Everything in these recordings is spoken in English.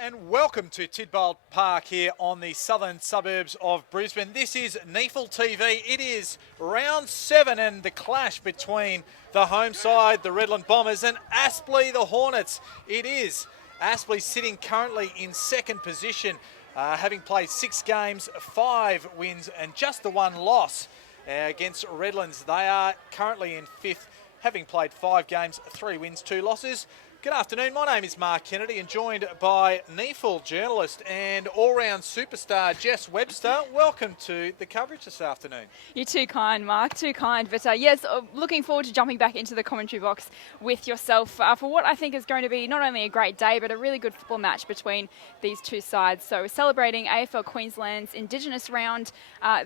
And welcome to Tidbold Park here on the southern suburbs of Brisbane. This is NEAFL TV. It is round 7 and the clash between the home side, the Redland Bombers, and Aspley, the Hornets. It is Aspley sitting currently in second position, having played 6 games, 5 wins and just the 1 loss against Redlands. They are currently in 5th, having played 5 games, 3 wins, 2 losses. Good afternoon, my name is Mark Kennedy and joined by NEAFL journalist and all-round superstar Jess Webster. Welcome to the coverage this afternoon. You're too kind, Mark, too kind. But yes, looking forward to jumping back into the commentary box with yourself for what I think is going to be not only a great day, but a really good football match between these two sides. So we're celebrating AFL Queensland's Indigenous round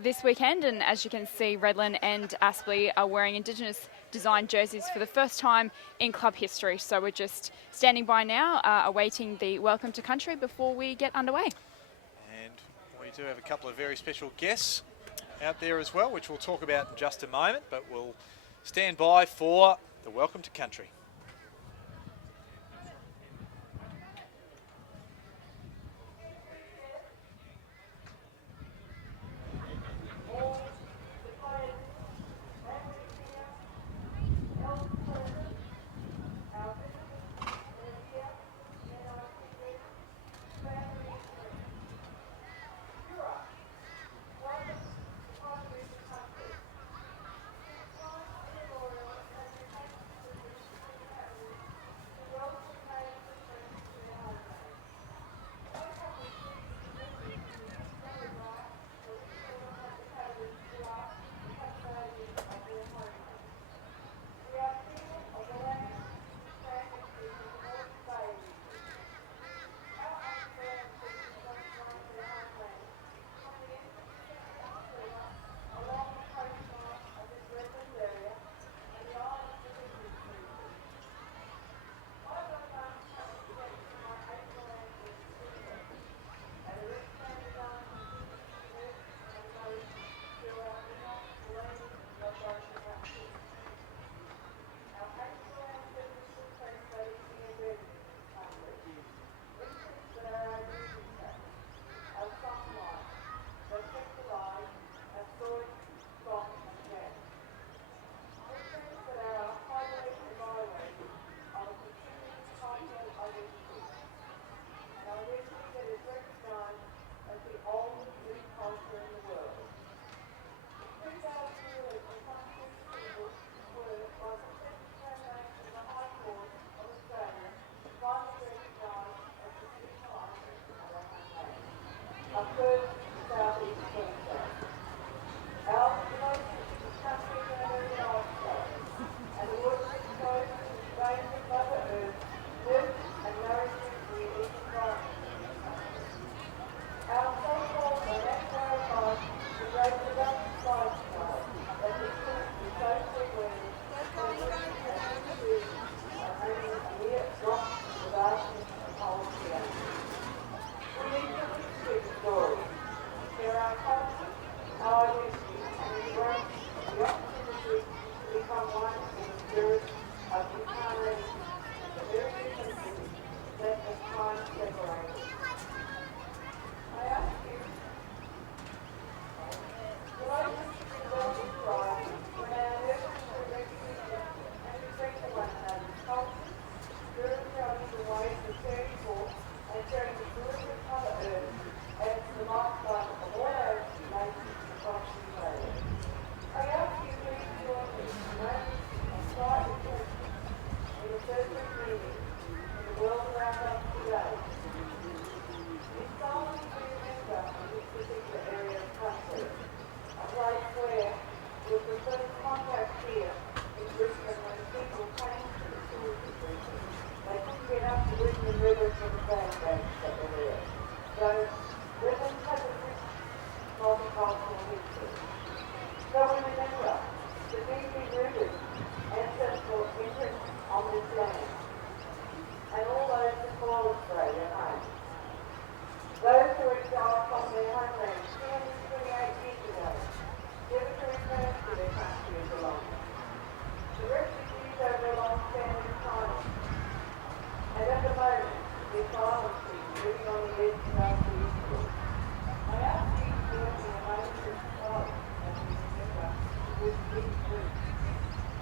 this weekend, and as you can see, Redland and Aspley are wearing Indigenous designed jerseys for the first time in club history. So we're just standing by now, awaiting the welcome to country before we get underway. And we do have a couple of very special guests out there as well, which we'll talk about in just a moment, but we'll stand by for the welcome to country.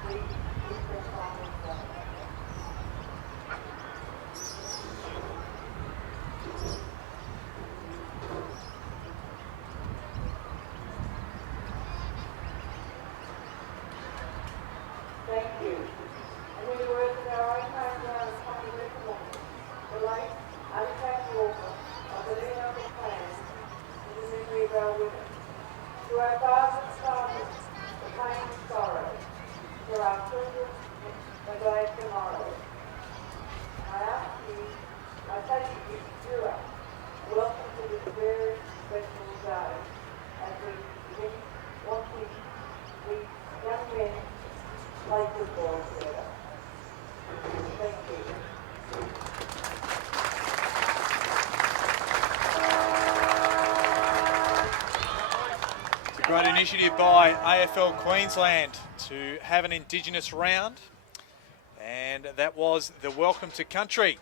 Thank you. And in the words of our own homegrown coffee recommend, the late untapped author of the NEAFL plan in the memory of our women. To our fathers and fathers, the pain and sorrow. To our children, the glad tomorrow. I ask you, I take you to us. Welcome to this very special day as we begin watching these young men play football together. Thank you. It's a great initiative by AFL Queensland to have an Indigenous round, and that was the Welcome to Country.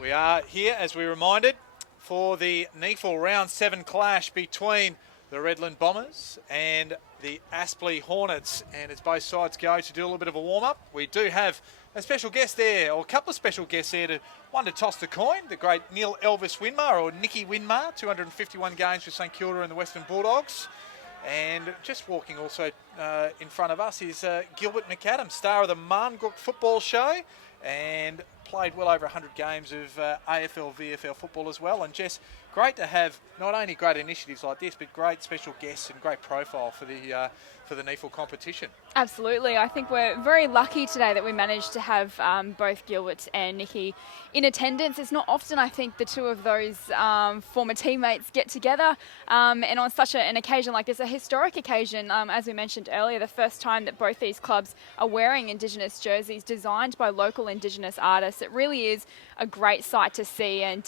We are here, as we reminded, for the NEAFL Round 7 clash between the Redland Bombers and the Aspley Hornets. And as both sides go to do a little bit of a warm-up, we do have a special guest there, or a couple of special guests there, one to toss the coin, the great Neil Elvis Winmar, or Nicky Winmar, 251 games for St Kilda and the Western Bulldogs. And just walking also in front of us is Gilbert McAdam, star of the Marngrook Football Show, and played well over 100 games of AFL, VFL football as well. And Jess, great to have not only great initiatives like this, but great special guests and great profile for the NEAFL competition. Absolutely. I think we're very lucky today that we managed to have both Gilbert and Nicky in attendance. It's not often, I think, the two of those former teammates get together, and on such an occasion like this, a historic occasion, as we mentioned earlier, the first time that both these clubs are wearing Indigenous jerseys designed by local Indigenous artists. It really is a great sight to see, and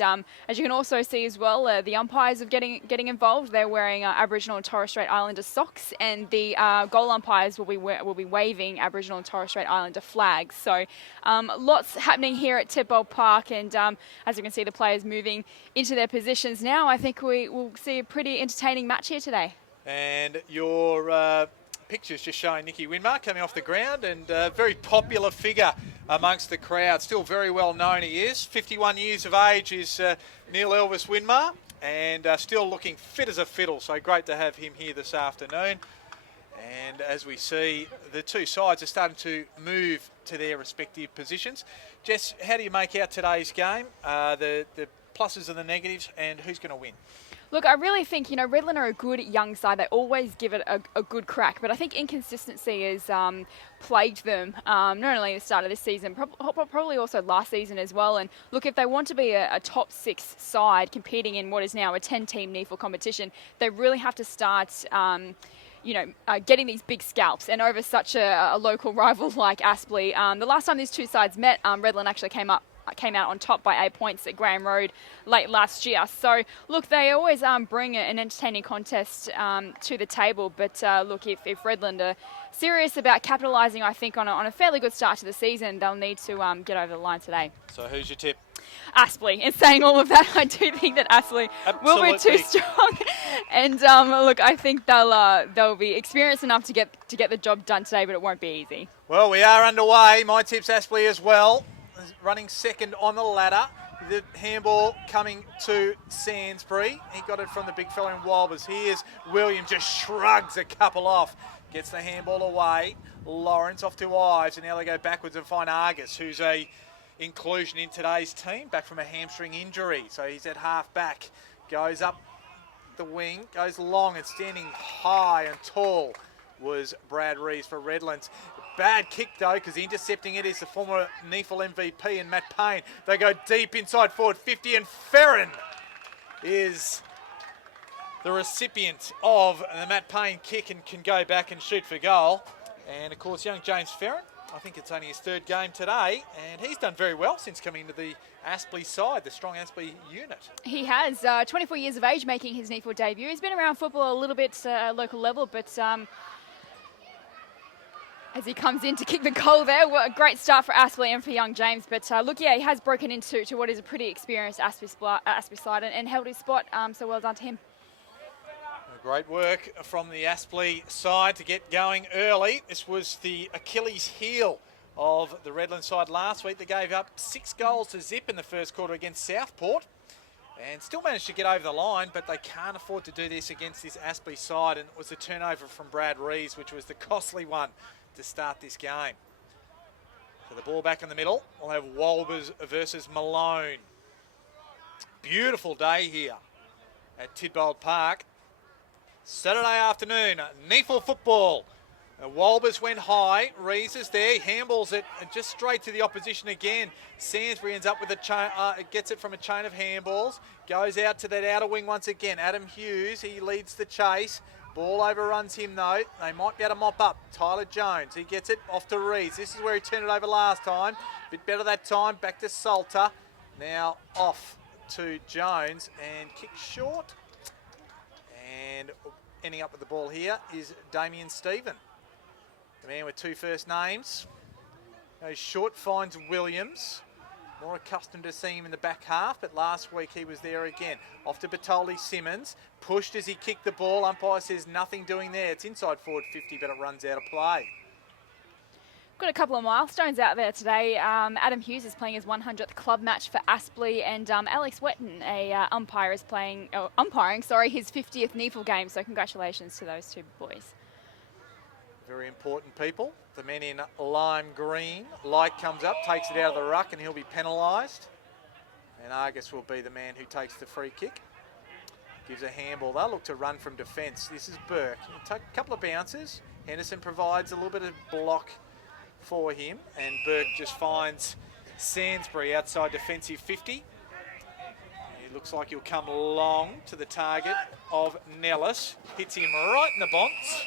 as you can also see as well, the umpires are getting involved. They're wearing Aboriginal and Torres Strait Islander socks, and the goal umpires will be waving Aboriginal and Torres Strait Islander flags. So lots happening here at Tidbold Park, and as you can see, the players moving into their positions now. I think we will see a pretty entertaining match here today. And your pictures just showing Nicky Winmar coming off the ground, and a very popular figure amongst the crowd. Still very well known he is. 51 years of age is Neil Elvis Winmar, and still looking fit as a fiddle. So great to have him here this afternoon. And as we see, the two sides are starting to move to their respective positions. Jess, how do you make out today's game? The pluses and the negatives, and who's going to win? Look, I really think, Redland are a good young side. They always give it a good crack, but I think inconsistency has plagued them, not only at the start of this season, probably also last season as well. And look, if they want to be a top 6 side competing in what is now a 10-team NEAFL competition, they really have to start getting these big scalps, and over such a local rival like Aspley. The last time these two sides met, Redland actually came out on top by 8 points at Graham Road late last year. So look, they always bring an entertaining contest to the table, but look, if Redland are serious about capitalising, I think, on a fairly good start to the season, they'll need to get over the line today. So who's your tip? Aspley. In saying all of that, I do think that Aspley will be too strong. And look, I think they'll be experienced enough to get the job done today, but it won't be easy. Well, we are underway. My tip's Aspley as well, running second on the ladder. The handball coming to Sainsbury. He got it from the big fella in Walbers. Here's Williams, just shrugs a couple off. Gets the handball away. Lawrence off to Ives, and now they go backwards and find Argus, who's a inclusion in today's team, back from a hamstring injury. So he's at half back. Goes up the wing, goes long, and standing high and tall was Brad Reeves for Redlands. Bad kick though, because intercepting it is the former NEAFL MVP and Matt Payne. They go deep inside forward 50, and Ferrin is the recipient of the Matt Payne kick and can go back and shoot for goal. And of course, young James Ferrin, I think it's only his third game today, and he's done very well since coming into the Aspley side, the strong Aspley unit. He has, 24 years of age, making his NEAFL debut. He's been around football a little bit local level, but as he comes in to kick the goal there, what a great start for Aspley and for young James. But look, yeah, he has broken into what is a pretty experienced Aspley side and held his spot, so well done to him. Great work from the Aspley side to get going early. This was the Achilles heel of the Redland side last week. They gave up 6 goals to zip in the first quarter against Southport and still managed to get over the line, but they can't afford to do this against this Aspley side, and it was the turnover from Brad Rees, which was the costly one to start this game. So the ball back in the middle. We'll have Walbers versus Malone. Beautiful day here at Tidbold Park. Saturday afternoon, NEAFL football. Walbers went high, Rees is there, handballs it just straight to the opposition again. Sainsbury ends up with a chain, gets it from a chain of handballs, goes out to that outer wing once again. Adam Hughes, he leads the chase. Ball overruns him though. They might be able to mop up. Tyler Jones, he gets it off to Rees. This is where he turned it over last time. Bit better that time, back to Salter. Now off to Jones and kick short. And ending up with the ball here is Damien Stephen. The man with 2 first names. Goes short, finds Williams. More accustomed to seeing him in the back half, but last week he was there again. Off to Batoli Simmons. Pushed as he kicked the ball. Umpire says nothing doing there. It's inside forward 50, but it runs out of play. Got a couple of milestones out there today. Adam Hughes is playing his 100th club match for Aspley, and Alex Wetton, umpire, is umpiring his 50th NEAFL game. So congratulations to those 2 boys. Very important people. The men in lime green. Light comes up, takes it out of the ruck, and he'll be penalised. And Argus will be the man who takes the free kick. Gives a handball. They'll look to run from defence. This is Burke. He'll take a couple of bounces. Henderson provides a little bit of block for him, and Burke just finds Sainsbury outside defensive 50. It looks like he'll come long to the target of Nellis. Hits him right in the bonds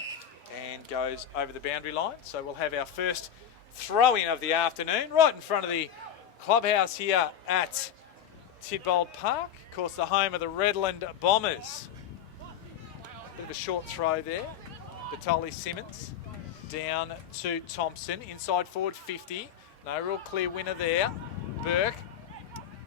and goes over the boundary line. So we'll have our first throw-in of the afternoon right in front of the clubhouse here at Tidbold Park. Of course, the home of the Redland Bombers. Bit of a short throw there. Batoli Simmons down to Thompson, inside forward 50. No real clear winner there. Burke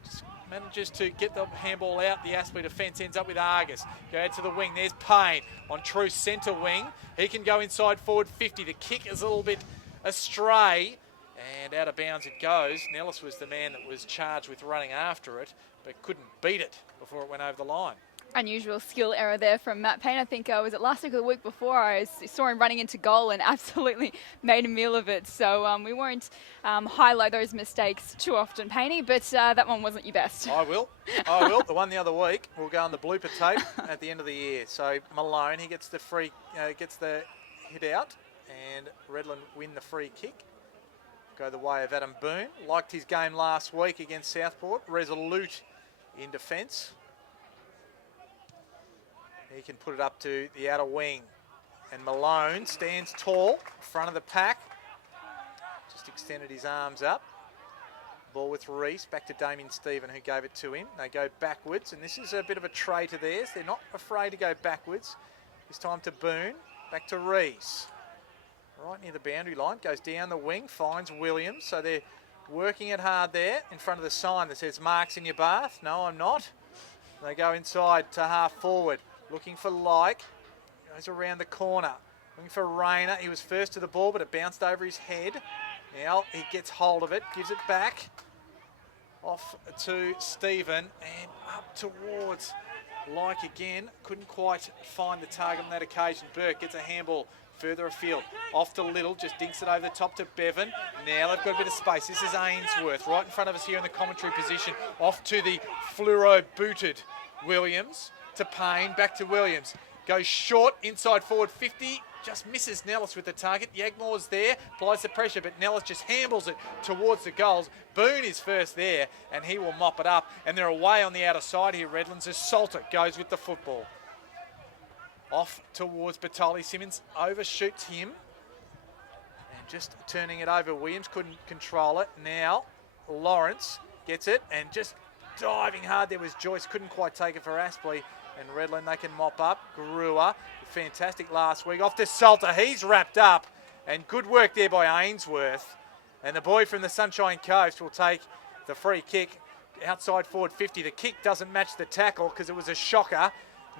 just manages to get the handball out. The Aspley defence ends up with Argus. Go out to the wing. There's Payne on true centre wing. He can go inside forward 50. The kick is a little bit astray and out of bounds it goes. Nellis was the man that was charged with running after it, but couldn't beat it before it went over the line. Unusual skill error there from Matt Payne. I think was it last week or the week before I saw him running into goal and absolutely made a meal of it. So we won't highlight those mistakes too often, Payne, but that one wasn't your best. I will. The one the other week will go on the blooper tape at the end of the year. So Malone, he gets the free, gets the hit out, and Redland win the free kick. Go the way of Adam Boone. Liked his game last week against Southport. Resolute in defence. He can put it up to the outer wing. And Malone stands tall, front of the pack. Just extended his arms up. Ball with Rees, back to Damien Stephen, who gave it to him. They go backwards, and this is a bit of a trait of theirs. They're not afraid to go backwards. This time to Boone, back to Rees. Right near the boundary line, goes down the wing, finds Williams. So they're working it hard there in front of the sign that says, "Mark's in your bath." No, I'm not. They go inside to half forward. Looking for Like, goes around the corner. Looking for Rayner. He was first to the ball, but it bounced over his head. Now he gets hold of it, gives it back. Off to Stephen and up towards Like again. Couldn't quite find the target on that occasion. Burke gets a handball further afield. Off to Little, just dinks it over the top to Bevan. Now they've got a bit of space. This is Ainsworth right in front of us here in the commentary position. Off to the fluoro-booted Williams. To Payne, back to Williams. Goes short, inside forward 50. Just misses Nellis with the target. Yagmore's there, applies the pressure, but Nellis just handles it towards the goals. Boone is first there, and he will mop it up. And they're away on the outer side here, Redlands, as Salter goes with the football. Off towards Batoli. Simmons overshoots him. And just turning it over. Williams couldn't control it. Now, Lawrence gets it, and just diving hard there was Joyce. Couldn't quite take it for Aspley. And Redland, they can mop up. Brewer, fantastic last week. Off to Salter. He's wrapped up. And good work there by Ainsworth. And the boy from the Sunshine Coast will take the free kick outside forward 50. The kick doesn't match the tackle because it was a shocker.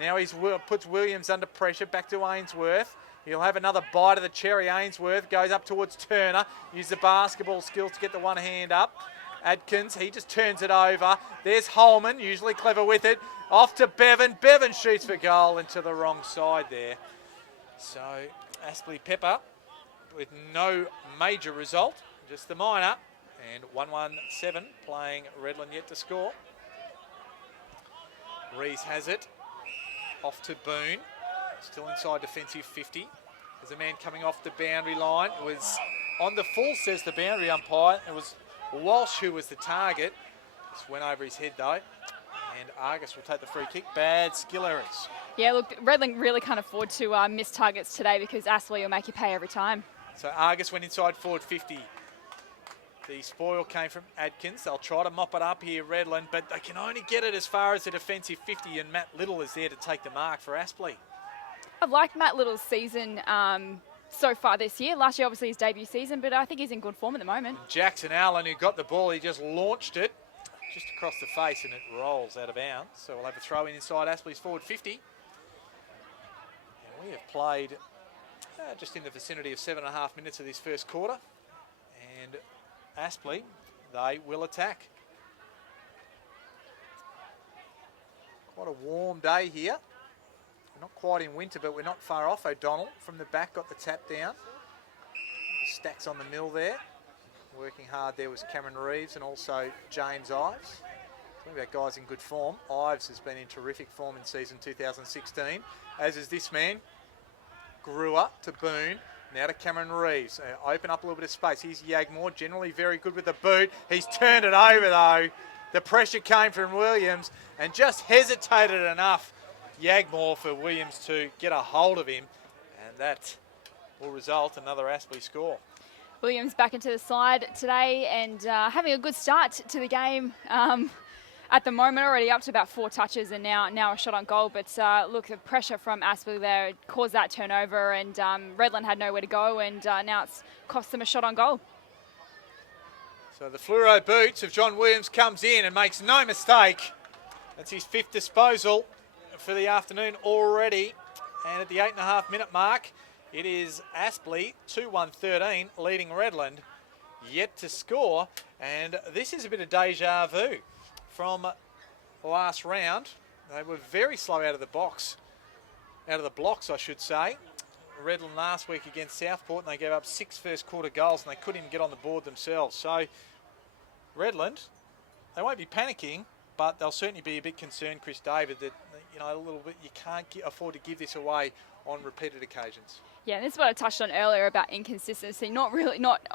Now puts Williams under pressure. Back to Ainsworth. He'll have another bite of the cherry. Ainsworth goes up towards Turner. Use the basketball skills to get the one hand up. Adkins, he just turns it over. There's Holman, usually clever with it. Off to Bevan. Bevan shoots for goal and to the wrong side there. So Aspley Pepper with no major result, just the minor. And 1-1-7 playing Redland yet to score. Rees has it. Off to Boone. Still inside defensive 50. There's a man coming off the boundary line. It was on the full, says the boundary umpire. It was Walsh who was the target. Just went over his head though. And Argus will take the free kick. Bad skill errors. Yeah, look, Redland really can't afford to miss targets today because Aspley will make you pay every time. So Argus went inside forward 50. The spoil came from Adkins. They'll try to mop it up here, Redland, but they can only get it as far as the defensive 50, and Matt Little is there to take the mark for Aspley. I've liked Matt Little's season so far this year. Last year, obviously, his debut season, but I think he's in good form at the moment. Jackson Allen, who got the ball, he just launched it just across the face, and it rolls out of bounds. So we'll have a throw in inside Aspley's forward 50. And we have played just in the vicinity of 7.5 minutes of this first quarter. And Aspley, they will attack. Quite a warm day here. We're not quite in winter, but we're not far off. O'Donnell from the back got the tap down. The stacks on the mill there. Working hard there was Cameron Reeves and also James Ives. Talking about guys in good form. Ives has been in terrific form in season 2016, as is this man. Grewer to Boone. Now to Cameron Reeves. Open up a little bit of space. Here's Yagmore, generally very good with the boot. He's turned it over though. The pressure came from Williams and just hesitated enough, Yagmore, for Williams to get a hold of him. And that will result in another Aspley score. Williams back into the side today and having a good start to the game. At the moment, already up to about 4 touches and now a shot on goal. But look, the pressure from Aspley there caused that turnover, and Redland had nowhere to go, and now it's cost them a shot on goal. So the fluoro boots of John Williams comes in and makes no mistake. That's his 5th disposal for the afternoon already. And at the 8.5 minute mark, it is Aspley 2-1-13 leading Redland yet to score. And this is a bit of deja vu from last round. They were very slow out of the box. Out of the blocks, I should say. Redland last week against Southport, and they gave up 6 first quarter goals, and they couldn't even get on the board themselves. So Redland, they won't be panicking, but they'll certainly be a bit concerned, Chris David, that a little bit you can't afford to give this away on repeated occasions. Yeah, and this is what I touched on earlier about inconsistency. Not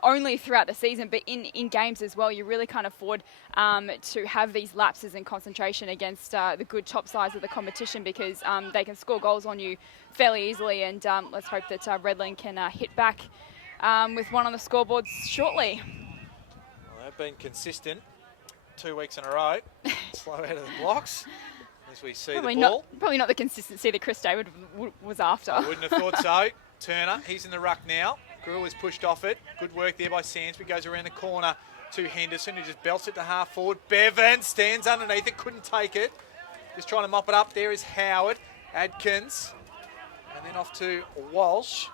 only throughout the season, but in games as well. You really can't afford to have these lapses in concentration against the good top sides of the competition, because they can score goals on you fairly easily. And let's hope that Redland can hit back with one on the scoreboards shortly. Well, they've been consistent 2 weeks in a row. Slow out of the blocks. As we see probably the ball. Probably not the consistency that Chris David was after. I wouldn't have thought so. Turner, he's in the ruck now. Grew is pushed off it. Good work there by Sansbury. Goes around the corner to Henderson, who just belts it to half forward. Bevan stands underneath it, couldn't take it. Just trying to mop it up. There is Howard. Adkins. And then off to Walsh.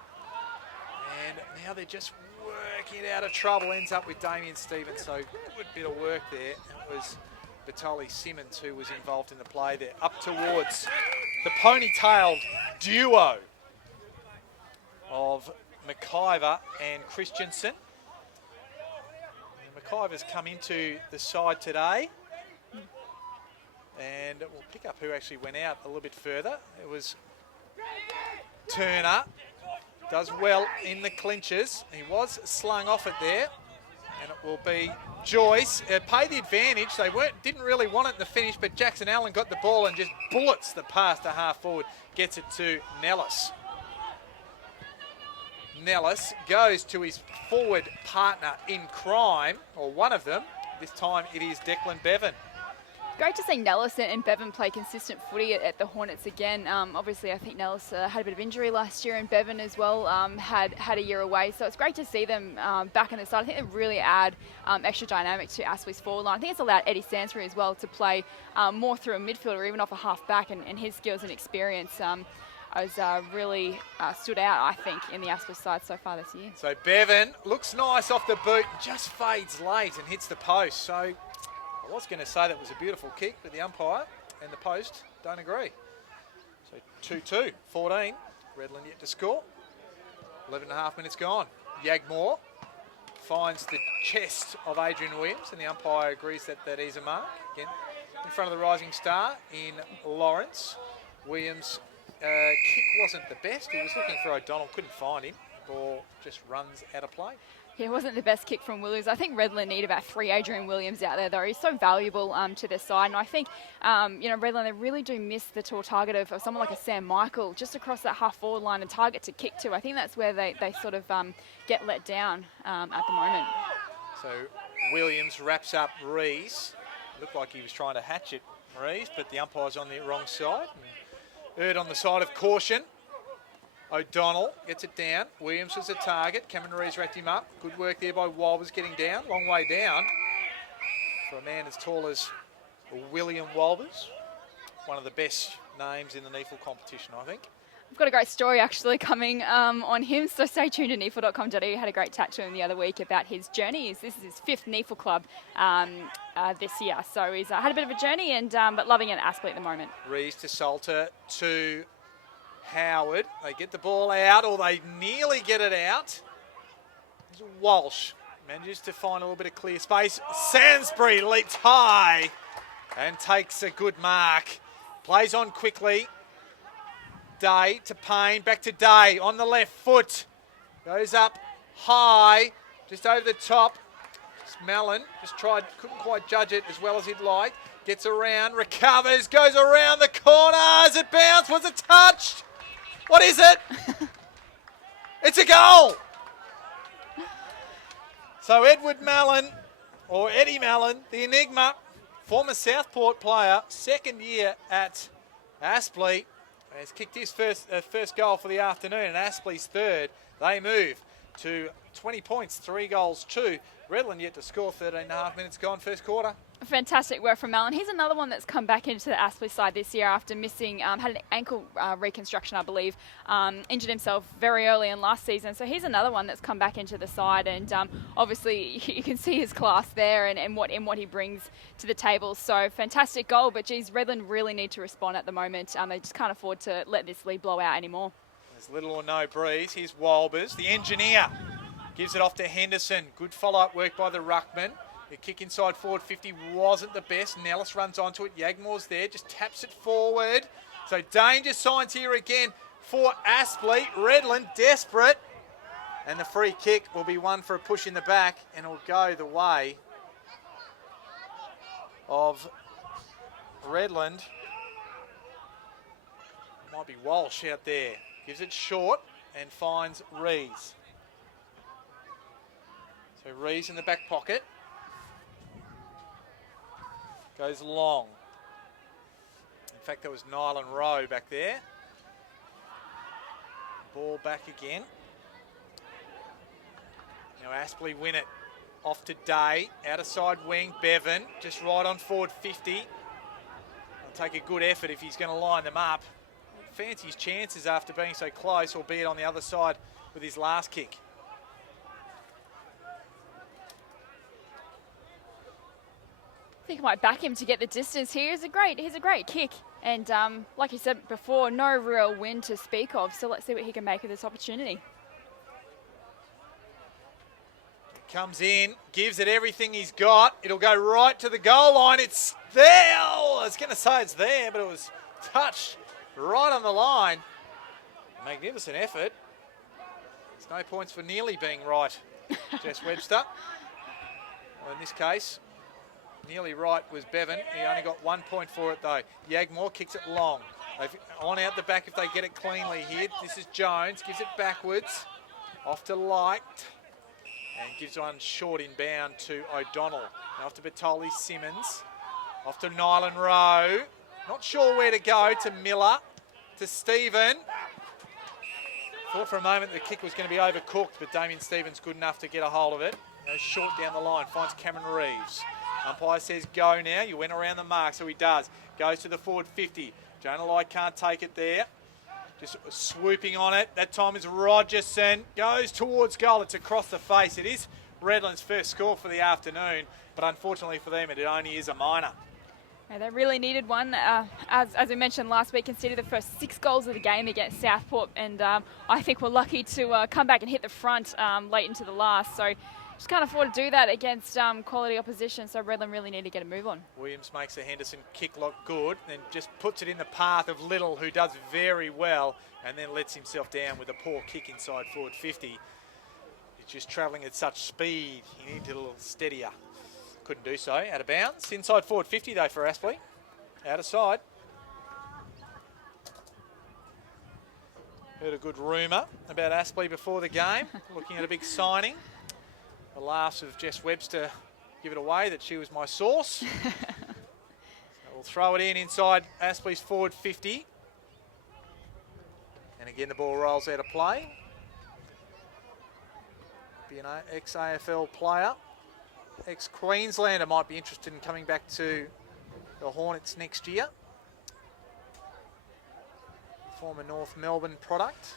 And now they're just working it out of trouble. Ends up with Damien Stevens. So good bit of work there. It was Batoli Simmons who was involved in the play there. Up towards the ponytailed duo of McIver and Christensen. And McIver's come into the side today. And we'll pick up who actually went out a little bit further. It was Turner. Does well in the clinches. He was slung off it there. And it will be Joyce. Pay the advantage. They didn't really want it in the finish, but Jackson Allen got the ball and just bullets the pass to half forward. Gets it to Nellis. Nellis goes to his forward partner in crime, or one of them. This time it is Declan Bevan. Great to see Nellis and Bevan play consistent footy at the Hornets again. Obviously, I think Nellis had a bit of injury last year, and Bevan as well had a year away. So it's great to see them back in the side. I think they really add extra dynamic to Aspley's forward line. I think it's allowed Eddie Sansbury as well to play more through a midfield or even off a half back, and his skills and experience has really stood out, I think, in the Aspley side so far this year. So Bevan looks nice off the boot, just fades late and hits the post. So I was going to say that was a beautiful kick, but the umpire and the post don't agree. So 2-2, 14. Redland yet to score. 11 and a half minutes gone. Yagmore finds the chest of Adrian Williams, and the umpire agrees that that is a mark. Again, in front of the rising star in Lawrence. Williams' kick wasn't the best. He was looking for O'Donnell, couldn't find him. Ball just runs out of play. Yeah, it wasn't the best kick from Williams. I think Redland need about 3 Adrian Williams out there, though. He's so valuable to their side. And I think, Redland, they really do miss the tall target of someone like a Sam Michael just across that half-forward line and target to kick to. I think that's where they sort of get let down at the moment. So Williams wraps up Rees. Looked like he was trying to hatchet Rees, but the umpire's on the wrong side. Erred on the side of caution. O'Donnell gets it down. Williams was a target. Cameron Rees wrapped him up. Good work there by Walbers getting down. Long way down for a man as tall as William Walbers. One of the best names in the NEAFL competition, I think. I've got a great story actually coming on him, so stay tuned to neafl.com.au. I had a great chat to him the other week about his journey. This is his 5th NEAFL club this year, so he's had a bit of a journey, and but loving it at Aspley at the moment. Rees to Salter to Howard. They get the ball out, or they nearly get it out. Walsh manages to find a little bit of clear space. Sansbury leaps high and takes a good mark. Plays on quickly. Day to Payne, back to Day on the left foot. Goes up high, just over the top. Mellon just tried, couldn't quite judge it as well as he'd like. Gets around, recovers, goes around the corner. As it bounced, was it touched? What is it? It's a goal. So Edward Mellon, or Eddie Mellon, the enigma, former Southport player, 2nd year at Aspley, has kicked his first goal for the afternoon, and Aspley's 3rd. They move to 20 points, 3 goals, 2. Redland yet to score, 13 and a half minutes gone, first quarter. Fantastic work from Mellon. He's another one that's come back into the Aspley side this year after missing, had an ankle reconstruction, I believe, injured himself very early in last season. So he's another one that's come back into the side, and obviously you can see his class there and what he brings to the table. So fantastic goal, but geez, Redland really need to respond at the moment. They just can't afford to let this lead blow out anymore. There's little or no breeze. Here's Walbers, the engineer. Gives it off to Henderson. Good follow-up work by the ruckman. The kick inside forward 50 wasn't the best. Nellis runs onto it. Yagmore's there, just taps it forward. So danger signs here again for Aspley. Redland desperate. And the free kick will be one for a push in the back, and it'll go the way of Redland. Might be Walsh out there. Gives it short and finds Rees. So Rees in the back pocket. Goes long. In fact, that was Nylan Rowe back there. Ball back again. Now Aspley win it. Off to Day. Outer side wing. Bevan. Just right on forward 50. It'll take a good effort if he's going to line them up. Fancy his chances after being so close, albeit on the other side with his last kick. I think I might back him to get the distance here. He's a great kick. And like you said before, no real win to speak of. So let's see what he can make of this opportunity. Comes in, gives it everything he's got. It'll go right to the goal line. It's there. Oh, I was going to say it's there, but it was touched right on the line. Magnificent effort. There's no points for nearly being right, Jess Webster. Well, in this case, nearly right was Bevan. He only got 1 point for it though. Yagmore kicks it long. They've on out the back if they get it cleanly here. This is Jones, gives it backwards. Off to Light. And gives one short inbound to O'Donnell. Now off to Bertoli Simmons. Off to Nyland Rowe. Not sure where to go. To Miller. To Stephen. Thought for a moment the kick was going to be overcooked, but Damien Stevens good enough to get a hold of it. Goes short down the line. Finds Cameron Reeves. Umpire says go now. You went around the mark, so he does. Goes to the forward 50. Jonah Lloyd can't take it there. Just swooping on it. That time is Rogerson. Goes towards goal. It's across the face. It is Redland's first score for the afternoon, but unfortunately for them, it only is a minor. Yeah, they really needed one. As we mentioned last week, conceded the first 6 goals of the game against Southport, and I think we're lucky to come back and hit the front late into the last. So just can't afford to do that against quality opposition, so Redland really need to get a move on. Williams makes the Henderson kick look good and just puts it in the path of Little, who does very well, and then lets himself down with a poor kick inside forward 50. He's just travelling at such speed, he needed a little steadier. Couldn't do so, out of bounds. Inside forward 50 though for Aspley, out of side. Heard a good rumour about Aspley before the game, looking at a big signing. The laughs of Jess Webster give it away that she was my source. So we'll throw it in inside Aspley's forward 50. And again the ball rolls out of play. Be an ex-AFL player. Ex-Queenslander might be interested in coming back to the Hornets next year. Former North Melbourne product.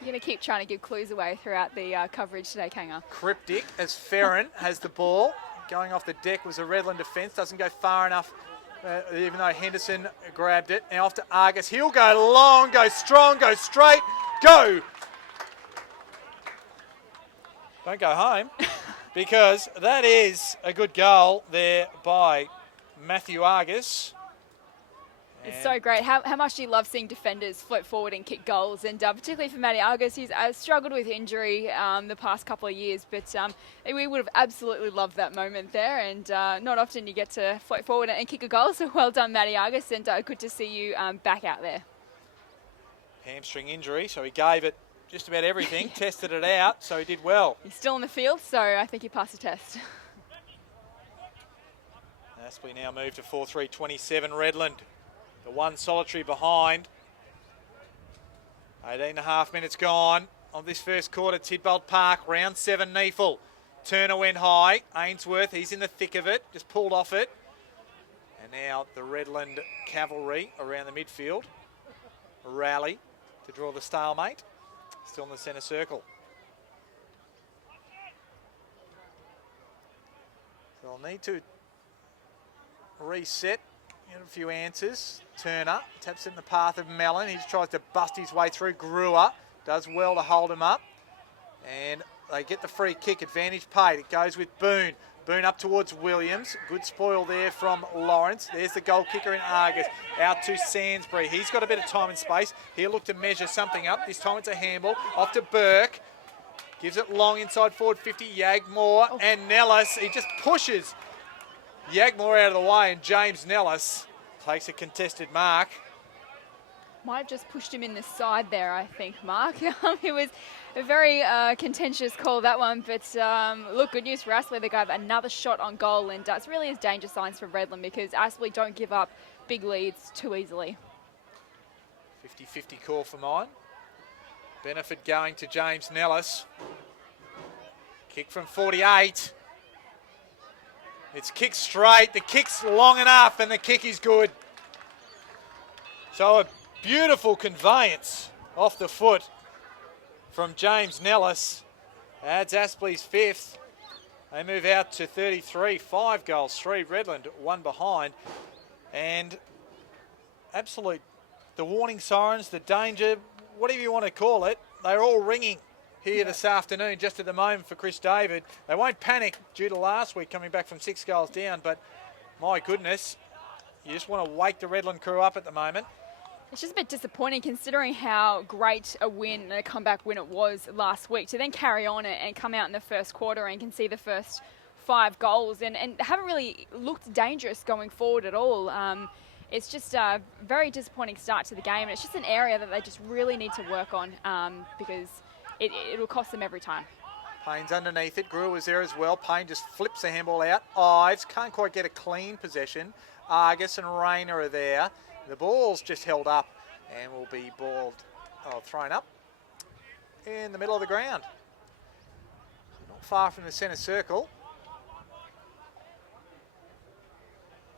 You're going to keep trying to give clues away throughout the coverage today, Kanga. Cryptic as Ferrin has the ball. Going off the deck was a Redland defence. Doesn't go far enough, even though Henderson grabbed it. Now off to Argus. He'll go long, go strong, go straight, go! Don't go home, because that is a good goal there by Matthew Argus. It's so great. How much do you love seeing defenders float forward and kick goals? And particularly for Matty Argus, he's struggled with injury the past couple of years, but we would have absolutely loved that moment there. And not often you get to float forward and kick a goal, so well done, Matty Argus, and good to see you back out there. Hamstring injury, so he gave it just about everything, tested it out, so he did well. He's still in the field, so I think he passed the test. Aspley now moved to 4-3-27 Redland. The one solitary behind. 18.5 minutes gone of this first quarter. Tidbold Park, round 7 NEAFL. Turner went high. Ainsworth, he's in the thick of it. Just pulled off it. And now the Redland cavalry around the midfield. A rally to draw the stalemate. Still in the centre circle. So they'll need to reset. Get a few answers. Turner taps in the path of Mellon. He just tries to bust his way through. Brewer does well to hold him up. And they get the free kick. Advantage paid. It goes with Boone. Boone up towards Williams. Good spoil there from Lawrence. There's the goal kicker in Argus. Out to Sansbury. He's got a bit of time and space. He'll look to measure something up. This time it's a handball. Off to Burke. Gives it long inside forward 50. Yagmore and Nellis. He just pushes Yagmore out of the way, and James Nellis takes a contested mark. Might have just pushed him in the side there, I think, Mark. It was a very contentious call, that one. But look, good news for Aspley. They got another shot on goal, and it really is danger signs for Redland because Aspley don't give up big leads too easily. 50-50 call for mine. Benefit going to James Nellis. Kick from 48. It's kicked straight, the kick's long enough, and the kick is good. So a beautiful conveyance off the foot from James Nellis. Adds Aspley's 5th. They move out to 33, 5 goals, 3 Redland, 1 behind. And absolute, the warning sirens, the danger, whatever you want to call it, they're all ringing here this afternoon, just at the moment for Chris David. They won't panic due to last week coming back from 6 goals down, but my goodness, you just want to wake the Redland crew up at the moment. It's just a bit disappointing considering how great a win, a comeback win it was last week, to then carry on and come out in the first quarter and can see the first 5 goals and haven't really looked dangerous going forward at all. It's just a very disappointing start to the game, and it's just an area that they just really need to work on because it will cost them every time. Payne's underneath it. Greer was there as well. Payne just flips the handball out. Ives can't quite get a clean possession. Argus and Rayner are there. The ball's just held up and will be thrown up in the middle of the ground. Not far from the centre circle.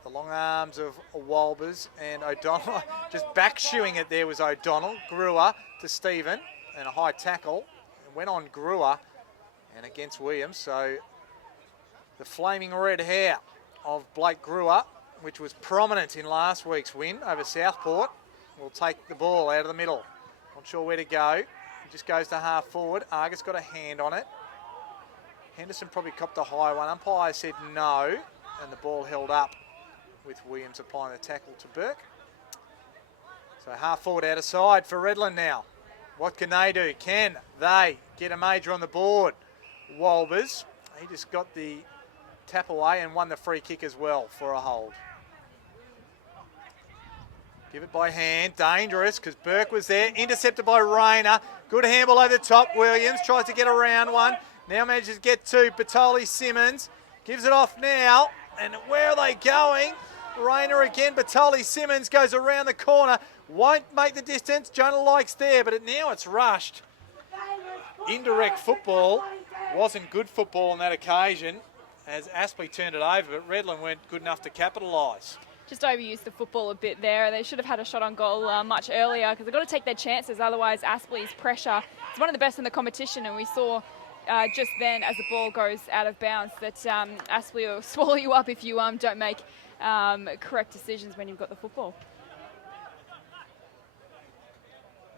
The long arms of Walbers and O'Donnell. Just back-shoeing it there was O'Donnell. Brewer to Stephen and a high tackle. It went on Brewer and against Williams. So the flaming red hair of Blake Brewer, which was prominent in last week's win over Southport, will take the ball out of the middle. Not sure where to go. He just goes to half forward. Argus got a hand on it. Henderson probably copped a high one. Umpire said no, and the ball held up with Williams applying the tackle to Burke. So half forward out of side for Redland now. What can they do? Can they get a major on the board? Walbers, he just got the tap away and won the free kick as well for a hold. Give it by hand, dangerous because Burke was there, intercepted by Rayner. Good handball over the top, Williams tries to get around one. Now manages to get to Batoli Simmons, gives it off now, and where are they going? Rayner again, Batoli Simmons goes around the corner, won't make the distance, Jonah Likes there, but now it's rushed. Indirect football, wasn't good football on that occasion as Aspley turned it over, but Redland weren't good enough to capitalise. Just overused the football a bit there. They should have had a shot on goal much earlier because they've got to take their chances, otherwise Aspley's pressure is one of the best in the competition, and we saw just then as the ball goes out of bounds that Aspley will swallow you up if you don't make correct decisions when you've got the football.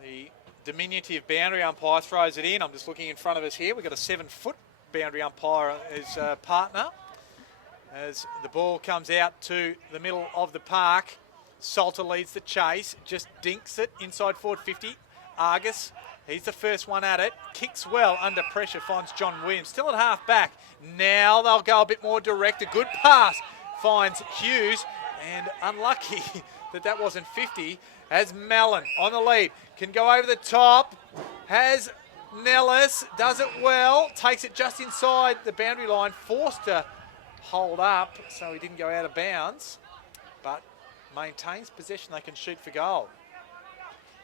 The diminutive boundary umpire throws it in. I'm just looking in front of us here. We've got a 7-foot boundary umpire as partner. As the ball comes out to the middle of the park, Salter leads the chase, just dinks it inside forward 50. Argus, he's the first one at it, kicks well under pressure, finds John Williams, still at half back. Now they'll go a bit more direct, a good pass, finds Hughes, and unlucky that wasn't 50, as Mallon on the lead, can go over the top, has Nellis, does it well, takes it just inside the boundary line, forced to hold up so he didn't go out of bounds, but maintains possession. They can shoot for goal.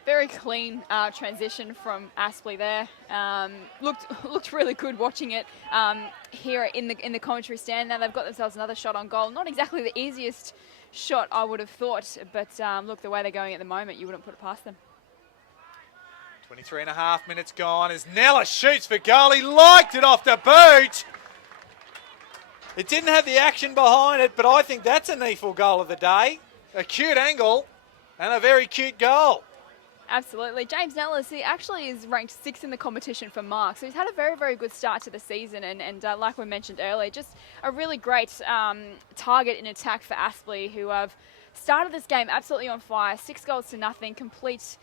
Very clean transition from Aspley there. Looked really good watching it here in the commentary stand. Now they've got themselves another shot on goal. Not exactly the easiest shot I would have thought, but look, the way they're going at the moment, you wouldn't put it past them. 23 and a half minutes gone as Nella shoots for goal. He liked it off the boot. It didn't have the action behind it, but I think that's a NEAFL goal of the day. A cute angle and a very cute goal. Absolutely. James Nellis, he actually is ranked 6th in the competition for marks. So he's had a very, very good start to the season. And like we mentioned earlier, just a really great target in attack for Aspley, who have started this game absolutely on fire. 6 goals to nothing, complete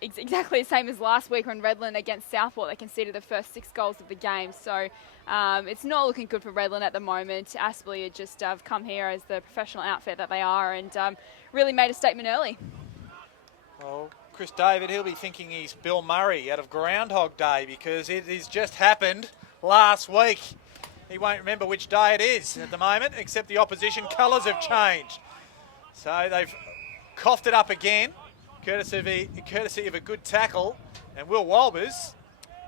exactly the same as last week when Redland against Southport. They conceded the first 6 goals of the game. So it's not looking good for Redland at the moment. Aspley had just come here as the professional outfit that they are and really made a statement early. Well, Chris David, he'll be thinking he's Bill Murray out of Groundhog Day because it has just happened last week. He won't remember which day it is at the moment, except the opposition colours have changed. So they've coughed it up again, courtesy of a good tackle. And Will Walbers,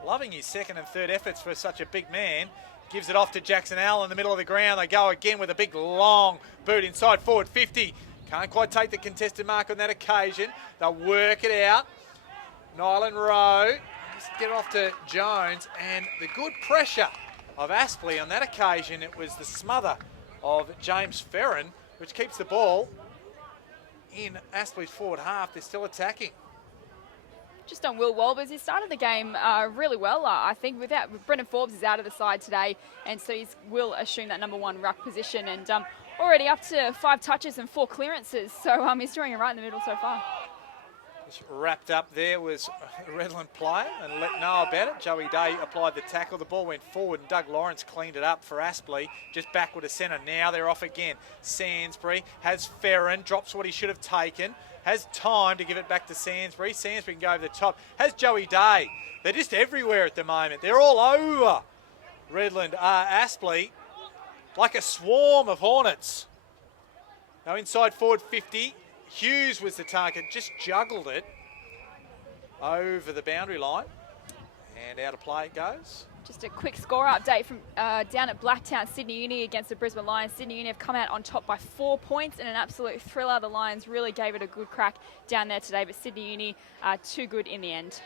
loving his second and third efforts for such a big man, gives it off to Jackson Allen in the middle of the ground. They go again with a big long boot inside forward 50. Can't quite take the contested mark on that occasion. They'll work it out. Nyland Rowe, just get it off to Jones, and the good pressure of Aspley on that occasion, it was the smother of James Ferrin, which keeps the ball in Aspley's forward half. They're still attacking. Just on Will Walbers, he started the game really well, I think. With Brendan Forbes is out of the side today, and so he will assume that number 1 ruck position, and already up to 5 touches and 4 clearances, so he's doing it right in the middle so far. Just wrapped up there was a Redland player and let know about it. Joey Day applied the tackle. The ball went forward and Doug Lawrence cleaned it up for Aspley. Just backward to centre. Now they're off again. Sansbury has Ferrin, drops what he should have taken. Has time to give it back to Sansbury. Sansbury can go over the top. Has Joey Day. They're just everywhere at the moment. They're all over Redland. Aspley, like a swarm of hornets. Now inside forward 50. Hughes was the target, just juggled it over the boundary line. And out of play it goes. Just a quick score update from down at Blacktown, Sydney Uni against the Brisbane Lions. Sydney Uni have come out on top by 4 points in an absolute thriller. The Lions really gave it a good crack down there today, but Sydney Uni too good in the end.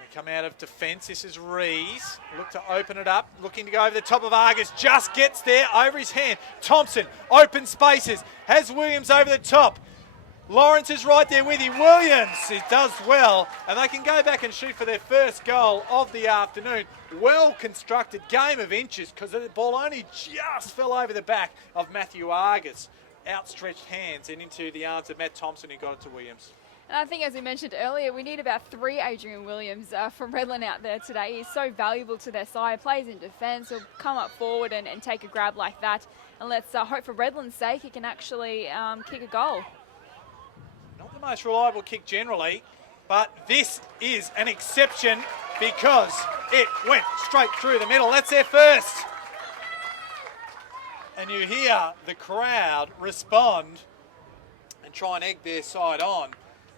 They come out of defence. This is Rees. Look to open it up. Looking to go over the top of Argus. Just gets there over his hand. Thompson, open spaces. Has Williams over the top. Lawrence is right there with him. Williams, he does well, and they can go back and shoot for their first goal of the afternoon. Well constructed game of inches because the ball only just fell over the back of Matthew Argus. Outstretched hands and into the arms of Matt Thompson, who got it to Williams. And I think, as we mentioned earlier, we need about 3 Adrian Williams from Redland out there today. He's so valuable to their side, plays in defence, he'll come up forward and take a grab like that. And let's hope for Redland's sake he can actually kick a goal. Not the most reliable kick generally, but this is an exception because it went straight through the middle. That's their first. And you hear the crowd respond and try and egg their side on.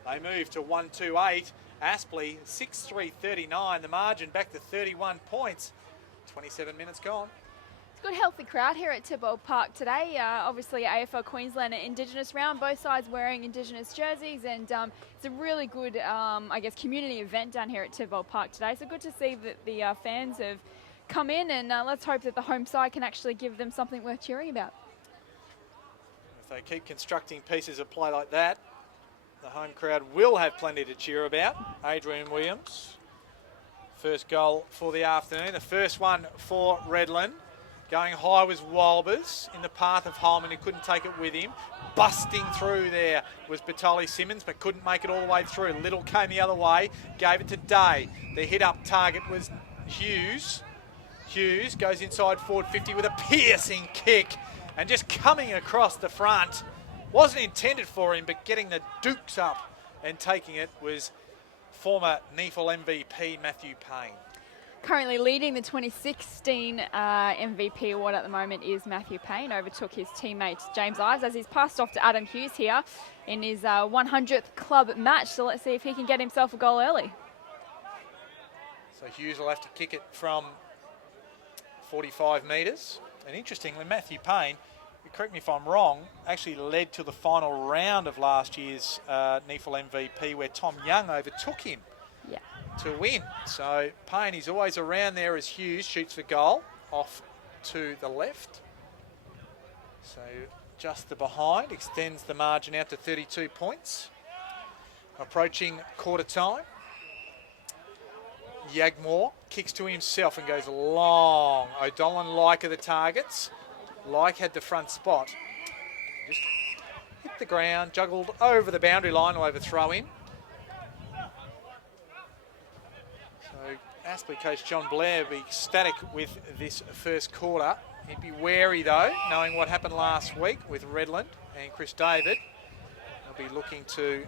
They move to 1-2-8. Aspley 6-3-39. The margin back to 31 points. 27 minutes gone. Good healthy crowd here at Tidbold Park today. Obviously AFL Queensland Indigenous round, both sides wearing Indigenous jerseys, and it's a really good, I guess, community event down here at Tidbold Park today. So good to see that the fans have come in, and let's hope that the home side can actually give them something worth cheering about. If they keep constructing pieces of play like that, the home crowd will have plenty to cheer about. Adrian Williams, first goal for the afternoon, the first one for Redland. Going high was Walbers in the path of Holman, who couldn't take it with him. Busting through there was Batoli Simmons, but couldn't make it all the way through. Little came the other way, gave it to Day. The hit-up target was Hughes. Hughes goes inside forward 50 with a piercing kick, and just coming across the front. Wasn't intended for him, but getting the dukes up and taking it was former NEAFL MVP Matthew Payne. Currently leading the 2016 MVP award at the moment is Matthew Payne. Overtook his teammate James Ives as he's passed off to Adam Hughes here in his 100th club match. So let's see if he can get himself a goal early. So Hughes will have to kick it from 45 metres. And interestingly, Matthew Payne, correct me if I'm wrong, actually led to the final round of last year's NEAFL MVP where Tom Young overtook him. Yeah. To win. So Payne is always around there as Hughes shoots for goal off to the left. So just the behind extends the margin out to 32 points. Approaching quarter time. Yagmore kicks to himself and goes long. O'Donnell and Like are the targets. Like had the front spot. Just hit the ground, juggled over the boundary line to overthrow him. Aspley coach John Blair will be ecstatic with this first quarter. He'd be wary though, knowing what happened last week with Redland and Chris David. He'll be looking to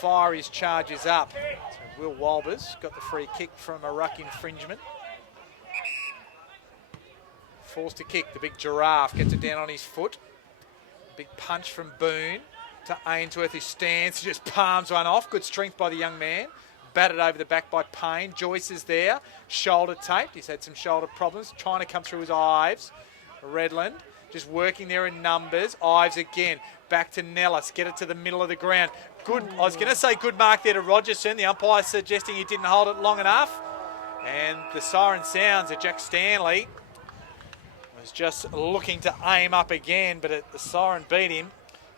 fire his charges up. So Will Walbers got the free kick from a ruck infringement. Forced to kick, the big giraffe gets it down on his foot. Big punch from Boone to Ainsworth, who stands, just palms one off. Good strength by the young man. Batted over the back by Payne. Joyce is there, shoulder taped. He's had some shoulder problems, trying to come through his Ives. Redland just working there in numbers. Ives again, back to Nellis, get it to the middle of the ground. Good, I was going to say good mark there to Rogerson. The umpire suggesting he didn't hold it long enough. And the siren sounds that Jack Stanley was just looking to aim up again, but the siren beat him.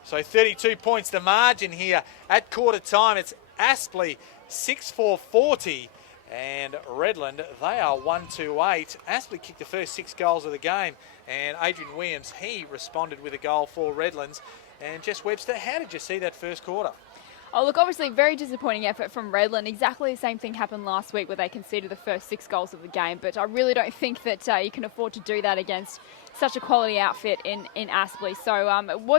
So 32 points the margin here at quarter time. It's Aspley 6-4-40, and Redland, they are 1-2-8. Aspley kicked the first 6 goals of the game, and Adrian Williams, he responded with a goal for Redlands. And Jess Webster, how did you see that first quarter? Oh, look, obviously very disappointing effort from Redland. Exactly the same thing happened last week where they conceded the first 6 goals of the game, but I really don't think that you can afford to do that against such a quality outfit in Aspley. So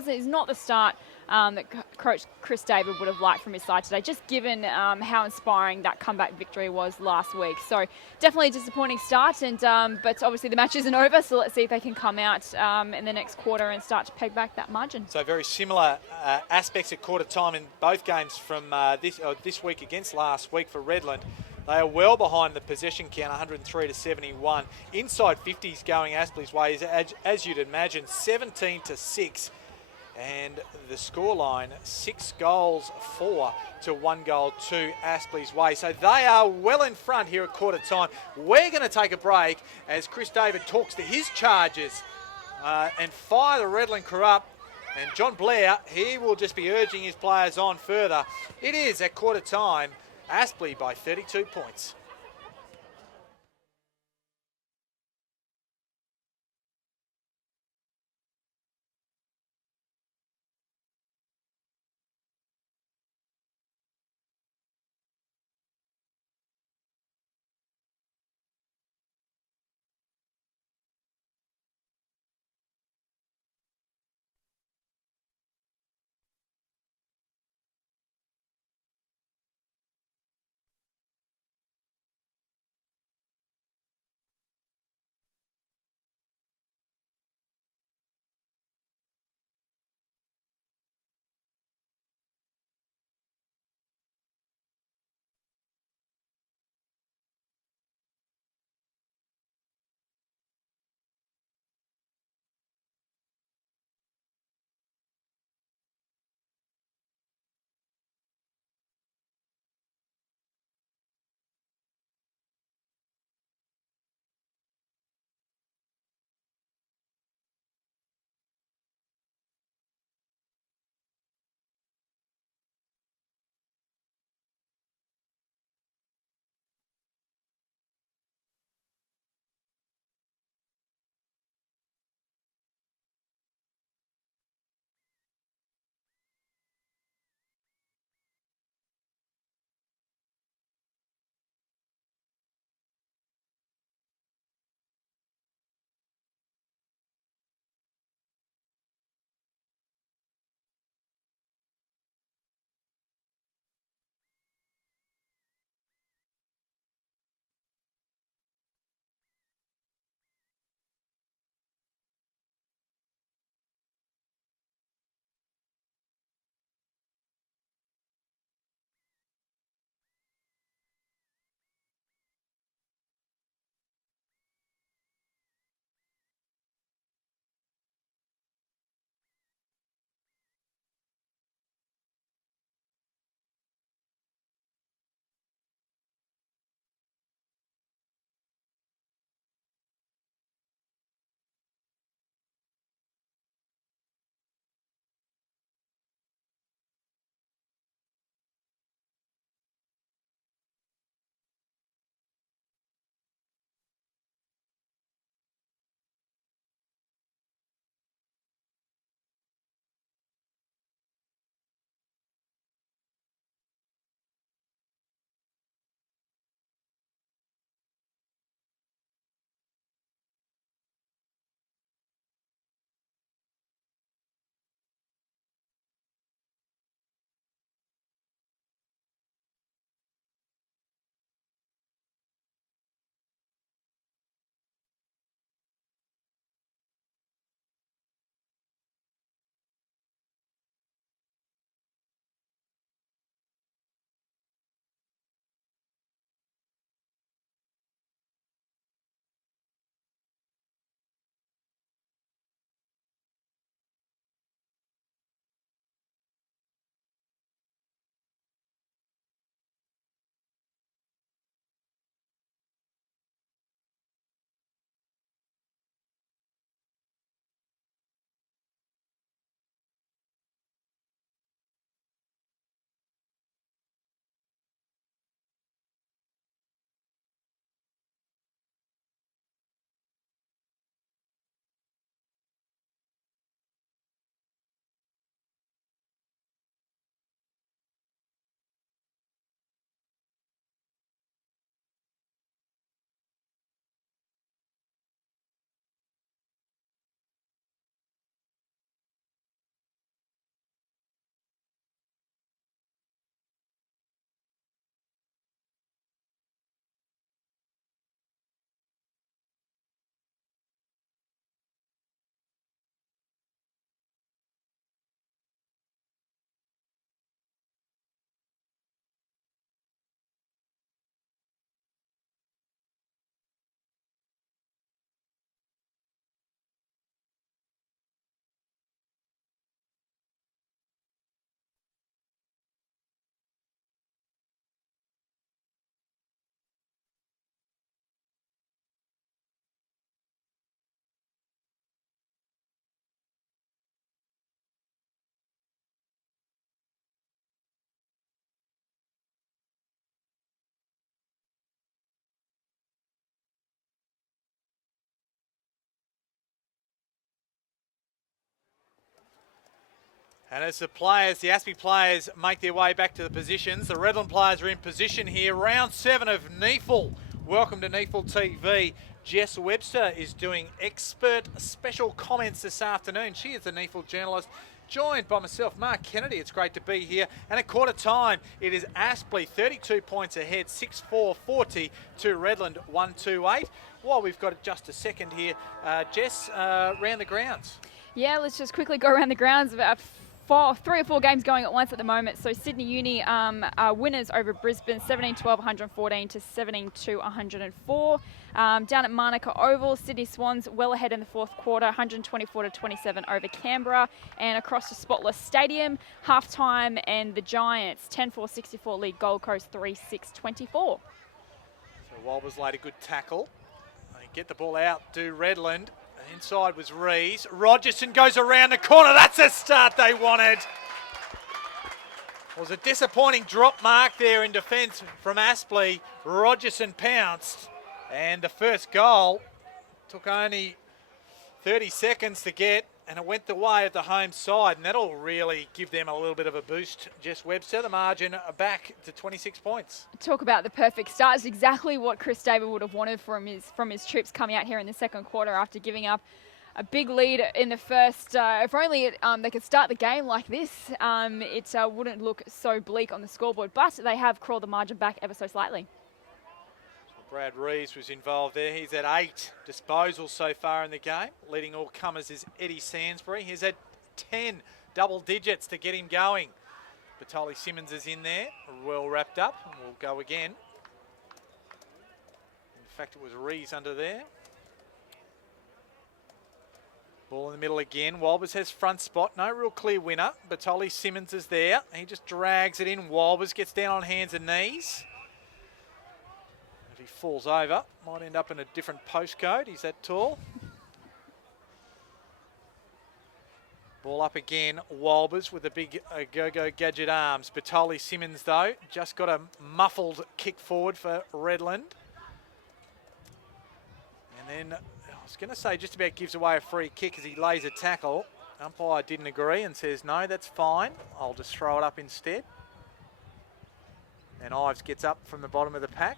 it's not the start that Coach Chris David would have liked from his side today, just given how inspiring that comeback victory was last week. So definitely a disappointing start, and but obviously the match isn't over, so let's see if they can come out in the next quarter and start to peg back that margin. So very similar aspects at quarter time in both games from this week against last week for Redland. They are well behind the possession count, 103 to 71. Inside 50s going Aspley's way, as you'd imagine, 17 to 6. And the scoreline, 6 goals 4 to 1 goal to Aspley's way. So they are well in front here at quarter time. We're going to take a break as Chris David talks to his charges and fire the Redland crew up. And John Blair, he will just be urging his players on further. It is at quarter time, Aspley by 32 points. And as the Aspley players make their way back to the positions, the Redland players are in position here. Round 7 of NEAFL. Welcome to NEAFL TV. Jess Webster is doing expert special comments this afternoon. She is the NEAFL journalist, joined by myself, Mark Kennedy. It's great to be here. And at quarter time, it is Aspley 32 points ahead, 6-4-40 to Redland 1-2-8. While we've got just a second here, Jess, round the grounds. Yeah, let's just quickly go around the grounds. Three or four games going at once at the moment. So Sydney Uni are winners over Brisbane, 17-12, 114 to 17-2, 104. Down at Manuka Oval, Sydney Swans well ahead in the fourth quarter, 124 to 27 over Canberra. And across to Spotless Stadium, halftime, and the Giants 10-4, 64 lead Gold Coast 3-6, 24. So Walbers laid a good tackle. They get the ball out to Redland. Inside was Rees. Rogerson goes around the corner. That's a start they wanted. It was a disappointing drop mark there in defence from Aspley. Rogerson pounced. And the first goal took only 30 seconds to get, and it went the way of the home side. And that'll really give them a little bit of a boost. Jess Webster, the margin back to 26 points. Talk about the perfect start. It's exactly what Chris David would have wanted from his troops coming out here in the second quarter after giving up a big lead in the first. If only they could start the game like this, it wouldn't look so bleak on the scoreboard. But they have crawled the margin back ever so slightly. Brad Reeves was involved there. He's at 8 disposals so far in the game. Leading all comers is Eddie Sansbury. He's at 10 double digits to get him going. Batoli Simmons is in there, well wrapped up, and we'll go again. In fact, it was Reeves under there. Ball in the middle again. Walbers has front spot. No real clear winner. Batoli Simmons is there. He just drags it in. Walbers gets down on hands and knees. If he falls over, might end up in a different postcode. He's that tall. Ball up again. Walbers with a big go-go gadget arms. Batoli Simmons, though, just got a muffled kick forward for Redland. And then, I was going to say, just about gives away a free kick as he lays a tackle. Umpire didn't agree and says, no, that's fine. I'll just throw it up instead. And Ives gets up from the bottom of the pack.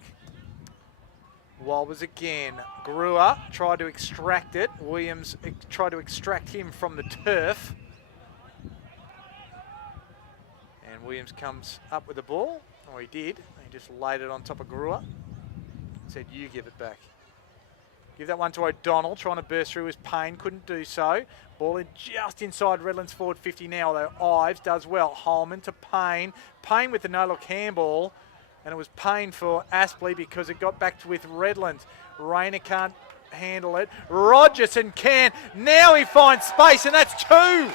Walbers again. Brewer tried to extract it. Williams tried to extract him from the turf. And Williams comes up with the ball. Oh, he did. He just laid it on top of Brewer. Said, you give it back. Give that one to O'Donnell, trying to burst through his Payne. Couldn't do so. Ball in just inside Redland's forward 50 now, though. Ives does well. Holman to Payne. Payne with the no-look handball. And it was Payne for Aspley because it got back with Redland. Rayner can't handle it. Rogerson can. Now he finds space, and that's 2.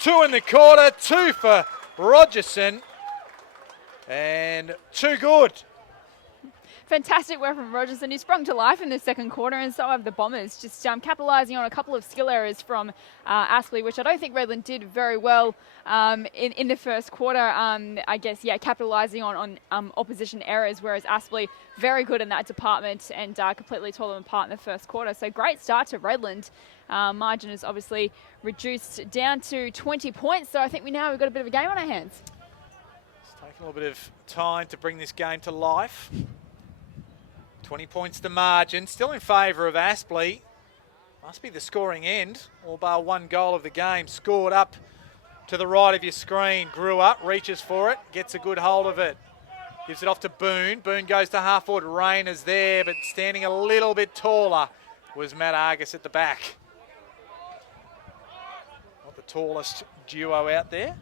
2 in the quarter, 2 for Rogerson. And too good. Fantastic work from Rogerson. He sprung to life in the second quarter, and so have the Bombers, just capitalising on a couple of skill errors from Aspley, which I don't think Redland did very well in the first quarter. I guess, yeah, capitalising on opposition errors, whereas Aspley, very good in that department and completely tore them apart in the first quarter. So great start to Redland. Margin is obviously reduced down to 20 points, so I think we've got a bit of a game on our hands. It's taken a little bit of time to bring this game to life. 20 points to margin, still in favour of Aspley. Must be the scoring end, all bar one goal of the game. Scored up to the right of your screen. Grew up, reaches for it, gets a good hold of it. Gives it off to Boone. Boone goes to half forward. Rayner's there, but standing a little bit taller was Matt Argus at the back. Not the tallest duo out there.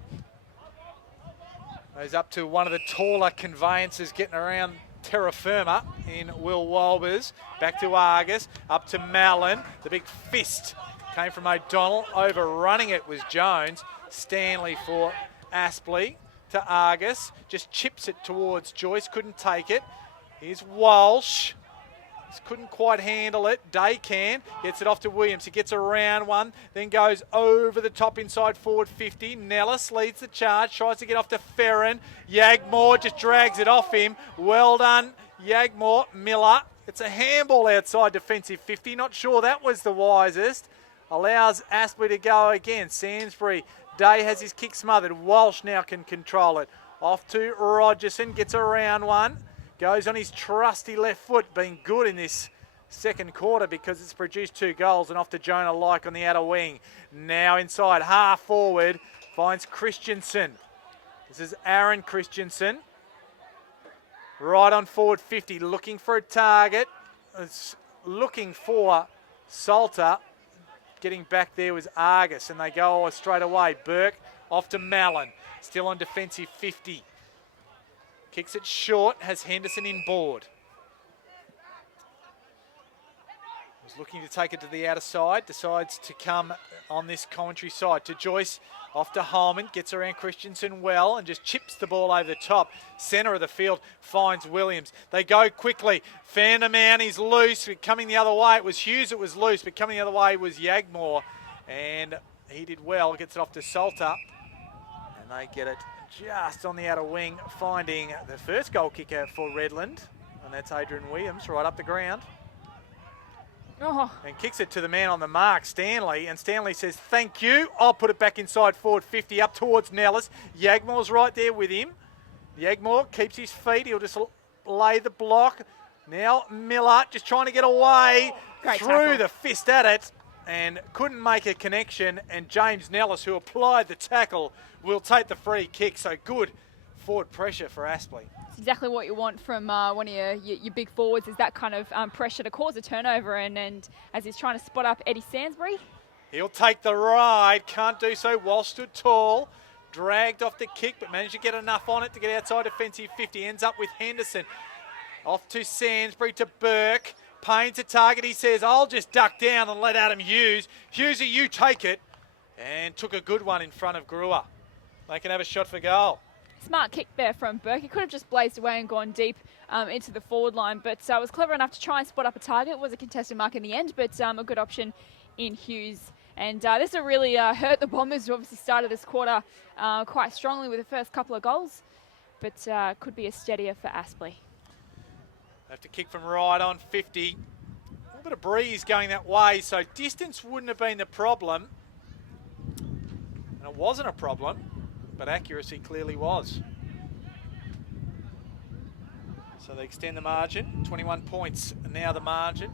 Goes up to one of the taller conveyances getting around terra firma in Will Walbers. Back to Argus, up to Mallon. The big fist came from O'Donnell. Overrunning it was Jones. Stanley for Aspley to Argus. Just chips it towards Joyce. Couldn't take it. Here's Walsh. Just couldn't quite handle it. Day can. Gets it off to Williams. He gets around one. Then goes over the top inside forward 50. Nellis leads the charge. Tries to get off to Ferrin. Yagmore just drags it off him. Well done, Yagmore. Miller. It's a handball outside defensive 50. Not sure that was the wisest. allows Aspley to go again. Sainsbury, Day has his kick smothered. Walsh now can control it. Off to Rogerson, gets around one. Goes on his trusty left foot, being good in this second quarter because it's produced 2 goals, and off to Jonah Like on the outer wing. Now inside, half forward, finds Christensen. This is Aaron Christensen. Right on forward 50, looking for a target. It's looking for Salter. Getting back there was Argus, and they go straight away. Burke off to Mallon, still on defensive 50. Kicks it short, has Henderson in board. Was looking to take it to the outer side, decides to come on this commentary side to Joyce, off to Holman, gets around Christensen well and just chips the ball over the top. Centre of the field finds Williams. They go quickly. Vanderman, he's loose. Coming the other way, it was Hughes that was loose, but coming the other way was Yagmore. And he did well, gets it off to Salter. And they get it just on the outer wing, finding the first goal kicker for Redland. And that's Adrian Williams, right up the ground. Oh. And kicks it to the man on the mark, Stanley. And Stanley says, thank you. I'll put it back inside forward 50 up towards Nellis. Yagmore's right there with him. Yagmore keeps his feet. He'll just lay the block. Now Miller just trying to get away. Great threw tackle. the fist at it and couldn't make a connection. And James Nellis, who applied the tackle, will take the free kick. So good forward pressure for Aspley. It's exactly what you want from one of your big forwards, is that kind of pressure to cause a turnover. And as he's trying to spot up Eddie Sainsbury. He'll take the ride, can't do so. Walsh stood tall, dragged off the kick, but managed to get enough on it to get outside defensive 50. Ends up with Henderson. Off to Sainsbury, to Burke. Payne's a target. He says, I'll just duck down and let Adam Hughes. Hughesy, you take it. And took a good one in front of Brewer. They can have a shot for goal. Smart kick there from Burke. He could have just blazed away and gone deep into the forward line, but was clever enough to try and spot up a target. It was a contested mark in the end, but a good option in Hughes. And this will really hurt the Bombers, who obviously started this quarter quite strongly with the first couple of goals, but could be a steadier for Aspley. Have to kick from right on 50. A little bit of breeze going that way, so distance wouldn't have been the problem. And it wasn't a problem, but accuracy clearly was. So they extend the margin. 21 points now the margin.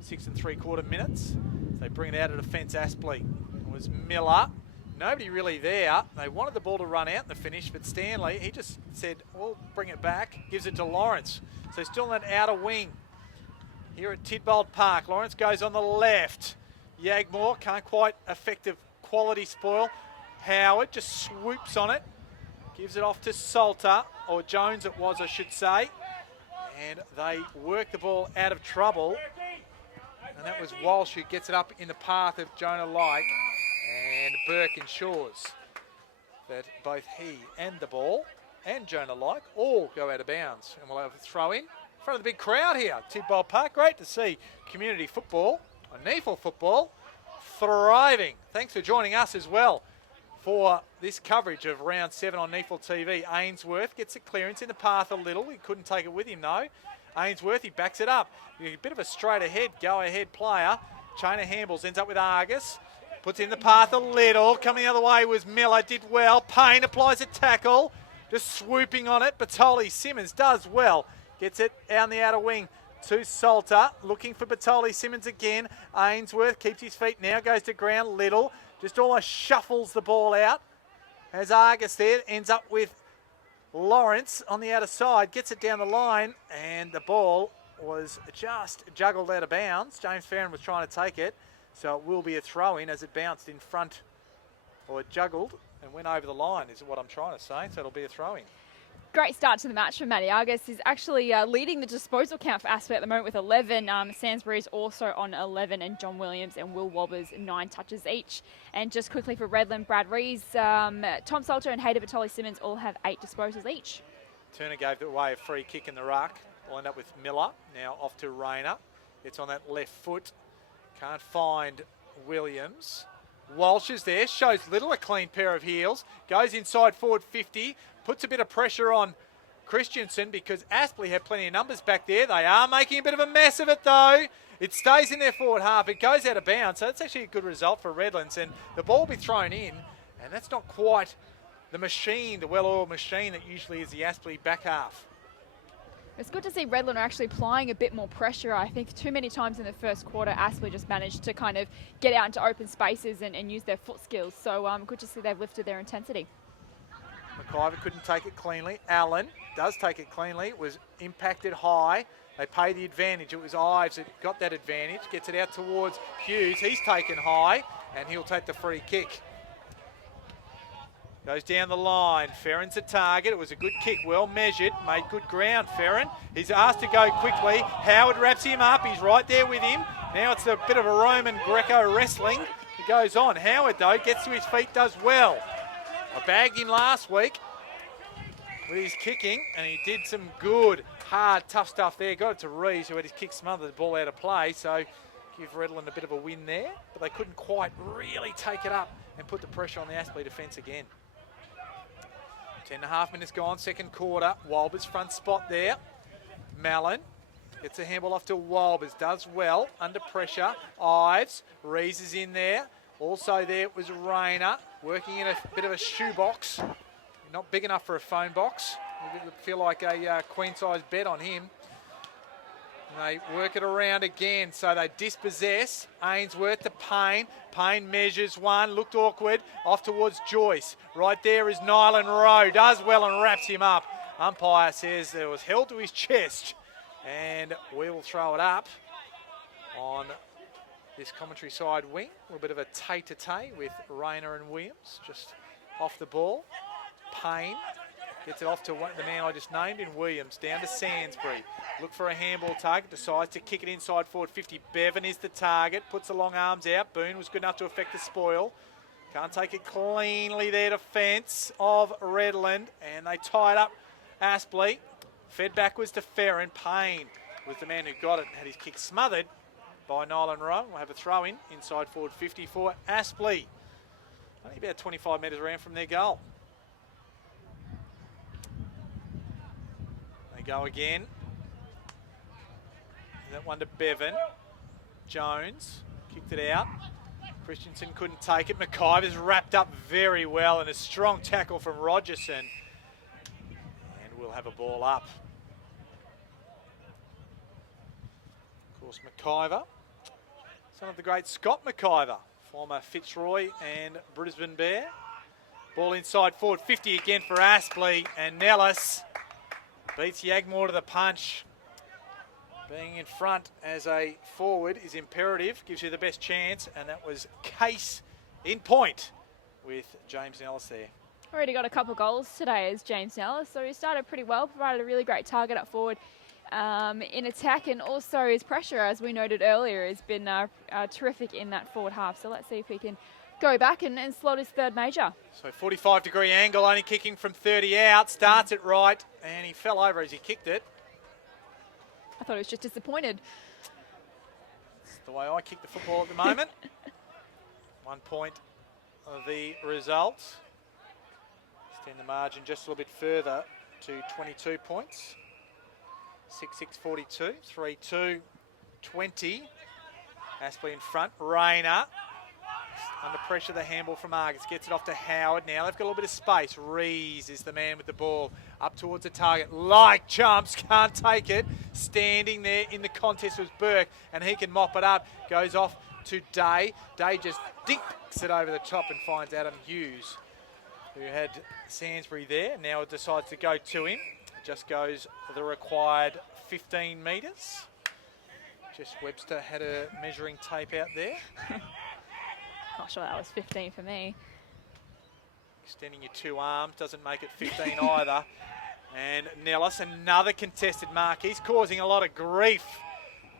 6 3/4 minutes. They bring it out of defence. Aspley. It was Miller. Nobody really there. They wanted the ball to run out in the finish, but Stanley, he just said, well, bring it back. Gives it to Lawrence. So still in that outer wing here at Tidbold Park. Lawrence goes on the left. Yagmore can't quite effective quality spoil. Howard just swoops on it. Gives it off to Salter, or Jones it was, I should say. And they work the ball out of trouble. And that was Walsh who gets it up in the path of Jonah Like. And Burke ensures that both he and the ball and Jonah Like all go out of bounds. And we'll have a throw in front of the big crowd here at Tidbold Park. Great to see community football, or NEAFL football, thriving. Thanks for joining us as well for this coverage of round 7 on NEAFL TV. Ainsworth gets a clearance in the path a little. He couldn't take it with him though. Ainsworth, he backs it up. A bit of a straight ahead, go ahead player. Chainer Hambles ends up with Argus. Puts in the path a little. Coming the other way was Miller, did well. Payne applies a tackle. Just swooping on it. Batoli Simmons does well. Gets it out the outer wing to Salter. Looking for Batoli Simmons again. Ainsworth keeps his feet now. Goes to ground. Little. Just almost shuffles the ball out. Has Argus there. Ends up with Lawrence on the outer side. Gets it down the line. And the ball was just juggled out of bounds. James Farron was trying to take it. So it will be a throw-in as it bounced in front, or it juggled and went over the line, is what I'm trying to say. So it'll be a throw-in. Great start to the match from Matty Argus. He's actually leading the disposal count for Aspley at the moment with 11. Sainsbury's also on 11, and John Williams and Will Wobbers 9 touches each. And just quickly for Redland, Brad Rees, Tom Salter and Hayder Batoli Simmons all have 8 disposals each. Turner gave away a free kick in the ruck. We'll end up with Miller. Now off to Rayner. It's on that left foot. Can't find Williams. Walsh is there, shows Little a clean pair of heels. Goes inside forward 50, puts a bit of pressure on Christensen because Aspley had plenty of numbers back there. They are making a bit of a mess of it though. It stays in their forward half. It goes out of bounds, so that's actually a good result for Redlands. And the ball will be thrown in, and that's not quite the machine, the well-oiled machine that usually is the Aspley back half. It's good to see Redland are actually applying a bit more pressure. I think too many times in the first quarter, Aspley just managed to kind of get out into open spaces and use their foot skills. So good to see they've lifted their intensity. McIver couldn't take it cleanly. Allen does take it cleanly. It was impacted high. They pay the advantage. It was Ives that got that advantage. Gets it out towards Hughes. He's taken high, and he'll take the free kick. Goes down the line. Ferron's the target. It was a good kick, well measured. Made good ground, Ferron. He's asked to go quickly. Howard wraps him up. He's right there with him. Now it's a bit of a Roman Greco wrestling. He goes on. Howard, though, gets to his feet, does well. I bagged him last week with his kicking, and he did some good, hard, tough stuff there. Got it to Rees, who had his kick smothered, the ball out of play. So give Redland a bit of a win there. But they couldn't quite really take it up and put the pressure on the Aspley defence again. 10.5 minutes gone, second quarter. Walbers front spot there. Mallon gets a handball off to Walbers, does well, under pressure. Ives, Rees is in there. Also there was Rayner, working in a bit of a shoebox. Not big enough for a phone box. It would feel like a queen-size bed on him. And they work it around again, so they dispossess. Ainsworth to Payne. Payne measures one, looked awkward, off towards Joyce. Right there is Nylan Rowe, does well and wraps him up. Umpire says it was held to his chest, and we will throw it up on this commentary side wing. A little bit of a tete-a-tete with Rayner and Williams, just off the ball. Payne gets it off to the man I just named in Williams, down to Sandsbury. Look for a handball target, decides to kick it inside forward 50. Bevan is the target, puts the long arms out. Boone was good enough to affect the spoil. Can't take it cleanly there, defence of Redland, and they tied up Aspley. Fed backwards to Ferron. Payne was the man who got it and had his kick smothered by Nylan Rowe. We'll have a throw in, inside forward 50 for Aspley. Only about 25 metres around from their goal. They go again. That one to Bevan. Jones kicked it out. Christensen couldn't take it. McIver's wrapped up very well, and a strong tackle from Rogerson. And we'll have a ball up. Of course, McIver, son of the great Scott McIver, former Fitzroy and Brisbane Bear. Ball inside forward 50 again for Aspley, and Nellis beats Yagmore to the punch. Being in front as a forward is imperative, gives you the best chance, and that was case in point with James Nellis there. Already got a couple of goals today as James Nellis, so he started pretty well, provided a really great target up forward in attack, and also his pressure, as we noted earlier, has been terrific in that forward half. So let's see if he can go back and slot his third major. So 45-degree angle, only kicking from 30 out, starts it right, and he fell over as he kicked it. I thought he was just disappointed. That's the way I kick the football at the moment. 1 point of the results. Extend the margin just a little bit further to 22 points. 6-6-42, 3-2-20. Aspley in front. Rayner under pressure, the handball from Argus. Gets it off to Howard now. They've got a little bit of space. Rees is the man with the ball. Up towards the target. Like jumps, can't take it. Standing there in the contest was Burke, and he can mop it up. Goes off to Day. Day just dinks it over the top and finds Adam Hughes, who had Sandsbury there. Now it decides to go to him. Just goes for the required 15 metres. Just Webster had a measuring tape out there. Not sure that was 15 for me. Extending your two arms doesn't make it 15 either. And Nellis, another contested mark. He's causing a lot of grief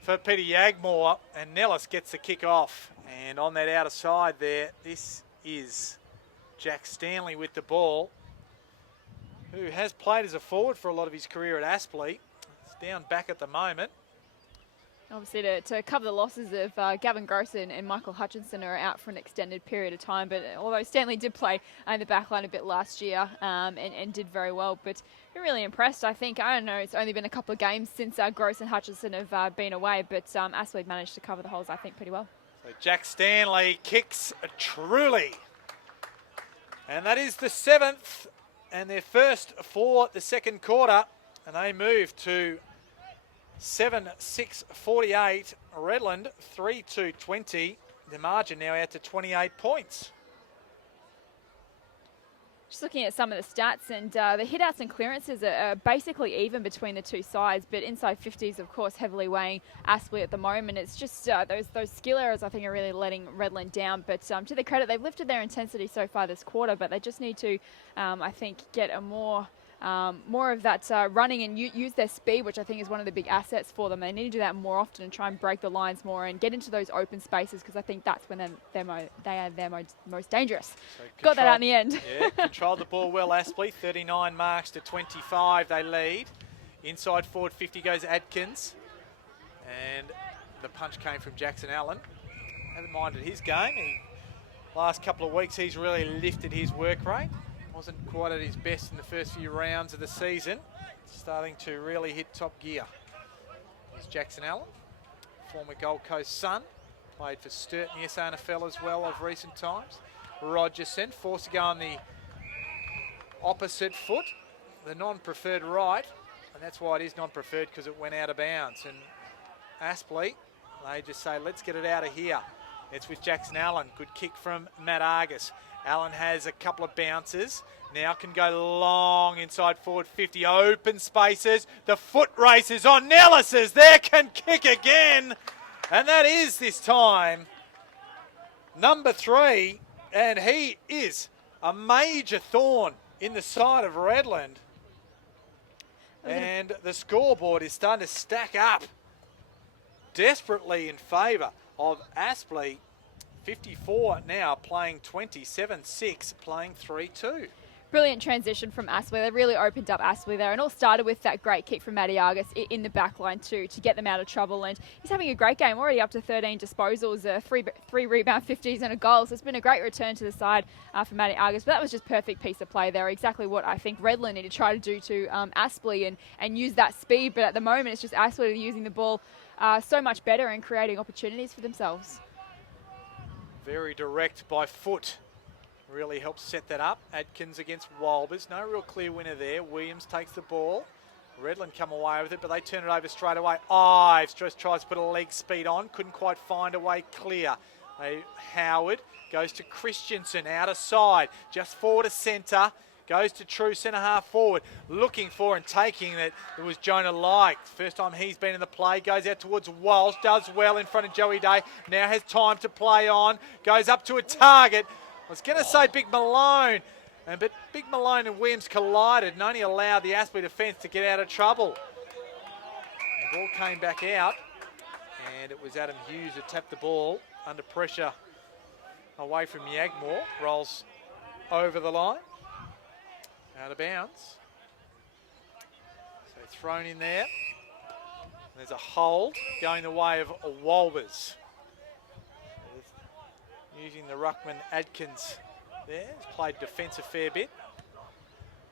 for Peter Yagmore. And Nellis gets the kick off. And on that outer side there, this is Jack Stanley with the ball, who has played as a forward for a lot of his career at Aspley. He's down back at the moment. Obviously, to cover the losses of Gavin Gross and Michael Hutchinson are out for an extended period of time. But although Stanley did play in the back line a bit last year and did very well, but been really impressed. I think, I don't know, it's only been a couple of games since Gross and Hutchinson have been away, but Aspley managed to cover the holes, I think, pretty well. So Jack Stanley kicks truly. And that is the 7th and their first for the second quarter. And they move to 7-6-48. Redland 3-2-20. The margin now out to 28 points. Just looking at some of the stats, and the hit-outs and clearances are basically even between the two sides, but inside 50s, of course, heavily weighing Aspley at the moment. It's just those skill errors, I think, are really letting Redland down. But to their credit, they've lifted their intensity so far this quarter, but they just need to, I think, get a more of that running and use their speed, which I think is one of the big assets for them. They need to do that more often and try and break the lines more and get into those open spaces, because I think that's when they are their most dangerous. So got that out in the end. Yeah, controlled the ball well, Aspley. 39 marks to 25, they lead. Inside forward 50 goes Adkins. And the punch came from Jackson Allen. Haven't minded his game. Last couple of weeks, he's really lifted his work rate. Wasn't quite at his best in the first few rounds of the season. Starting to really hit top gear. Here's Jackson Allen, former Gold Coast Sun. Played for Sturt in the SANFL as well of recent times. Rogerson forced to go on the opposite foot, the non-preferred right. And that's why it is non-preferred, because it went out of bounds. And Aspley, they just say, let's get it out of here. It's with Jackson Allen. Good kick from Matt Argus. Allen has a couple of bounces. Now can go long inside forward 50. Open spaces. The foot race is on. Nellis is there. Can kick again. And that is this time number 3. And he is a major thorn in the side of Redland. And the scoreboard is starting to stack up desperately in favour of Aspley. 54 now, playing 27-6, playing 3-2. Brilliant transition from Aspley. They really opened up Aspley there, and all started with that great kick from Matty Argus in the back line too, to get them out of trouble. And he's having a great game, already up to 13 disposals, three rebound 50s and a goal. So it's been a great return to the side for Matty Argus. But that was just perfect piece of play there. Exactly what I think Redland need to try to do to Aspley and use that speed. But at the moment, it's just Aspley using the ball so much better and creating opportunities for themselves. Very direct by foot. Really helps set that up. Adkins against Walbers. No real clear winner there. Williams takes the ball. Redland come away with it, but they turn it over straight away. Ives just tries to put a leg speed on. Couldn't quite find a way clear. Howard goes to Christensen out of side. Just forward to centre. Goes to true centre half forward. Looking for and taking it. It was Jonah Like. First time he's been in the play. Goes out towards Walsh. Does well in front of Joey Day. Now has time to play on. Goes up to a target. I was going to say Big Malone. But Big Malone and Williams collided and only allowed the Aspley defence to get out of trouble. The ball came back out. And it was Adam Hughes who tapped the ball under pressure away from Yagmore. Rolls over the line. Out of bounds. So thrown in there. There's a hold going the way of Walbers. Using the ruckman Adkins there. He's played defence a fair bit.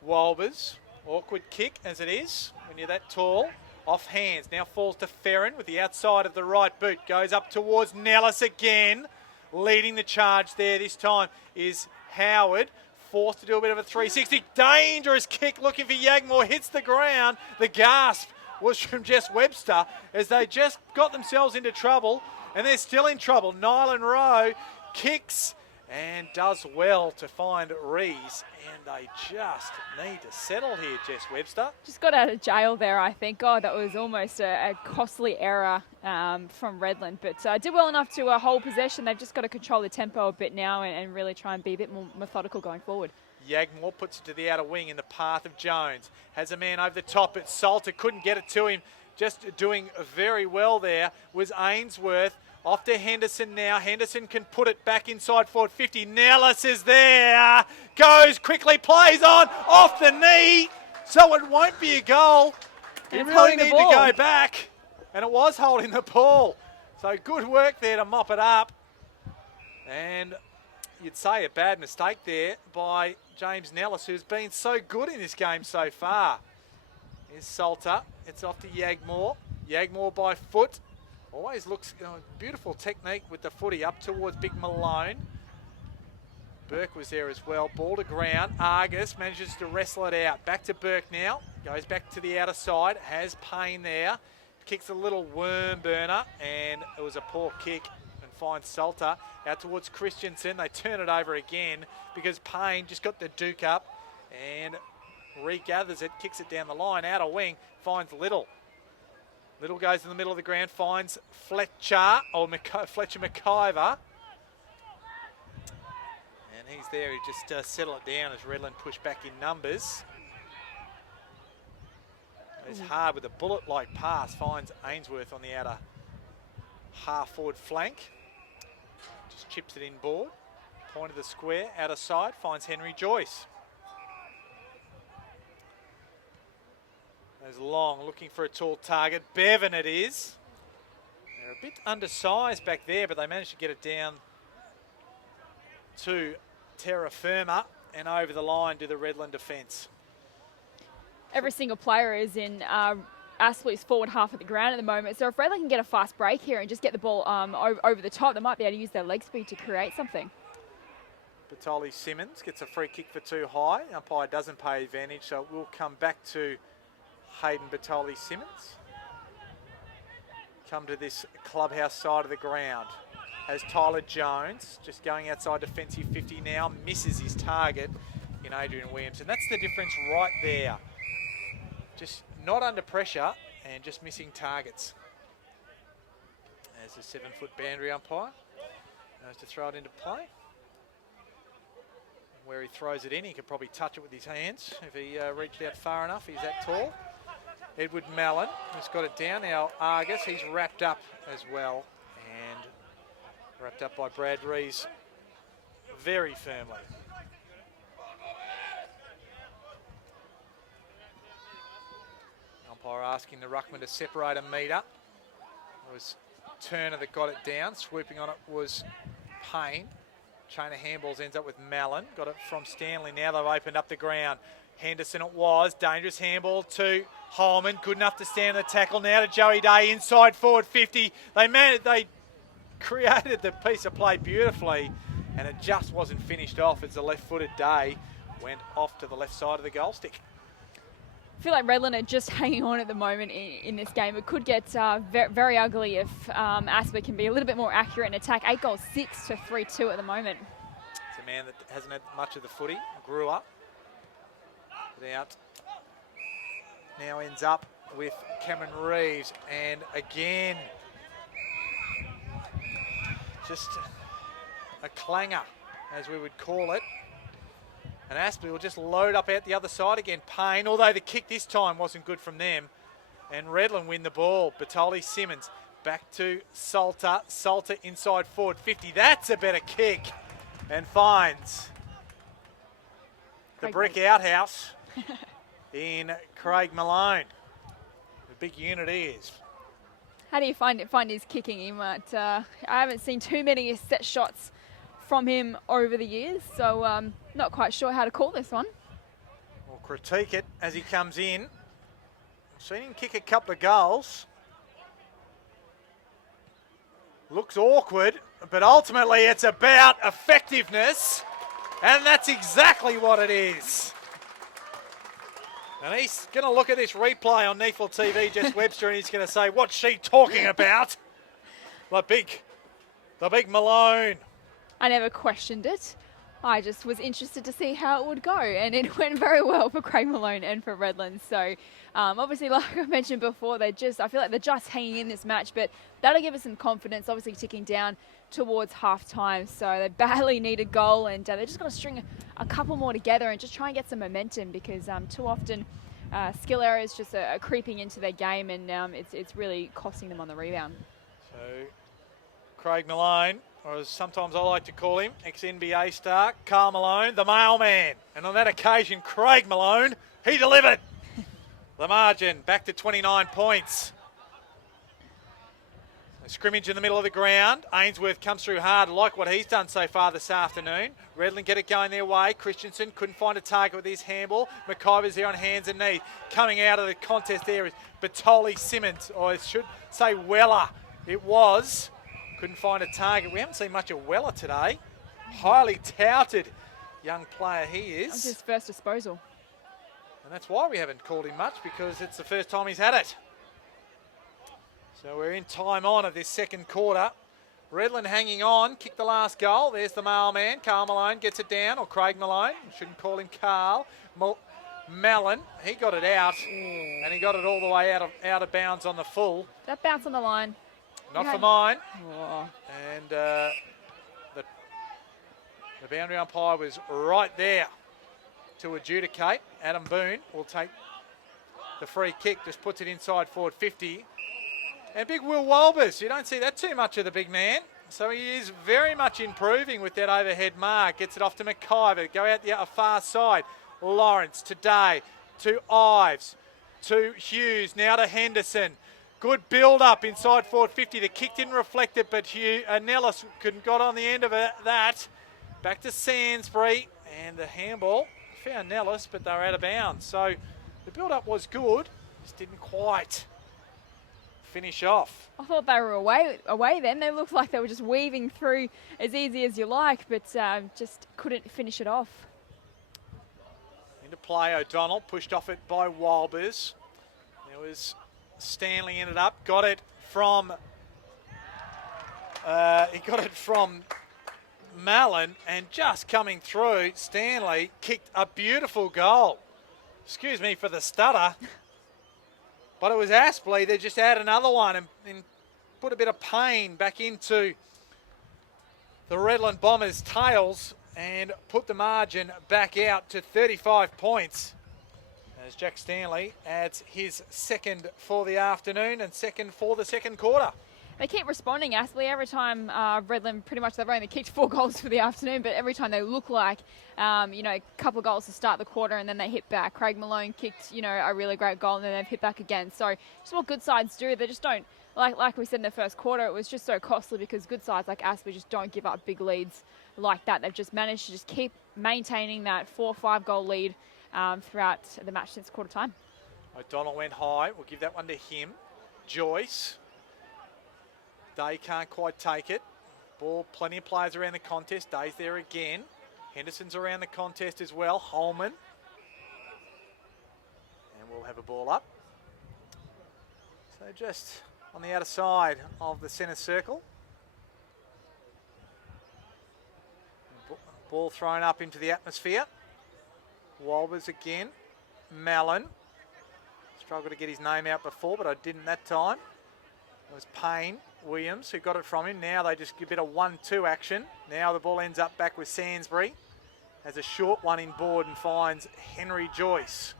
Walbers. Awkward kick as it is when you're that tall. Off hands. Now falls to Ferrin with the outside of the right boot. Goes up towards Nellis again. Leading the charge there this time is Howard. Forced to do a bit of a 360. Dangerous kick looking for Yagmore. Hits the ground. The gasp was from Jess Webster as they just got themselves into trouble. And they're still in trouble. Nylan Rowe kicks and does well to find Rees. And they just need to settle here, Jess Webster. Just got out of jail there, I think. God, that was almost a costly error from Redland. But did well enough to hold possession. They've just got to control the tempo a bit now and really try and be a bit more methodical going forward. Yagmore puts it to the outer wing in the path of Jones. Has a man over the top, but Salter couldn't get it to him. Just doing very well there was Ainsworth. Off to Henderson now. Henderson can put it back inside forward 50. Nellis is there. Goes quickly, plays on, off the knee. So it won't be a goal. You really need to go back. And it was holding the ball. So good work there to mop it up. And you'd say a bad mistake there by James Nellis, who's been so good in this game so far. Here's Salter. It's off to Yagmore. Yagmore by foot. Always looks beautiful technique with the footy up towards Big Malone. Burke was there as well. Ball to ground. Argus manages to wrestle it out. Back to Burke now. Goes back to the outer side. Has Payne there. Kicks a little worm burner. And it was a poor kick. And finds Salter out towards Christensen. They turn it over again because Payne just got the duke up and regathers it. Kicks it down the line. Outer wing. Finds Little. Little goes in the middle of the ground. Finds Fletcher. Or Fletcher McIver. And he's there to just settle it down as Redland push back in numbers. It's hard with a bullet-like pass. Finds Ainsworth on the outer half-forward flank. Just chips it inboard. Point of the square, outer side. Finds Henry Joyce. Goes long, looking for a tall target. Bevan it is. They're a bit undersized back there, but they managed to get it down to terra firma and over the line to the Redland defence. Every single player is in Aspley's forward half of the ground at the moment. So if Redland can get a fast break here and just get the ball over the top, they might be able to use their leg speed to create something. Batoli Simmons gets a free kick for too high. Umpire doesn't pay advantage, so it will come back to Hayden Batoli Simmons. Come to this clubhouse side of the ground. As Tyler Jones, just going outside defensive 50 now, misses his target in Adrian Williamson. That's the difference right there. Just not under pressure and just missing targets. There's a 7-foot boundary umpire. Knows to throw it into play. Where he throws it in, he could probably touch it with his hands if he reached out far enough. He's that tall. Edward Mallon has got it down. Now Argus, he's wrapped up as well. And wrapped up by Brad Rees very firmly. Umpire asking the ruckman to separate a metre. It was Turner that got it down. Swooping on it was Payne. Chain of handballs ends up with Mallon. Got it from Stanley. Now they've opened up the ground. Henderson it was. Dangerous handball to Holman. Good enough to stand the tackle. Now to Joey Day. Inside forward 50. They created the piece of play beautifully, and it just wasn't finished off as the left-footed Day went off to the left side of the goal stick. I feel like Redland are just hanging on at the moment in this game. It could get very ugly if Aspley can be a little bit more accurate in attack. 8 goals, 6 to 3-2 at the moment. It's a man that hasn't had much of the footy. Grew up. Out. Now ends up with Cameron Reeves, and again just a clanger, as we would call it. And Aspley will just load up out the other side again. Payne, although the kick this time wasn't good from them. And Redland win the ball. Batoli Simmons back to Salter. Salter inside forward 50. That's a better kick. And finds the brick outhouse in Craig Malone. The big unit he is. How do you find his kicking? He might, I haven't seen too many set shots from him over the years, so not quite sure how to call this one. We'll critique it as he comes in. I've seen him kick a couple of goals. Looks awkward, but ultimately it's about effectiveness, and that's exactly what it is. And he's going to look at this replay on NEAFL TV, Jess Webster, and he's going to say, what's she talking about? The big Malone. I never questioned it. I just was interested to see how it would go, and it went very well for Craig Malone and for Redland. So obviously, like I mentioned before, I feel like they're just hanging in this match, but that'll give us some confidence, obviously ticking down towards half-time. So they badly need a goal, and they just got to string a couple more together and just try and get some momentum, because too often skill errors just are creeping into their game, and it's really costing them on the rebound. So Craig Malone, or as sometimes I like to call him, ex-NBA star, Carl Malone, the mailman. And on that occasion, Craig Malone, he delivered. The margin back to 29 points. A scrimmage in the middle of the ground. Ainsworth comes through hard. Like what he's done so far this afternoon. Redland get it going their way. Christensen couldn't find a target with his handball. McIver's there on hands and knees. Coming out of the contest there is Batoli Simmons, or I should say Weller. It was. Couldn't find a target. We haven't seen much of Weller today. Highly touted young player he is. That was his first disposal. And that's why we haven't called him much, because it's the first time he's had it. So we're in time on of this second quarter. Redland hanging on, kicked the last goal. There's the mailman. Carl Malone gets it down, or Craig Malone. Shouldn't call him Carl. Mallon, he got it out, and he got it all the way out of bounds on the full. That bounce on the line. Not for mine. Oh. And the boundary umpire was right there to adjudicate. Adam Boone will take the free kick, just puts it inside forward 50. And big Will Walbers, you don't see that too much of the big man. So he is very much improving with that overhead mark. Gets it off to McIver, go out the far side. Lawrence today to Ives, to Hughes, now to Henderson. Good build-up inside forward 50. The kick didn't reflect it, but Nellis got on the end of that. Back to Sainsbury, and the handball found Nellis, but they were out of bounds. So the build-up was good, just didn't quite finish off. I thought they were away then. They looked like they were just weaving through as easy as you like, but just couldn't finish it off. Into play, O'Donnell pushed off it by Walbers. There was Stanley ended up, got it from Mallon, and just coming through, Stanley kicked a beautiful goal. Excuse me for the stutter. But it was Aspley that just added another one and put a bit of pain back into the Redland Bombers' tails and put the margin back out to 35 points. As Jack Stanley adds his second for the afternoon and second for the second quarter. They keep responding, Aspley. Every time Redland, pretty much they've only kicked 4 goals for the afternoon, but every time they look like, a couple of goals to start the quarter and then they hit back. Craig Malone kicked, a really great goal and then they've hit back again. So just what good sides do, they just don't, like we said in the first quarter, it was just so costly because good sides like Aspley just don't give up big leads like that. They've just managed to just keep maintaining that 4 or 5 goal lead throughout the match since quarter time. O'Donnell went high. We'll give that one to him. Joyce. Day can't quite take it. Ball, plenty of players around the contest. Day's there again. Henderson's around the contest as well. Holman. And we'll have a ball up. So just on the outer side of the centre circle. Ball thrown up into the atmosphere. Walbers again. Mallon. Struggled to get his name out before, but I didn't that time. It was Payne Williams who got it from him. Now they just give a bit of 1-2 action. Now the ball ends up back with Sainsbury. Has a short one in board and finds Henry Joyce.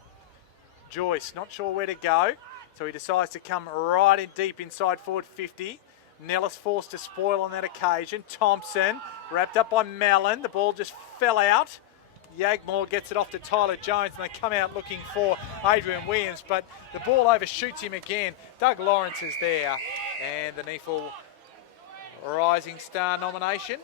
Joyce, not sure where to go, so he decides to come right in deep inside forward 50. Nellis forced to spoil on that occasion. Thompson, wrapped up by Mallon. The ball just fell out. Yagmore gets it off to Tyler Jones, and they come out looking for Adrian Williams, but the ball overshoots him again. Doug Lawrence is there, and the NEAFL Rising Star nomination.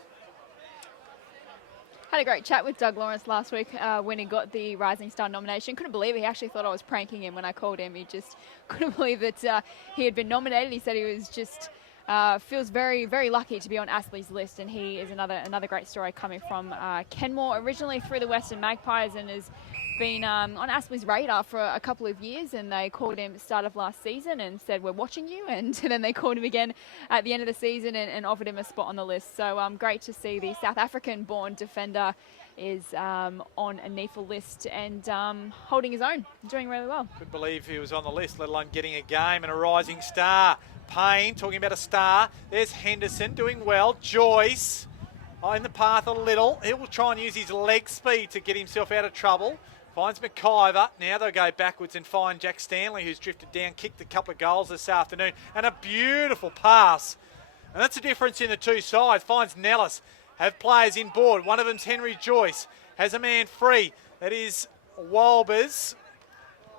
Had a great chat with Doug Lawrence last week when he got the Rising Star nomination. Couldn't believe it. He actually thought I was pranking him when I called him. He just couldn't believe that he had been nominated. He said he was just feels very, very lucky to be on Aspley's list, and he is another great story coming from Kenmore, originally through the Western Magpies, and has been on Aspley's radar for a couple of years. And they called him at the start of last season and said, "We're watching you," and then they called him again at the end of the season and offered him a spot on the list. So great to see the South African-born defender is on a NEAFL list and holding his own, doing really well. Couldn't believe he was on the list, let alone getting a game, and a rising star. Payne, talking about a star. There's Henderson doing well. Joyce in the path a little. He will try and use his leg speed to get himself out of trouble. Finds McIver. Now they'll go backwards and find Jack Stanley, who's drifted down, kicked a couple of goals this afternoon, and a beautiful pass. And that's the difference in the two sides. Finds Nellis. Have players in board. One of them's Henry Joyce. Has a man free. That is Walbers.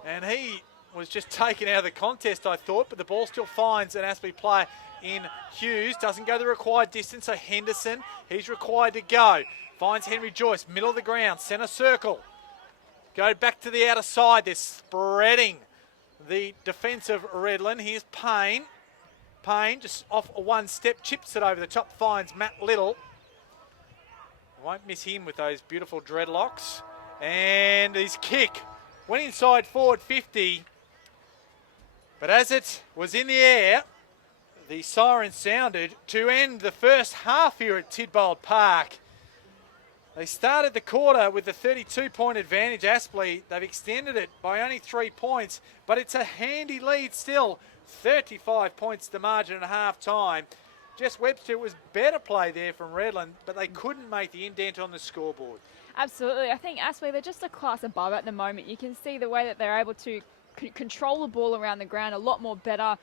And he was just taken out of the contest, I thought, but the ball still finds an Aspley player in Hughes. Doesn't go the required distance, so Henderson, he's required to go. Finds Henry Joyce, middle of the ground, centre circle. Go back to the outer side. They're spreading the defence of Redland. Here's Payne. Payne just off one step, chips it over the top, finds Matt Little. Won't miss him with those beautiful dreadlocks. And his kick went inside forward 50. But as it was in the air, the siren sounded to end the first half here at Tidbold Park. They started the quarter with a 32-point advantage, Aspley. They've extended it by only 3 points, but it's a handy lead still. 35 points to margin at half-time. Jess Webster, it was better play there from Redland, but they couldn't make the indent on the scoreboard. Absolutely. I think Aspley, they're just a class above at the moment. You can see the way that they're able to control the ball around the ground a lot more better.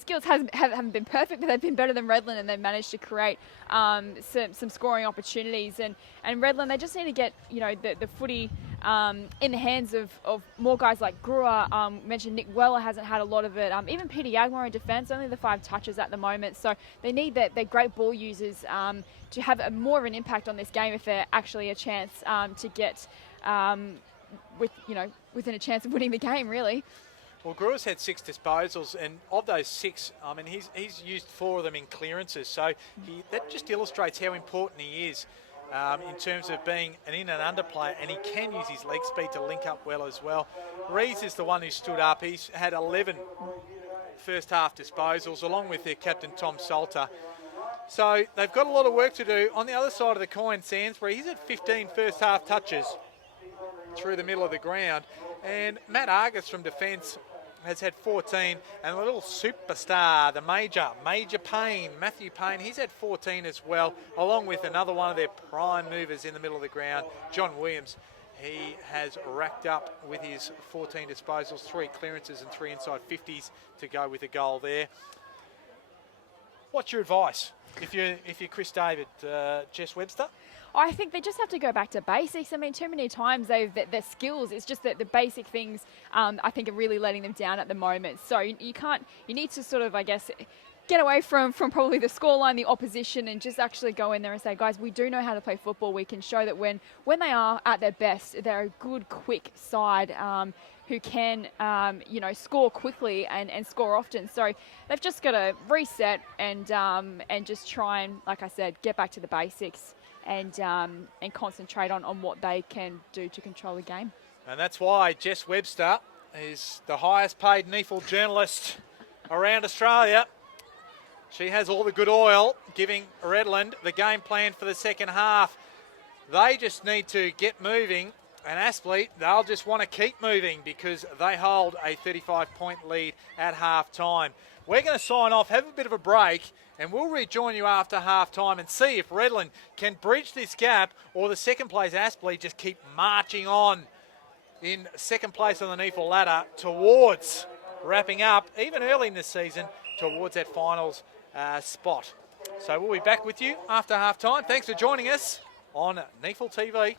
Skills haven't been perfect, but they've been better than Redland, and they've managed to create some scoring opportunities. And Redland, they just need to get the footy in the hands of more guys like Brewer. Mentioned Nick Weller hasn't had a lot of it. Even Peter Yagmore in defence, only the 5 touches at the moment. So they need their great ball users to have more of an impact on this game if they're actually a chance to get within a chance of winning the game, really. Well, Brewer's had 6 disposals, and of those 6, I mean, he's used 4 of them in clearances. So that just illustrates how important he is in terms of being an in and under player, and he can use his leg speed to link up well as well. Rees is the one who stood up. He's had 11 first half disposals, along with their captain Tom Salter. So they've got a lot of work to do. On the other side of the coin, Sainsbury, he's had 15 first half touches through the middle of the ground. And Matt Argus from defence has had 14, and the little superstar, the Major Payne, Matthew Payne, he's had 14 as well, along with another one of their prime movers in the middle of the ground, John Williams. He has racked up with his 14 disposals, 3 clearances and 3 inside 50s to go with a goal there. What's your advice if you're Chris David, Jess Webster? I think they just have to go back to basics. I mean, too many times their skills, it's just that the basic things I think are really letting them down at the moment. So you need to sort of, I guess, get away from probably the scoreline, the opposition, and just actually go in there and say, guys, we do know how to play football. We can show that when they are at their best, they're a good, quick side who can, score quickly and score often. So they've just got to reset and just try and, like I said, get back to the basics and concentrate on what they can do to control the game. And that's why Jess Webster is the highest paid NEAFL journalist around Australia. She has all the good oil, giving Redland the game plan for the second half. They just need to get moving, and Aspley, they'll just want to keep moving because they hold a 35-point lead at half-time. We're going to sign off, have a bit of a break, and we'll rejoin you after half-time and see if Redland can bridge this gap or the second place Aspley just keep marching on in second place on the NEAFL ladder towards wrapping up, even early in the season, towards that finals spot. So we'll be back with you after half-time. Thanks for joining us on NEAFL TV.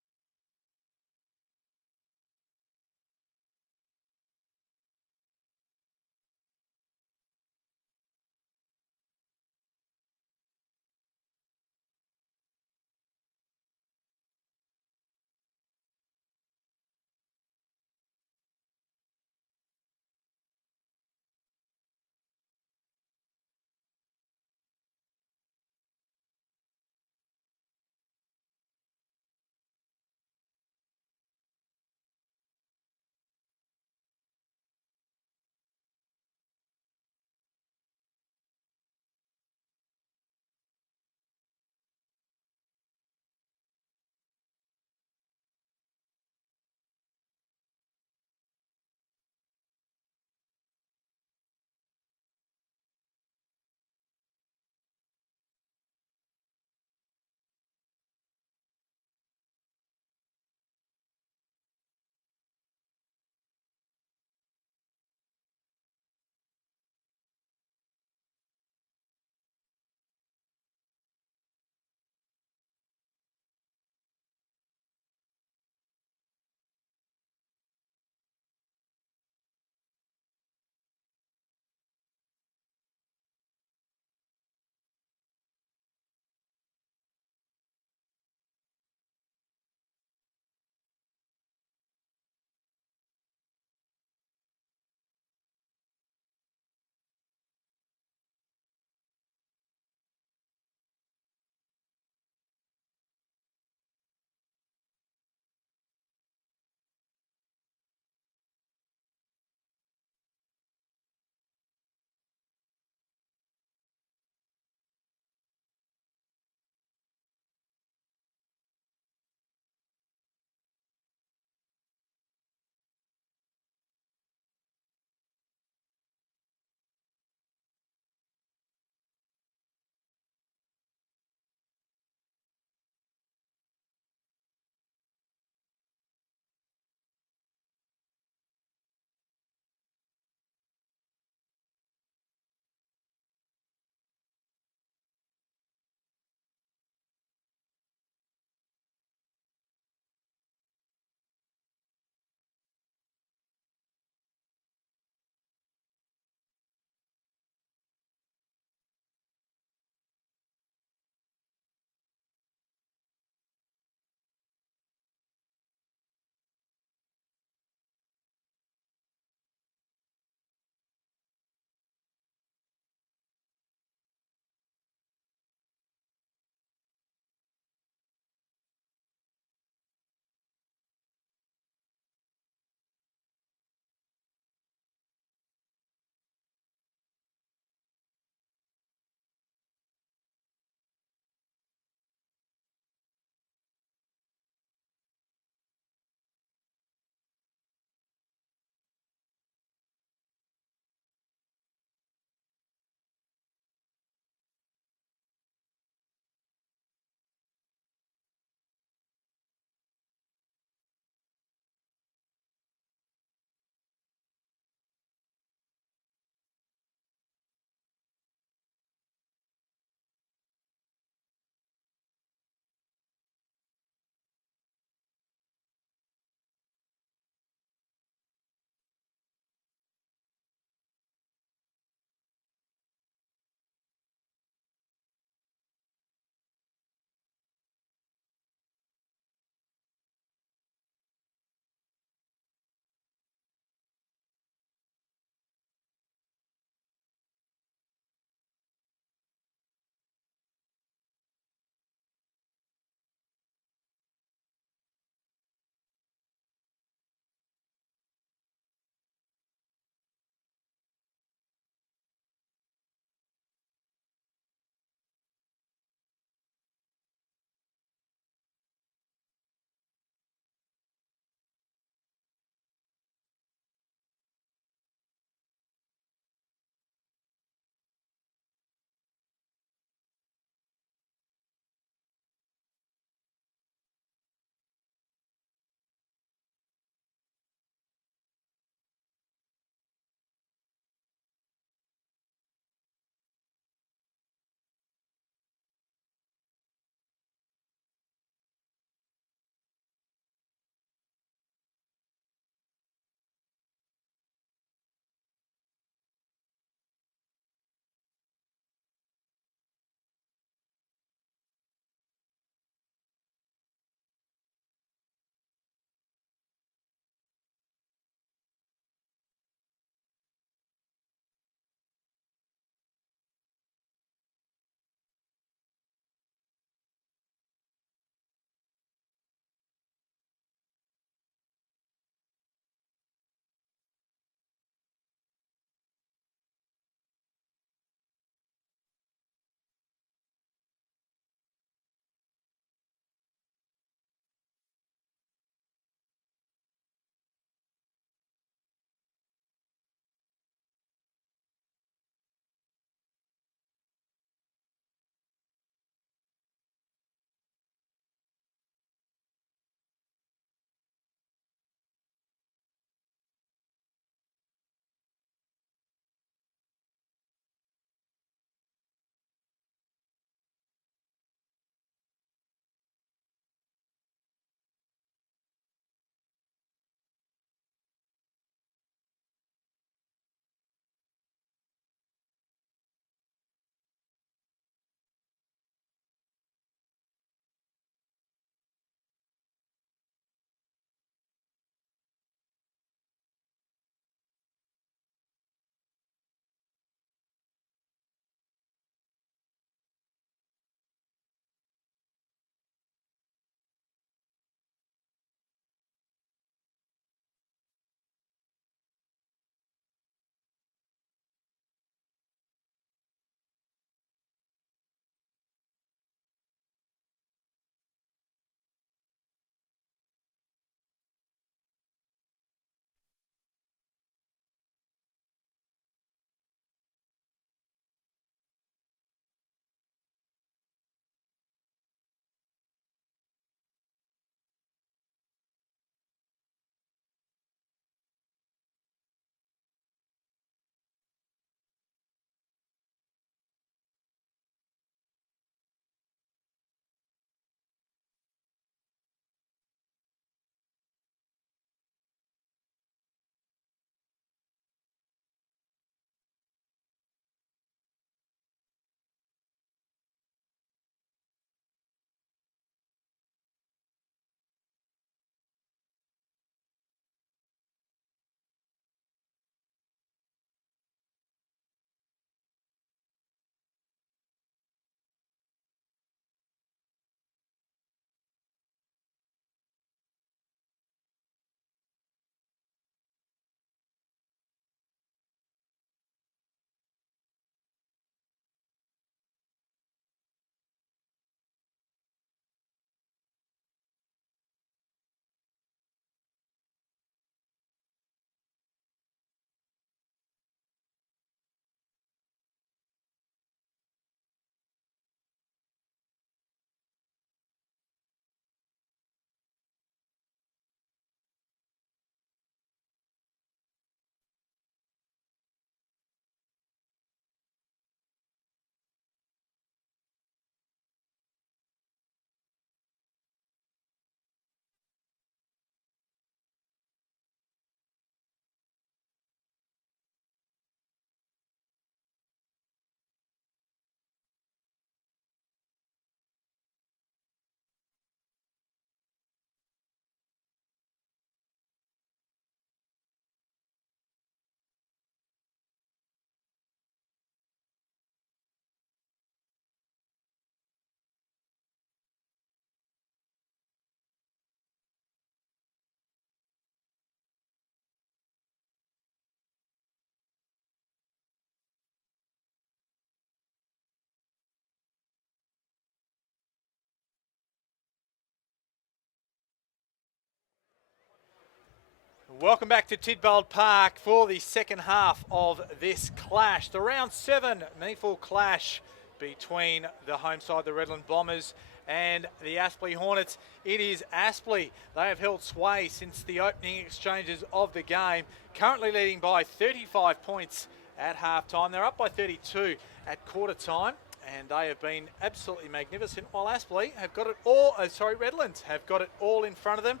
Welcome back to Tidbold Park for the second half of this clash. The round 7 NEAFL clash between the home side, the Redland Bombers, and the Aspley Hornets. It is Aspley. They have held sway since the opening exchanges of the game, currently leading by 35 points at half time. They're up by 32 at quarter time, and they have been absolutely magnificent, while Aspley have got it all, Redlands have got it all in front of them.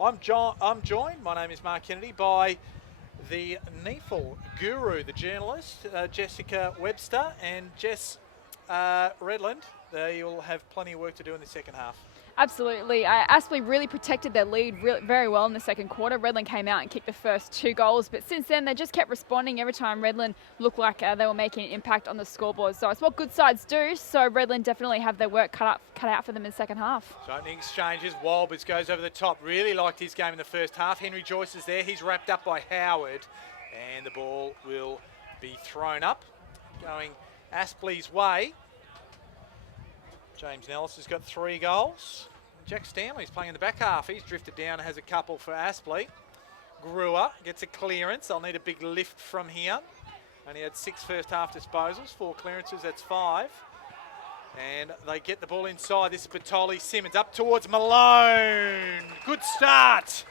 I'm joined, my name is Mark Kennedy, by the NEAFL guru, the journalist, Jessica Webster, and Jess Redland. They will have plenty of work to do in the second half. Absolutely. Aspley really protected their lead very well in the second quarter. Redland came out and kicked the first 2 goals, but since then they just kept responding every time Redland looked like they were making an impact on the scoreboard. So it's what good sides do, so Redland definitely have their work cut out for them in the second half. So opening exchanges, Walbers goes over the top. Really liked his game in the first half. Henry Joyce is there. He's wrapped up by Howard, and the ball will be thrown up, going Aspley's way. James Nellis has got 3 goals. Jack Stanley's playing in the back half. He's drifted down and has a couple for Aspley. Brewer gets a clearance. They'll need a big lift from here. Only had 6 first half disposals, 4 clearances, that's 5. And they get the ball inside. This is Batoli Simmons up towards Malone. Good start.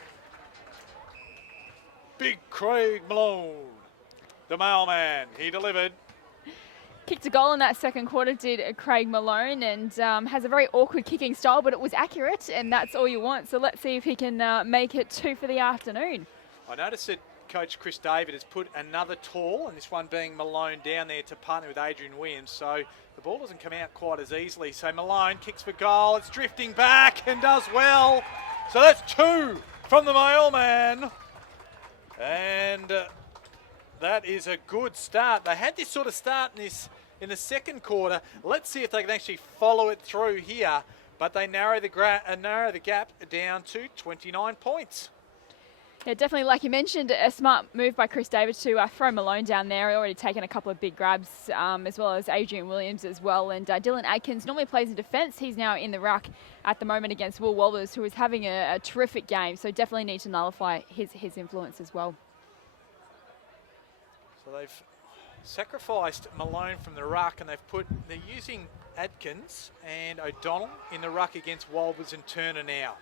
Big Craig Malone, the mailman. He delivered. Kicked a goal in that second quarter, did Craig Malone, and has a very awkward kicking style, but it was accurate, and that's all you want. So let's see if he can make it 2 for the afternoon. I noticed that Coach Chris David has put another tall, and this one being Malone, down there to partner with Adrian Williams, so the ball doesn't come out quite as easily. So Malone kicks for goal. It's drifting back and does well. So that's 2 from the mailman. And that is a good start. They had this sort of start in the second quarter. Let's see if they can actually follow it through here. But they narrow the gap down to 29 points. Yeah, definitely, like you mentioned, a smart move by Chris David to throw Malone down there. Already taken a couple of big grabs, as well as Adrian Williams as well. And Dylan Adkins normally plays in defence. He's now in the ruck at the moment against Will Walbers, who is having a terrific game. So definitely need to nullify his influence as well. So they've sacrificed Malone from the ruck, and they're using Adkins and O'Donnell in the ruck against Walbers and Turner now.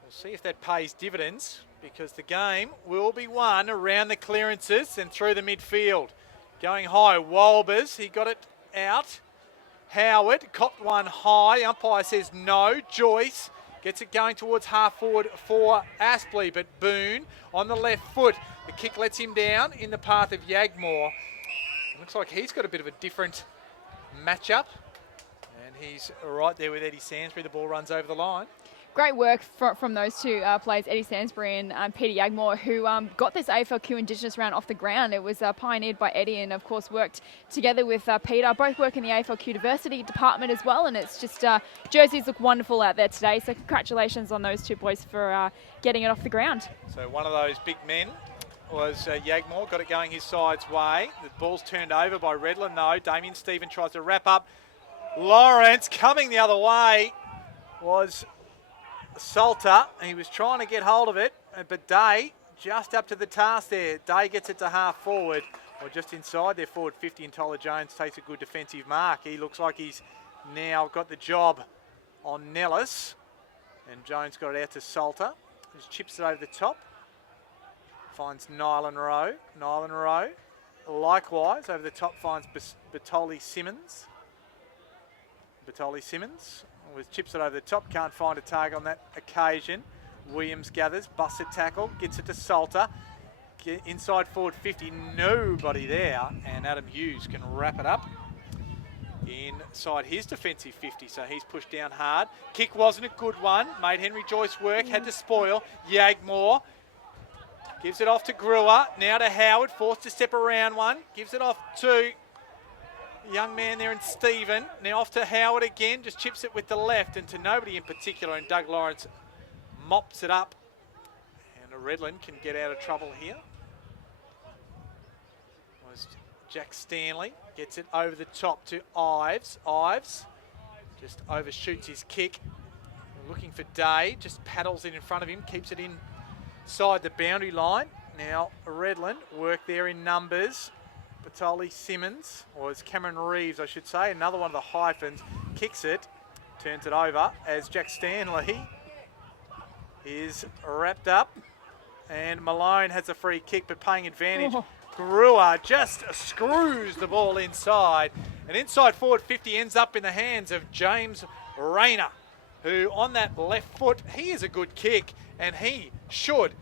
We'll see if that pays dividends, because the game will be won around the clearances and through the midfield. Going high, Walbers, he got it out. Howard copped one high. Umpire says no. Joyce gets it going towards half forward for Aspley, but Boone on the left foot. The kick lets him down in the path of Yagmore. It looks like he's got a bit of a different matchup, and he's right there with Eddie Sansbury. The ball runs over the line. Great work from those 2 players, Eddie Sansbury and Peter Yagmore, who got this AFLQ Indigenous round off the ground. It was pioneered by Eddie and, of course, worked together with Peter. Both work in the AFLQ diversity department as well, and it's just jerseys look wonderful out there today. So congratulations on those 2 boys for getting it off the ground. So one of those big men was Yagmore, got it going his side's way. The ball's turned over by Redland, though. Damien Stephen tries to wrap up. Lawrence coming the other way was Salter. He was trying to get hold of it, but Day just up to the task there. Day gets it to half forward, or just inside their forward 50, and Tyler Jones takes a good defensive mark. He looks like he's now got the job on Nellis, and Jones got it out to Salter. Just chips it over the top. Finds Nylan Rowe. Nylan Rowe, likewise, over the top finds Batoli Simmons. Batoli Simmons with chips it over the top. Can't find a target on that occasion. Williams gathers, busts a tackle, gets it to Salter. Inside forward 50, nobody there. And Adam Hughes can wrap it up inside his defensive 50. So he's pushed down hard. Kick wasn't a good one. Made Henry Joyce work, had to spoil. Yagmore gives it off to Brewer, now to Howard, forced to step around one. Gives it off to young man there in Stephen. Now off to Howard again, just chips it with the left and to nobody in particular, and Doug Lawrence mops it up. And Redland can get out of trouble here. Was Jack Stanley, gets it over the top to Ives. Ives just overshoots his kick. Looking for Day, just paddles it in front of him, keeps it in inside the boundary line. Now Redland work there in numbers. Batoli Simmons, or it's Cameron Reeves, I should say, another one of the hyphens, kicks it, turns it over as Jack Stanley is wrapped up, and Malone has a free kick, but paying advantage. Oh. Brewer just screws the ball inside, and inside forward 50 ends up in the hands of James Rayner, who on that left foot, he is a good kick, and he should,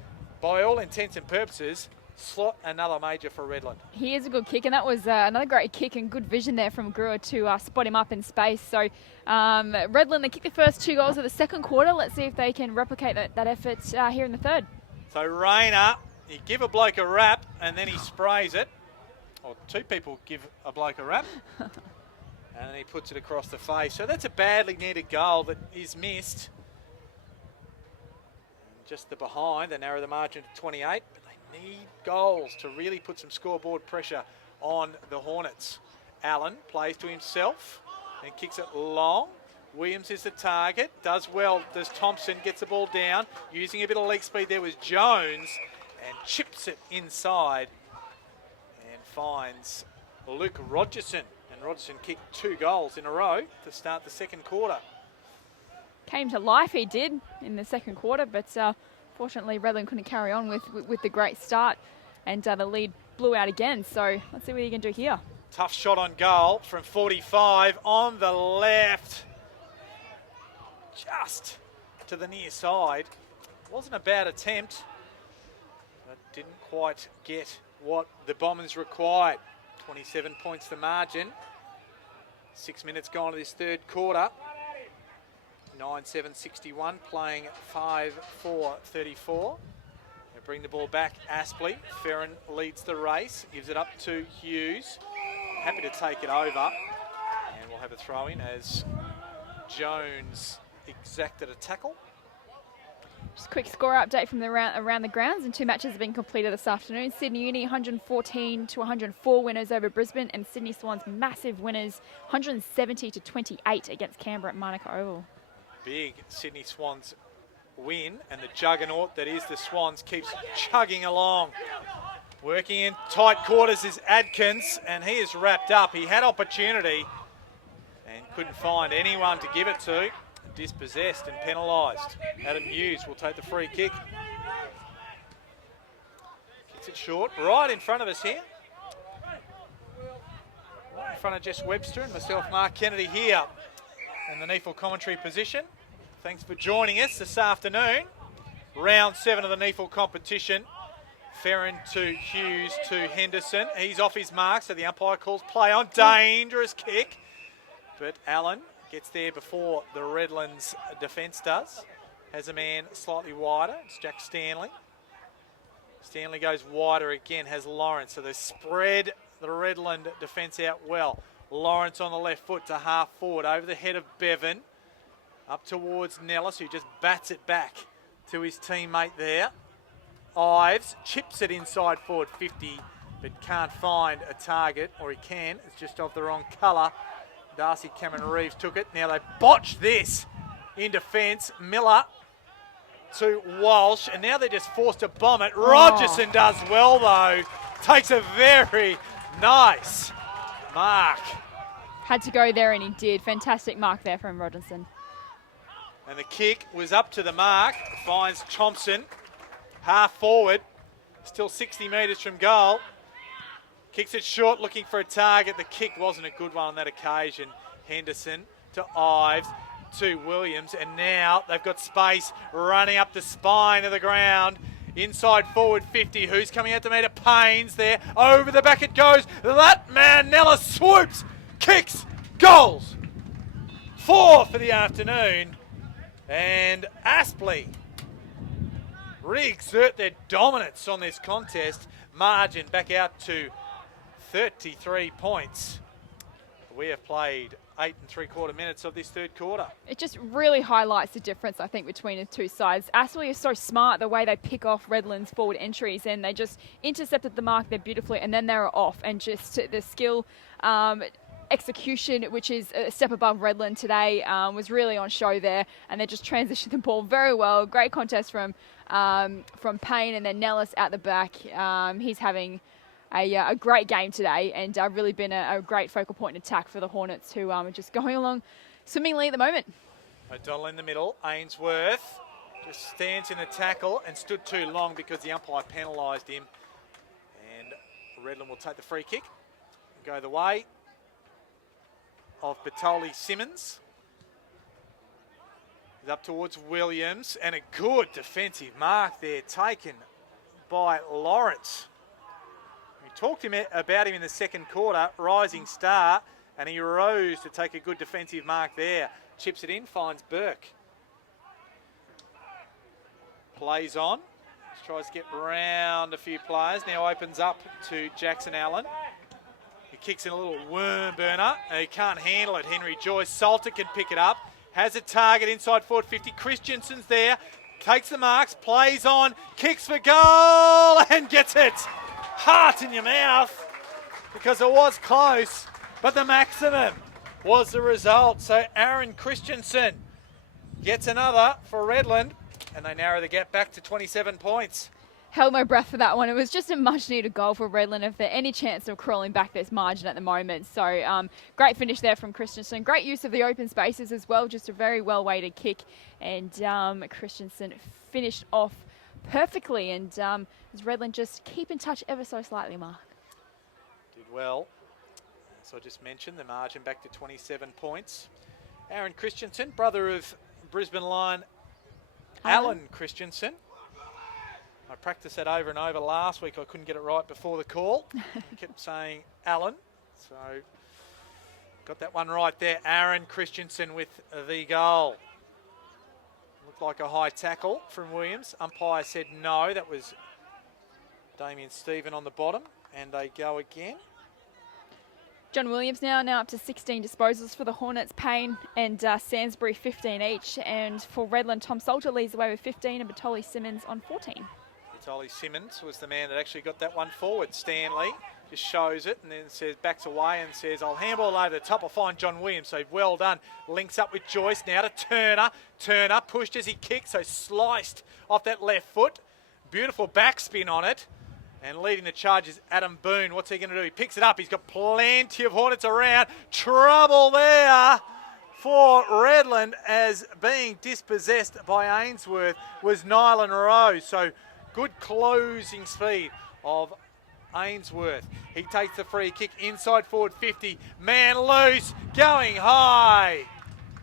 by all intents and purposes, slot another major for Redland. He is a good kick, and that was another great kick and good vision there from Brewer to spot him up in space. So Redland, they kicked the first 2 goals of the second quarter. Let's see if they can replicate that effort here in the third. So Rayner, he give a bloke a rap and then he sprays it. Or 2 people give a bloke a rap. And then he puts it across the face. So that's a badly needed goal that is missed. And just the behind, they narrow the margin to 28. But they need goals to really put some scoreboard pressure on the Hornets. Allen plays to himself and kicks it long. Williams is the target, does well, does Thompson, gets the ball down, using a bit of leg speed there was Jones, and chips it inside and finds Luke Rogerson. And Rogerson kicked 2 goals in a row to start the second quarter. Came to life, he did, in the second quarter, but fortunately Redland couldn't carry on with the great start, and the lead blew out again. So let's see what he can do here. Tough shot on goal from 45 on the left. Just to the near side. Wasn't a bad attempt, but didn't quite get what the Bombers required. 27 points the margin. 6 minutes gone to this third quarter. 9-7-61, playing 5-4-34. They bring the ball back. Aspley. Ferrin leads the race, gives it up to Hughes. Happy to take it over. And we'll have a throw in as Jones exacted a tackle. Just a quick score update from around the grounds, and 2 matches have been completed this afternoon. Sydney Uni 114-104 winners over Brisbane, and Sydney Swans massive winners 170-28 against Canberra at Manuka Oval. Big Sydney Swans win, and the juggernaut that is the Swans keeps chugging along. Working in tight quarters is Adkins, and he is wrapped up. He had opportunity and couldn't find anyone to give it to. Dispossessed and penalised. Adam Hughes will take the free kick. Kicks it short, right in front of us here. Right in front of Jess Webster and myself, Mark Kennedy, here in the NEAFL commentary position. Thanks for joining us this afternoon. Round 7 of the NEAFL competition. Ferrin to Hughes to Henderson. He's off his mark, so the umpire calls play on. Dangerous kick. But Allen gets there before the Redlands defence does. Has a man slightly wider. It's Jack Stanley. Stanley goes wider again, has Lawrence. So they spread the Redland defence out well. Lawrence on the left foot to half forward over the head of Bevan. Up towards Nellis, who just bats it back to his teammate there. Ives chips it inside forward 50, but can't find a target, or he can. It's just of the wrong colour. Darcy Cameron Reeves took it. Now they botch this in defence. Miller to Walsh, and now they're just forced to bomb it. Rogerson does well though. Takes a very nice mark. Had to go there, and he did. Fantastic mark there from Rogerson. And the kick was up to the mark. Finds Thompson. Half forward. Still 60 metres from goal. Kicks it short, looking for a target. The kick wasn't a good one on that occasion. Henderson to Ives to Williams. And now they've got space running up the spine of the ground. Inside forward 50. Who's coming out to meet it? Paynes there. Over the back it goes. That man, Nella, swoops. Kicks. Goals. 4 for the afternoon. And Aspley re-exert their dominance on this contest. Margin back out to 33 points. We have played 8 3/4 minutes of this third quarter. It just really highlights the difference, I think, between the two sides. Aspley is so smart the way they pick off Redland's forward entries, and they just intercepted the mark there beautifully, and then they were off, and just the skill execution, which is a step above Redland today, was really on show there, and they just transitioned the ball very well. Great contest from from Payne, and then Nellis at the back. He's having a great game today, and really been a great focal point in attack for the Hornets, who are just going along swimmingly at the moment. O'Donnell in the middle. Ainsworth just stands in the tackle and stood too long because the umpire penalised him. And Redland will take the free kick and go the way of Batoli Simmons. He's up towards Williams, and a good defensive mark there taken by Lawrence. We talked about him in the second quarter, rising star, and he rose to take a good defensive mark there. Chips it in, finds Burke. Plays on. Tries to get round a few players. Now opens up to Jackson Allen. He kicks in a little worm burner. He can't handle it, Henry Joyce. Salter can pick it up. Has a target inside forward 50. Christensen's there. Takes the marks. Plays on. Kicks for goal and gets it. Heart in your mouth because it was close. But the maximum was the result. So Aaron Christensen gets another for Redland, and they narrow the gap back to 27 points. Held my breath for that one. It was just a much-needed goal for Redland if they're any chance of crawling back this margin at the moment. So great finish there from Christensen. Great use of the open spaces as well. Just a very well-weighted kick. And Christensen finished off perfectly. And as Redland just keep in touch ever so slightly, Mark. Did well. So I just mentioned the margin back to 27 points. Aaron Christensen, brother of Brisbane Lion Alan Christensen. I practiced that over and over last week. I couldn't get it right before the call. I kept saying Alan. So got that one right there. Aaron Christensen with the goal. Looked like a high tackle from Williams. Umpire said no. That was Damien Stephen on the bottom. And they go again. John Williams now up to 16 disposals for the Hornets. Payne and Sainsbury 15 each. And for Redland, Tom Salter leads the way with 15 and Batoli Simmons on 14. Batoli Simmons was the man that actually got that one forward. Stanley just shows it and then says, backs away and says, I'll handball over the top. I'll find John Williams. So well done. Links up with Joyce now to Turner. Turner pushed as he kicked, so sliced off that left foot. Beautiful backspin on it. And leading the charge is Adam Boone. What's he going to do? He picks it up. He's got plenty of Hornets around. Trouble there for Redland, as being dispossessed by Ainsworth was Nylan Rose. So good closing speed of Ainsworth. He takes the free kick inside forward 50. Man loose, going high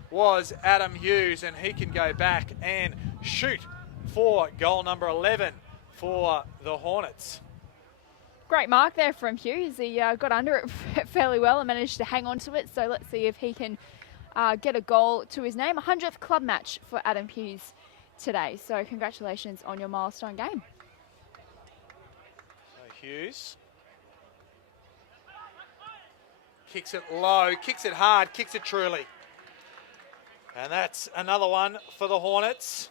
was Adam Hughes, and he can go back and shoot for goal number 11 for the Hornets. Great mark there from Hughes. He got under it fairly well and managed to hang on to it. So let's see if he can get a goal to his name. 100th club match for Adam Hughes today. So congratulations on your milestone game. So Hughes kicks it low, kicks it hard, kicks it truly. And that's another one for the Hornets.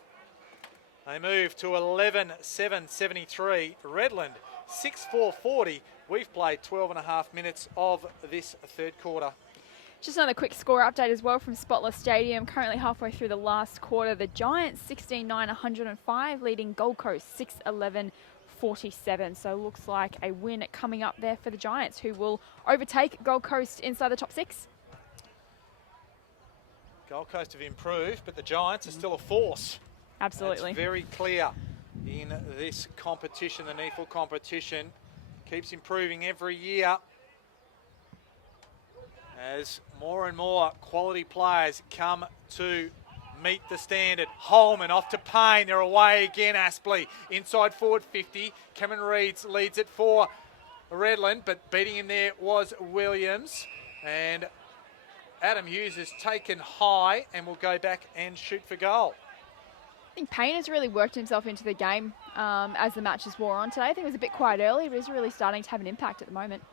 They move to 11-7-73. Redland 6-4-40. We've played 12 and a half minutes of this third quarter. Just another quick score update as well from Spotless Stadium. Currently halfway through the last quarter. The Giants 16-9-105, leading Gold Coast 6-11-47. So looks like a win coming up there for the Giants, who will overtake Gold Coast inside the top 6. Gold Coast have improved, but the Giants are still a force. Absolutely. That's very clear in this competition. The NEAFL competition keeps improving every year as more and more quality players come to meet the standard. Holman off to Payne. They're away again. Aspley inside forward 50. Cameron Reeds leads it for Redland, but beating him there was Williams. And Adam Hughes is taken high and will go back and shoot for goal. I think Payne has really worked himself into the game as the matches wore on today. I think it was a bit quiet early, but he's really starting to have an impact at the moment.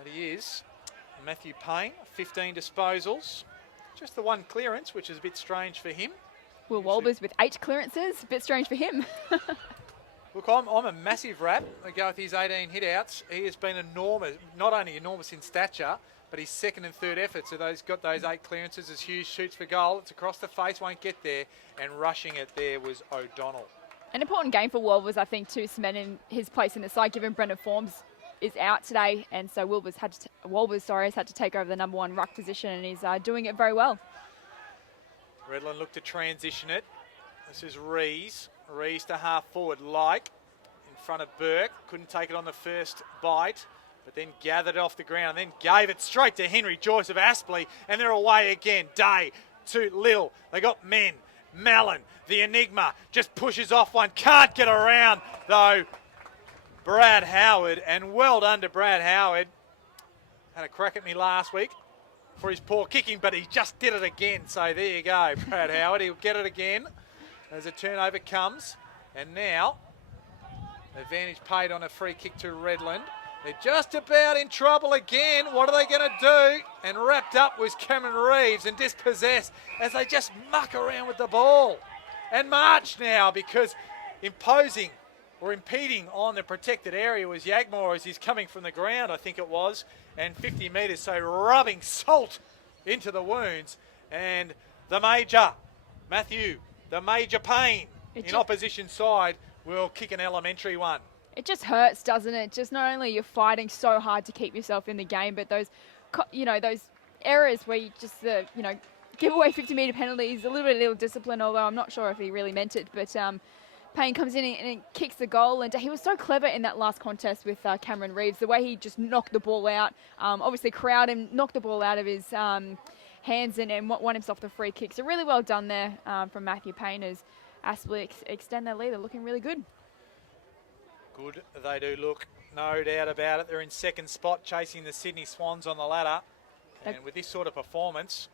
And he is. Matthew Payne, 15 disposals. Just the one clearance, which is a bit strange for him. Will Walbers with 8 clearances. A bit strange for him. Look, I'm a massive rap. I go with his 18 hit-outs. He has been enormous, not only enormous in stature, but his second and third effort, so those got those 8 clearances as Hughes shoots for goal. It's across the face, won't get there, and rushing it there was O'Donnell. An important game for Wolvers, I think, to cement in his place in the side, given Brendan Forms is out today, and so Wolvers has had to take over the number 1 ruck position, and he's doing it very well. Redland looked to transition it. This is Rees. Rees to half forward, like in front of Burke. Couldn't take it on the first bite, but then gathered it off the ground and then gave it straight to Henry Joyce of Aspley, and they're away again. Day to Lil. They got men. Mallon, the enigma, just pushes off one. Can't get around, though, Brad Howard, and well done to Brad Howard. Had a crack at me last week for his poor kicking, but he just did it again. So there you go, Brad Howard. He'll get it again as a turnover comes. And now, advantage paid on a free kick to Redland. They're just about in trouble again. What are they going to do? And wrapped up was Cameron Reeves and dispossessed as they just muck around with the ball. And march now, because imposing or impeding on the protected area was Yagmore as he's coming from the ground, I think it was, and 50 metres, so rubbing salt into the wounds. And the Major, Matthew, the Major Payne in opposition side will kick an elementary one. It just hurts, doesn't it? Just not only you're fighting so hard to keep yourself in the game, but those, those errors where you just, give away 50-metre penalties, a little bit of ill-discipline, although I'm not sure if he really meant it, but Payne comes in and kicks the goal, and he was so clever in that last contest with Cameron Reeves, the way he just knocked the ball out, obviously crowd him, knocked the ball out of his hands and won himself the free kick. So really well done there from Matthew Payne as Aspley extend their lead. They're looking really good. Good they do look, no doubt about it. They're in second spot, chasing the Sydney Swans on the ladder. And with this sort of performance,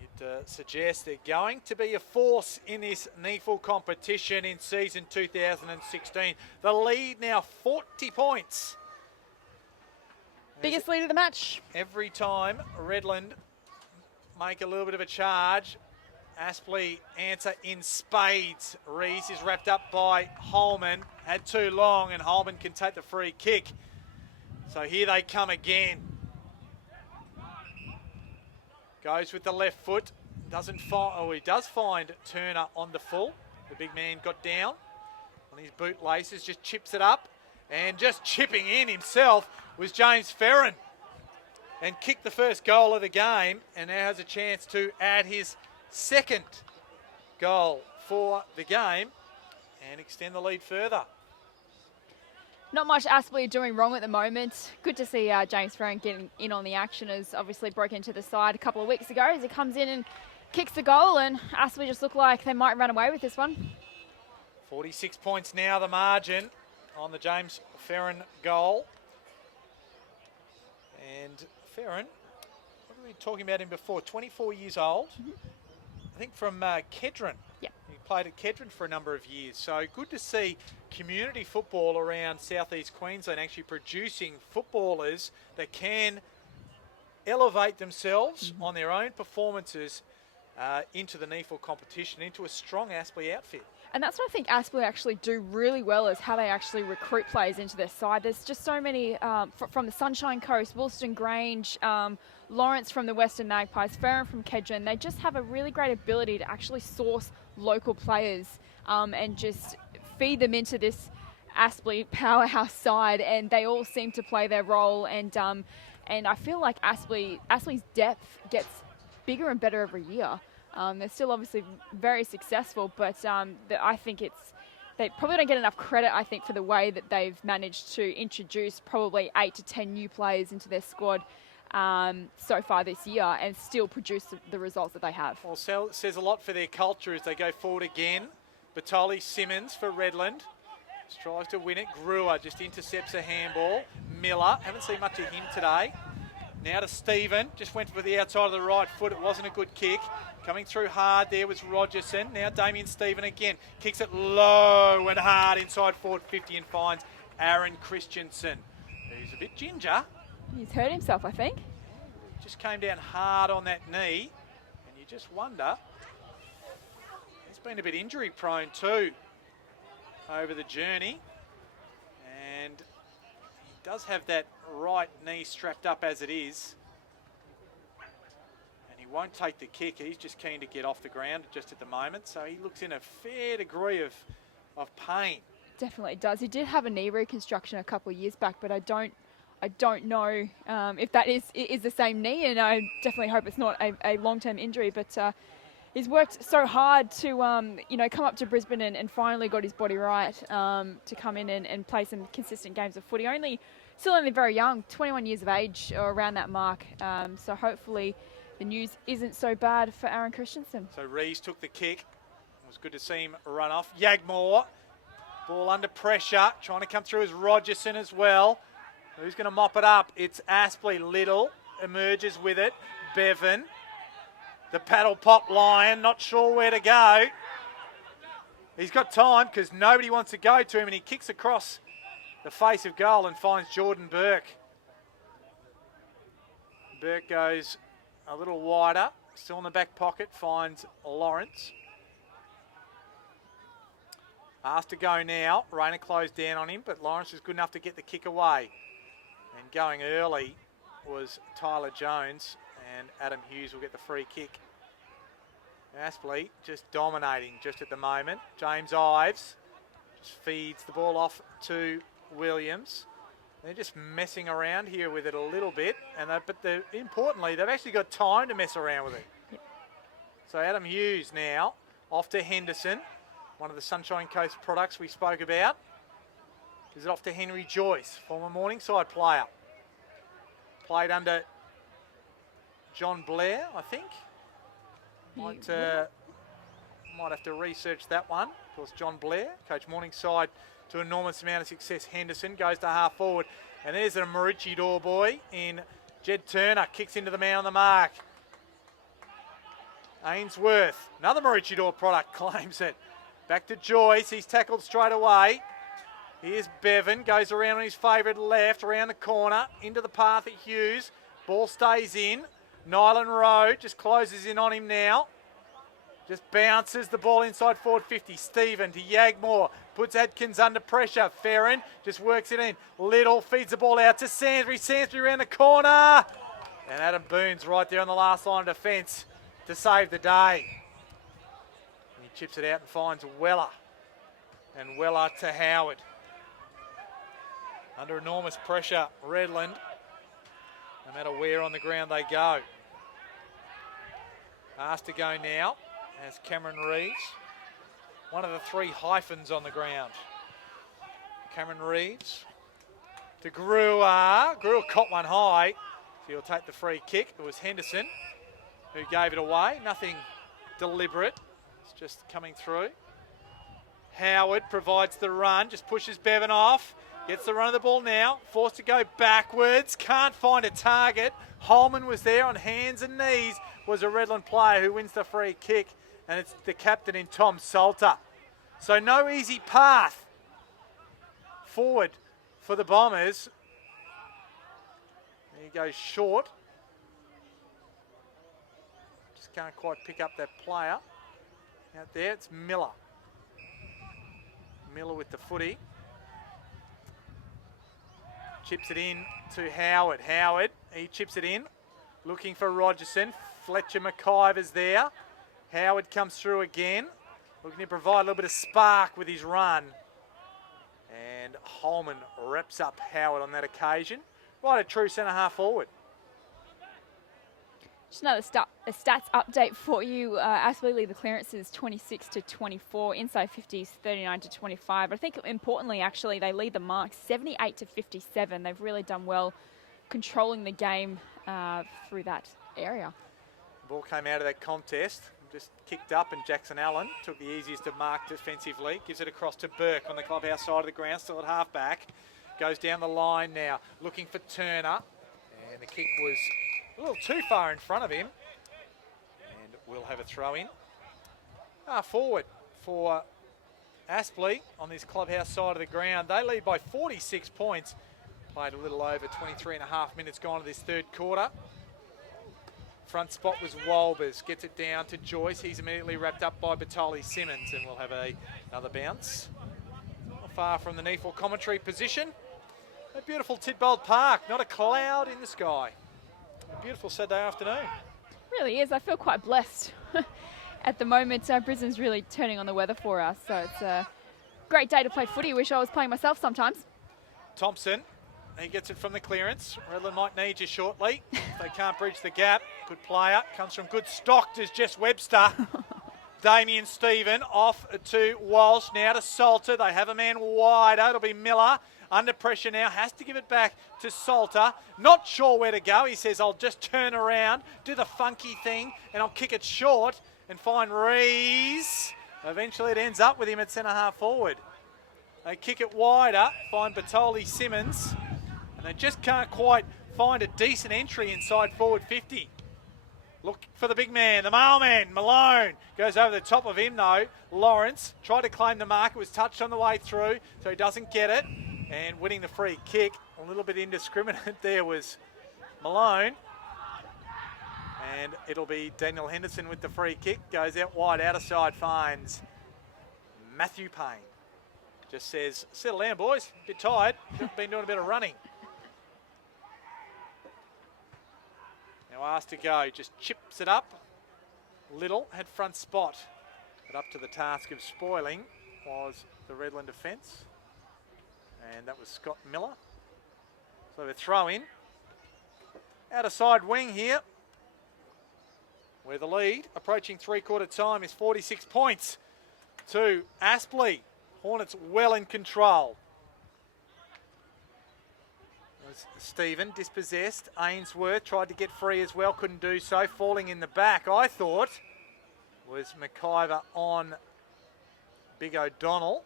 you'd suggest they're going to be a force in this NEAFL competition in season 2016. The lead now 40 points. Biggest lead of the match. Every time Redland make a little bit of a charge, Aspley answer in spades. Rees is wrapped up by Holman. Had too long, and Holman can take the free kick. So here they come again. Goes with the left foot. Doesn't find. Oh, he does find Turner on the full. The big man got down on his boot laces. Just chips it up, and just chipping in himself was James Ferrin, and kicked the first goal of the game, and now has a chance to add his second goal for the game and extend the lead further. Not much Aspley doing wrong at the moment. Good to see James Ferrin getting in on the action, as obviously broke into the side a couple of weeks ago as he comes in and kicks the goal, and Aspley just look like they might run away with this one. 46 points now, the margin on the James Ferrin goal. And Ferrin, what were we talking about him before? 24 years old. I think from Kedron. Yeah. He played at Kedron for a number of years. So good to see community football around southeast Queensland actually producing footballers that can elevate themselves on their own performances into the NEAFL competition, into a strong Aspley outfit. And that's what I think Aspley actually do really well, is how they actually recruit players into their side. There's just so many from the Sunshine Coast, Woolston Grange, Lawrence from the Western Magpies, Ferrin from Kedron. They just have a really great ability to actually source local players and just feed them into this Aspley powerhouse side, and they all seem to play their role. And I feel like Aspley's depth gets bigger and better every year. They're still obviously very successful, but I think they probably don't get enough credit, I think, for the way that they've managed to introduce probably 8 to 10 new players into their squad so far this year and still produce the results that they have. Well, says a lot for their culture as they go forward again. Batoli Simmons for Redland. Strives to win it. Brewer just intercepts a handball. Miller, haven't seen much of him today. Now to Stephen, just went for the outside of the right foot. It wasn't a good kick. Coming through hard there was Rogerson. Now Damien Stephen again. Kicks it low and hard inside forward 50 and finds Aaron Christensen, who's a bit ginger. He's hurt himself, I think. Just came down hard on that knee. And you just wonder, he's been a bit injury prone too over the journey. And he does have that right knee strapped up as it is. And he won't take the kick. He's just keen to get off the ground just at the moment. So he looks in a fair degree of pain. Definitely does. He did have a knee reconstruction a couple of years back, but I don't know if that is the same knee, and I definitely hope it's not a long-term injury. But he's worked so hard to come up to Brisbane and finally got his body right to come in and play some consistent games of footy. Still only very young, 21 years of age or around that mark. So hopefully the news isn't so bad for Aaron Christensen. So Rees took the kick. It was good to see him run off. Yagmore, ball under pressure, trying to come through is Rogerson as well. Who's going to mop it up? It's Aspley. Little emerges with it. Bevan, the paddle pop Lion, not sure where to go. He's got time because nobody wants to go to him, and he kicks across the face of goal and finds Jordan Burke. Burke goes a little wider, still in the back pocket, finds Lawrence. Asked to go now. Rayner closed down on him, but Lawrence was good enough to get the kick away. And going early was Tyler Jones, and Adam Hughes will get the free kick. Aspley just dominating just at the moment. James Ives just feeds the ball off to Williams. They're just messing around here with it a little bit, but importantly, they've actually got time to mess around with it. Yep. So Adam Hughes now off to Henderson, one of the Sunshine Coast products we spoke about. Is it off to Henry Joyce, former Morningside player. Played under John Blair, I think. Might have to research that one. Of course, John Blair, coach Morningside to enormous amount of success. Henderson goes to half forward. And there's a Maroochydore boy in Jed Turner. Kicks into the man on the mark. Ainsworth, another Maroochydore product, claims it. Back to Joyce. He's tackled straight away. Here's Bevan. Goes around on his favourite left. Around the corner. Into the path at Hughes. Ball stays in. Nyland Rowe just closes in on him now. Just bounces the ball inside forward 50. Stephen to Yagmore. Puts Adkins under pressure. Ferrin just works it in. Little feeds the ball out to Sansbury. Sansbury around the corner. And Adam Boone's right there on the last line of defence to save the day. He chips it out and finds Weller. And Weller to Howard. Under enormous pressure, Redland. No matter where on the ground they go. Asked to go now as Cameron Reeves. One of the three hyphens on the ground. Cameron Reeves to Greer. Greer caught one high. So he'll take the free kick. It was Henderson who gave it away. Nothing deliberate. It's just coming through. Howard provides the run. Just pushes Bevan off. Gets the run of the ball now. Forced to go backwards. Can't find a target. Holman was there on hands and knees. Was a Redland player who wins the free kick. And it's the captain in Tom Salter. So no easy path forward for the Bombers. He goes short. Just can't quite pick up that player. Out there, it's Miller. Miller with the footy. Chips it in to Howard. Howard, he chips it in. Looking for Rogerson. Fletcher McIver's there. Howard comes through again. Looking to provide a little bit of spark with his run. And Holman wraps up Howard on that occasion. Right, a true centre half forward. Just another stats update for you. Aspley lead the clearances 26-24, inside 50s 39-25. I think importantly, actually, they lead the marks 78-57. They've really done well controlling the game through that area. Ball came out of that contest, just kicked up, and Jackson Allen took the easiest of mark defensively. Gives it across to Burke on the clubhouse side of the ground, still at half back. Goes down the line now, looking for Turner, and the kick was a little too far in front of him. And we'll have a throw in. Forward for Aspley on this clubhouse side of the ground. They lead by 46 points. Played a little over 23 and a half minutes gone to this third quarter. Front spot was Walbers. Gets it down to Joyce. He's immediately wrapped up by Batoli Simmons, and we'll have another bounce. Not far from the NEAFL commentary position. A beautiful Tidbold Park, not a cloud in the sky. A beautiful Saturday afternoon. Really is. I feel quite blessed at the moment. Brisbane's really turning on the weather for us, so it's a great day to play footy. Wish I was playing myself sometimes. Thompson, he gets it from the clearance. Redland might need you shortly. If they can't bridge the gap. Good player. Comes from good stock to Jess Webster. Damien Stephen off to Walsh. Now to Salter. They have a man wider. It'll be Miller. Under pressure now. Has to give it back to Salter. Not sure where to go. He says, I'll just turn around, do the funky thing, and I'll kick it short and find Rees. Eventually it ends up with him at centre half forward. They kick it wider, find Batoli Simmons, and they just can't quite find a decent entry inside forward 50. Look for the big man, the mailman, Malone. Goes over the top of him though. Lawrence tried to claim the mark. It was touched on the way through, so he doesn't get it. And winning the free kick, a little bit indiscriminate there was Malone. And it'll be Daniel Henderson with the free kick. Goes out wide, outer side, finds Matthew Payne. Just says, settle down, boys. Bit tired. Been doing a bit of running. Now asked to go. Just chips it up. Little had front spot. But up to the task of spoiling was the Redland defence. And that was Scott Miller. So a throw in. Outer side wing here. Where the lead, approaching three-quarter time, is 46 points to Aspley. Hornets well in control. Stephen dispossessed. Ainsworth tried to get free as well, couldn't do so. Falling in the back, I thought, was McIver on Big O'Donnell.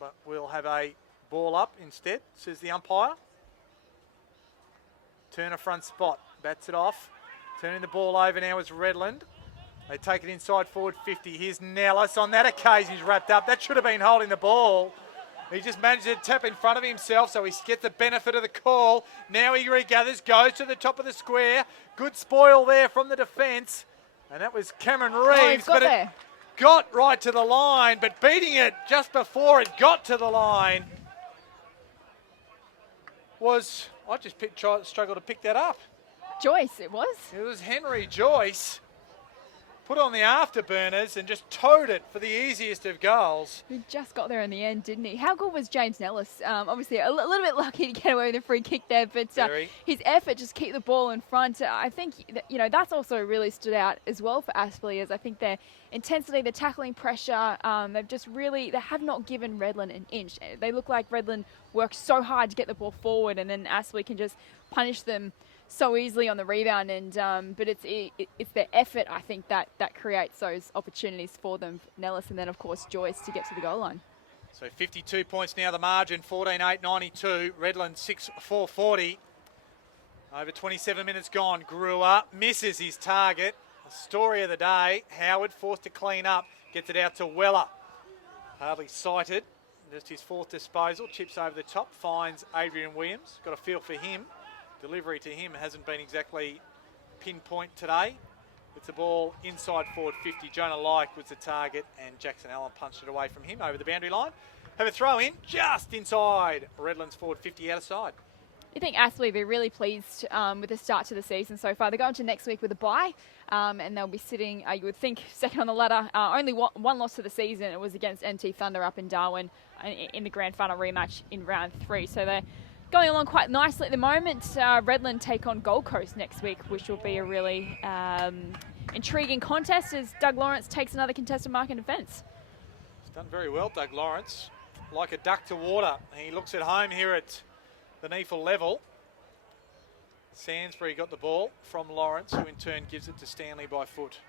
But we'll have a ball up instead, says the umpire. Turner front spot, bats it off. Turning the ball over now is Redland. They take it inside forward 50. Here's Nellis. On that occasion, he's wrapped up. That should have been holding the ball. He just managed to tap in front of himself, so he gets the benefit of the call. Now he regathers, goes to the top of the square. Good spoil there from the defence. And that was Cameron Reeves. But it got right to the line, but beating it just before it got to the line was... I just struggled to pick that up. Joyce, it was. It was Henry Joyce. Put on the afterburners and just towed it for the easiest of goals. He just got there in the end, didn't he? How good was James Nellis? Obviously, a little bit lucky to get away with a free kick there, but his effort just keep the ball in front. I think that's also really stood out as well for Aspley. As I think their intensity, the tackling pressure, they have not given Redland an inch. They look like Redland worked so hard to get the ball forward, and then Aspley can just punish them so easily on the rebound, but it's their effort, I think, that creates those opportunities for them. Nellis and then, of course, Joyce to get to the goal line. So 52 points now the margin, 14-8-92. Redland 6-4-40. Over 27 minutes gone. Brewer misses his target. The story of the day, Howard forced to clean up, gets it out to Weller. Hardly sighted, just his fourth disposal, chips over the top, finds Adrian Williams. Got a feel for him. Delivery to him hasn't been exactly pinpoint today. It's a ball inside forward 50. Jonah Like was the target and Jackson Allen punched it away from him over the boundary line. Have a throw in just inside Redland's forward 50 outer side. You think Aspley will be really pleased with the start to the season so far. They're going to next week with a bye and they'll be sitting, you would think, second on the ladder. Only one loss to the season. It was against NT Thunder up in Darwin in the grand final rematch in round 3. So they're going along quite nicely at the moment. Redland take on Gold Coast next week, which will be a really intriguing contest as Doug Lawrence takes another contested mark in defence. He's done very well, Doug Lawrence. Like a duck to water. He looks at home here at the NEAFL level. Sainsbury got the ball from Lawrence, who in turn gives it to Stanley by foot.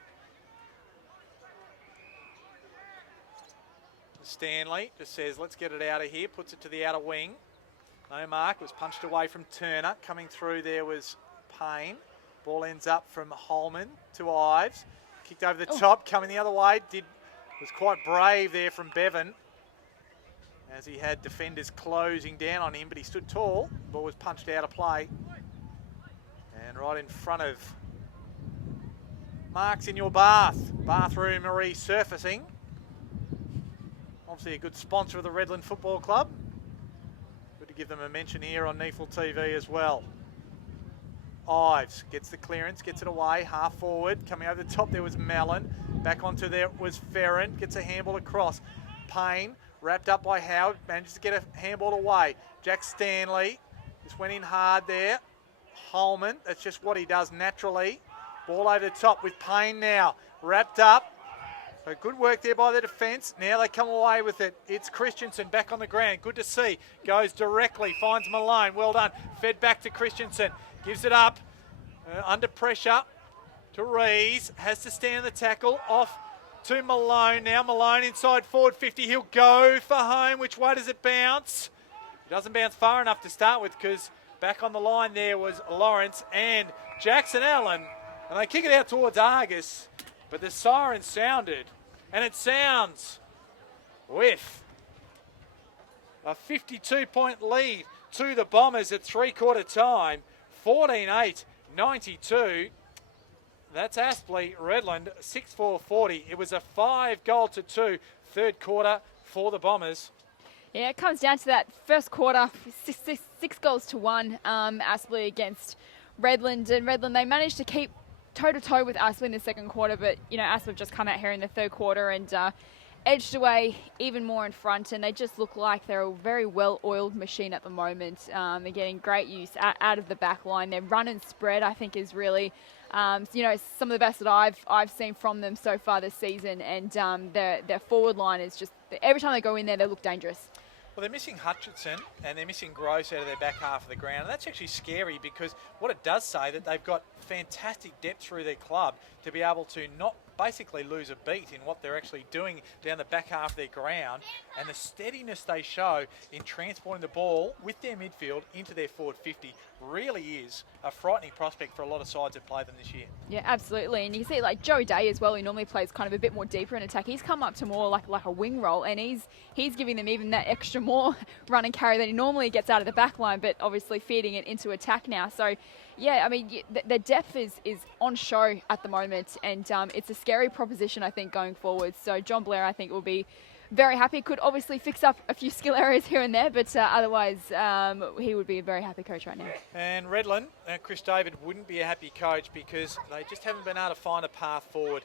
Stanley just says, let's get it out of here, puts it to the outer wing. No mark, was punched away from Turner. Coming through there was Payne. Ball ends up from Holman to Ives. Kicked over the top, coming the other way. Was quite brave there from Bevan, as he had defenders closing down on him, but he stood tall. Ball was punched out of play. And right in front of Marks in your bath. Bathroom Resurfacing. Obviously a good sponsor of the Redland Football Club. Good to give them a mention here on NEAFL TV as well. Ives gets the clearance, gets it away, half forward. Coming over the top there was Mellon. Back onto there was Ferrin, gets a handball across. Payne, wrapped up by Howard, manages to get a handball away. Jack Stanley just went in hard there. Holman, that's just what he does naturally. Ball over the top with Payne now, wrapped up. So good work there by the defence. Now they come away with it. It's Christensen back on the ground. Good to see. Goes directly, finds Malone. Well done. Fed back to Christensen. Gives it up. Under pressure to Rees. Has to stand the tackle. Off to Malone. Now Malone inside forward 50. He'll go for home. Which way does it bounce? It doesn't bounce far enough to start with because back on the line there was Lawrence and Jackson Allen. And they kick it out towards Argus. But the siren sounded, and it sounds with a 52-point lead to the Bombers at three-quarter time, 14-8-92. That's Aspley, Redland, 6-4-40. It was a 5-2 third quarter for the Bombers. Yeah, it comes down to that first quarter, 6-1, Aspley against Redland. And Redland, they managed to keep toe-to-toe with Aspley in the second quarter, but, you know, Aspley have just come out here in the third quarter and edged away even more in front, and they just look like they're a very well-oiled machine at the moment. They're getting great use out of the back line. Their run and spread, I think, is really, you know, some of the best that I've seen from them so far this season, and their forward line is just, every time they go in there, they look dangerous. Well, they're missing Hutchinson and they're missing Gross out of their back half of the ground. And that's actually scary because what it does say that they've got fantastic depth through their club to be able to not basically lose a beat in what they're actually doing down the back half of their ground, and the steadiness they show in transporting the ball with their midfield into their forward 50 really is a frightening prospect for a lot of sides that play them this year. Yeah, absolutely. And you can see like Joe Day as well, who normally plays kind of a bit more deeper in attack. He's come up to more like a wing role, and he's giving them even that extra more run and carry that he normally gets out of the back line, but obviously feeding it into attack now. So yeah, I mean, the depth is on show at the moment, and it's a scary proposition, I think, going forward. So John Blair, I think, will be very happy. Could obviously fix up a few skill areas here and there, but otherwise he would be a very happy coach right now. And Redland, Chris David wouldn't be a happy coach because they just haven't been able to find a path forward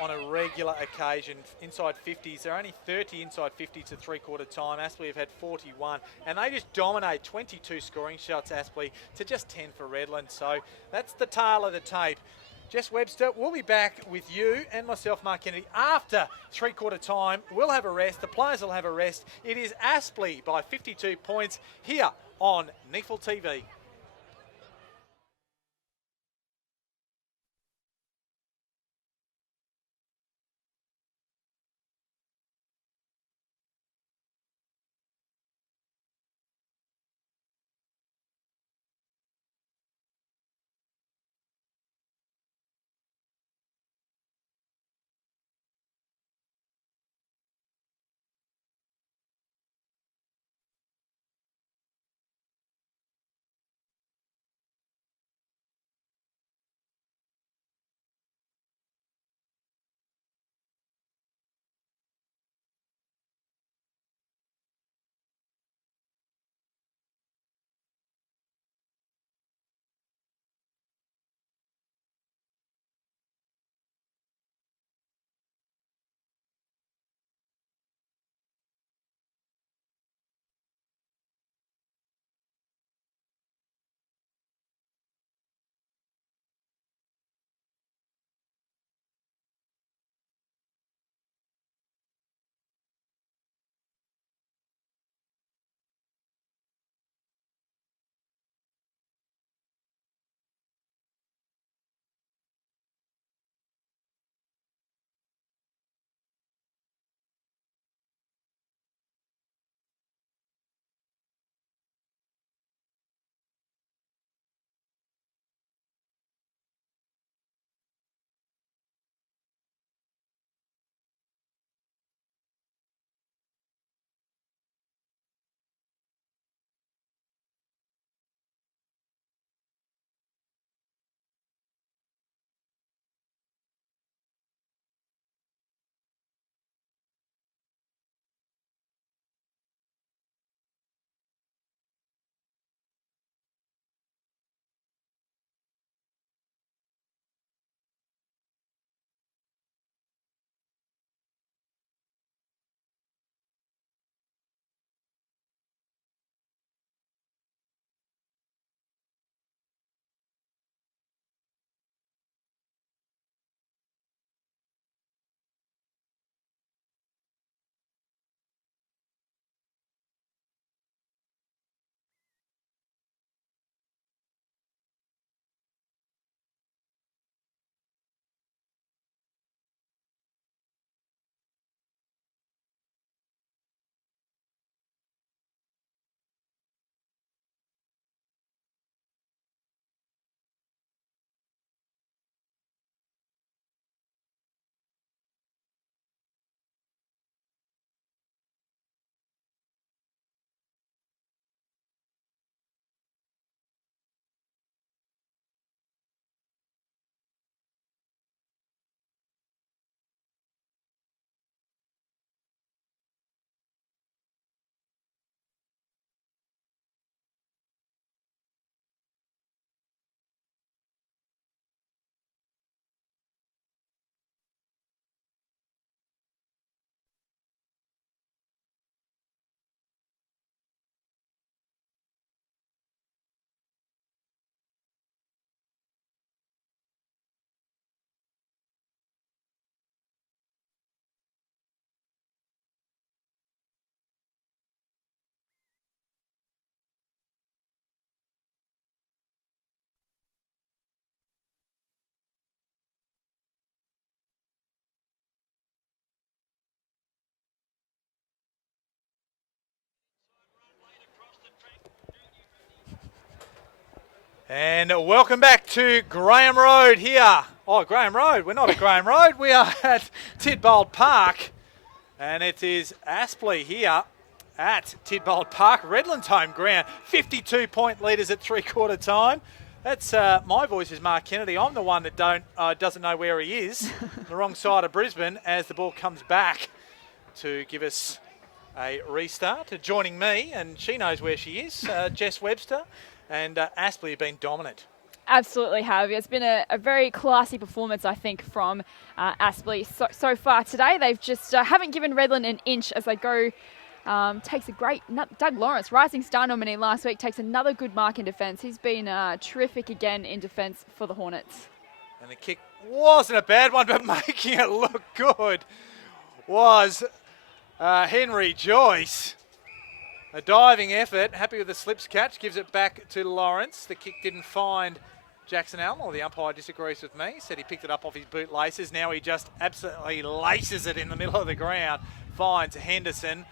on a regular occasion. Inside 50s, they're only 30 inside 50s at three-quarter time. Aspley have had 41, and they just dominate 22 scoring shots, Aspley, to just 10 for Redland. So that's the tale of the tape. Jess Webster, we'll be back with you and myself, Mark Kennedy, after three-quarter time. We'll have a rest. The players will have a rest. It is Aspley by 52 points here on NEAFL TV. And welcome back to Graham Road here. Oh, Graham Road. We're not at Graham Road. We are at Tidbold Park. And it is Aspley here at Tidbold Park, Redland's home ground. 52-point leaders at three-quarter time. That's my voice is Mark Kennedy. I'm the one that doesn't know where he is. The wrong side of Brisbane as the ball comes back to give us a restart. Joining me, and she knows where she is, Jess Webster. And Aspley have been dominant. Absolutely have. It's been a very classy performance, I think, from Aspley so far today. They've just haven't given Redland an inch as they go. Takes a great, Doug Lawrence, Rising Star nominee last week, takes another good mark in defence. He's been terrific again in defence for the Hornets. And the kick wasn't a bad one, but making it look good was Henry Joyce. A diving effort, happy with the slips catch, gives it back to Lawrence. The kick didn't find Jackson Allen, or the umpire disagrees with me. Said he picked it up off his boot laces. Now he just absolutely laces it in the middle of the ground. Finds Henderson.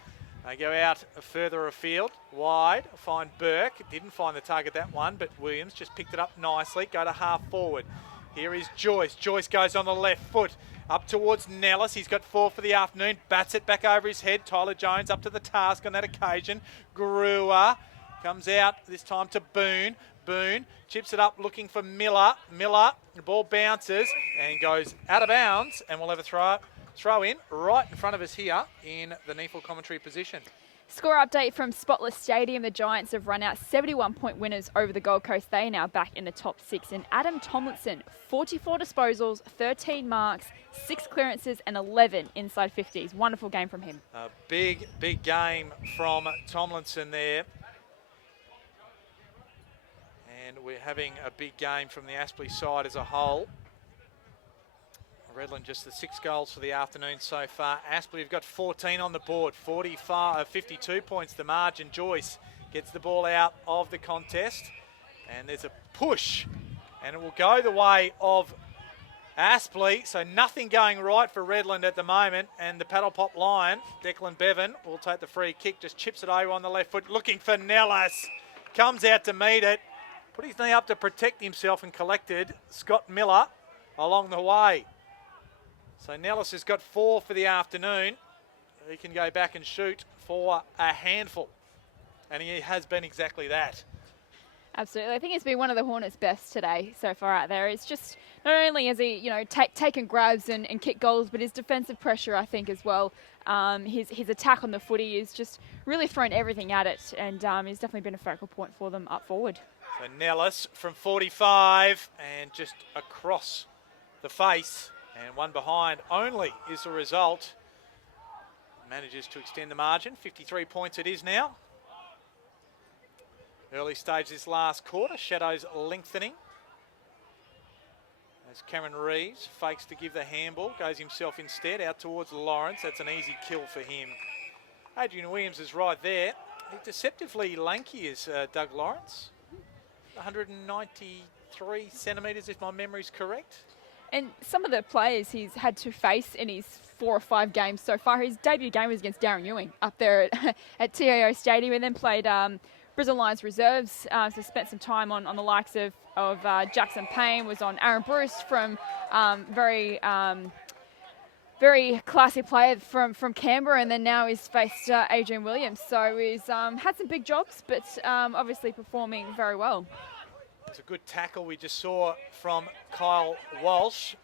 They go out further afield, wide, find Burke. Didn't find the target that one, but Williams just picked it up nicely. Go to half forward. Here is Joyce. Joyce goes on the left foot. Up towards Nellis. He's got 4 for the afternoon. Bats it back over his head. Tyler Jones up to the task on that occasion. Brewer comes out this time to Boone. Boone chips it up looking for Miller. Miller, the ball bounces and goes out of bounds, and we'll have a throw in right in front of us here in the NEAFL commentary position. Score update from Spotless Stadium. The Giants have run out 71-point winners over the Gold Coast. They are now back in the top 6. And Adam Tomlinson, 44 disposals, 13 marks, 6 clearances and 11 inside 50s. Wonderful game from him. A big game from Tomlinson there. And we're having a big game from the Aspley side as a whole. Redland just the 6 goals for the afternoon so far. Aspley have got 14 on the board, 52 points the margin. Joyce gets the ball out of the contest, and there's a push, and it will go the way of Aspley. So nothing going right for Redland at the moment, and the paddle pop line, Declan Bevan will take the free kick, just chips it over on the left foot, looking for Nellis. Comes out to meet it, put his knee up to protect himself and collected Scott Miller along the way. So Nellis has got 4 for the afternoon. He can go back and shoot for a handful. And he has been exactly that. Absolutely. I think it's been one of the Hornets' best today so far out there. It's just not only has he, taken grabs and kick goals, but his defensive pressure, I think, as well. His attack on the footy is just really thrown everything at it, and he's definitely been a focal point for them up forward. So Nellis from 45 and just across the face. And one behind only is the result. Manages to extend the margin. 53 points it is now. Early stage this last quarter. Shadows lengthening. As Cameron Reeves fakes to give the handball. Goes himself instead out towards Lawrence. That's an easy kill for him. Adrian Williams is right there. He's deceptively lanky as Doug Lawrence. 193 centimetres if my memory's correct. And some of the players he's had to face in his 4 or 5 games so far, his debut game was against Darren Ewing up there at TAO Stadium, and then played Brisbane Lions reserves, so spent some time on the likes of Jackson Payne, was on Aaron Bruce from very classy player from Canberra, and then now he's faced Adrian Williams. So he's had some big jobs, but obviously performing very well. It's a good tackle we just saw from Kyle Walsh.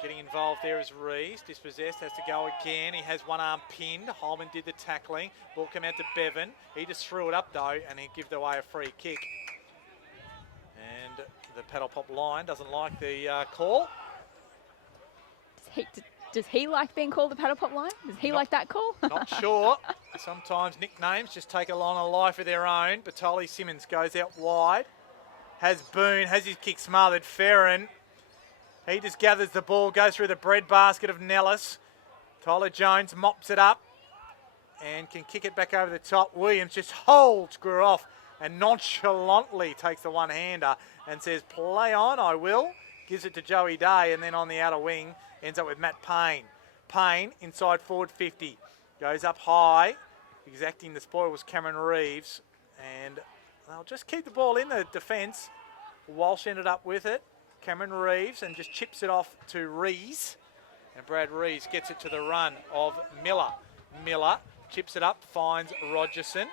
Getting involved there is Reeves. Dispossessed, has to go again. He has one arm pinned. Holman did the tackling. Ball came out to Bevan. He just threw it up though, and he gives away a free kick. And the paddle pop line doesn't like the call. Does he like being called the paddle pop line? Does he like that call? Not sure. Sometimes nicknames just take along a life of their own. Batoli Simmons goes out wide. Has Boone, has his kick smothered. Ferrin, he just gathers the ball, goes through the breadbasket of Nellis. Tyler Jones mops it up and can kick it back over the top. Williams just holds Greer off and nonchalantly takes the one-hander and says, play on, I will. Gives it to Joey Day, and then on the outer wing ends up with Matt Payne. Payne inside forward 50. Goes up high. Exacting the spoil was Cameron Reeves. And they'll just keep the ball in the defence. Walsh ended up with it. Cameron Reeves and just chips it off to Rees. And Brad Rees gets it to the run of Miller. Miller chips it up, finds Rogerson.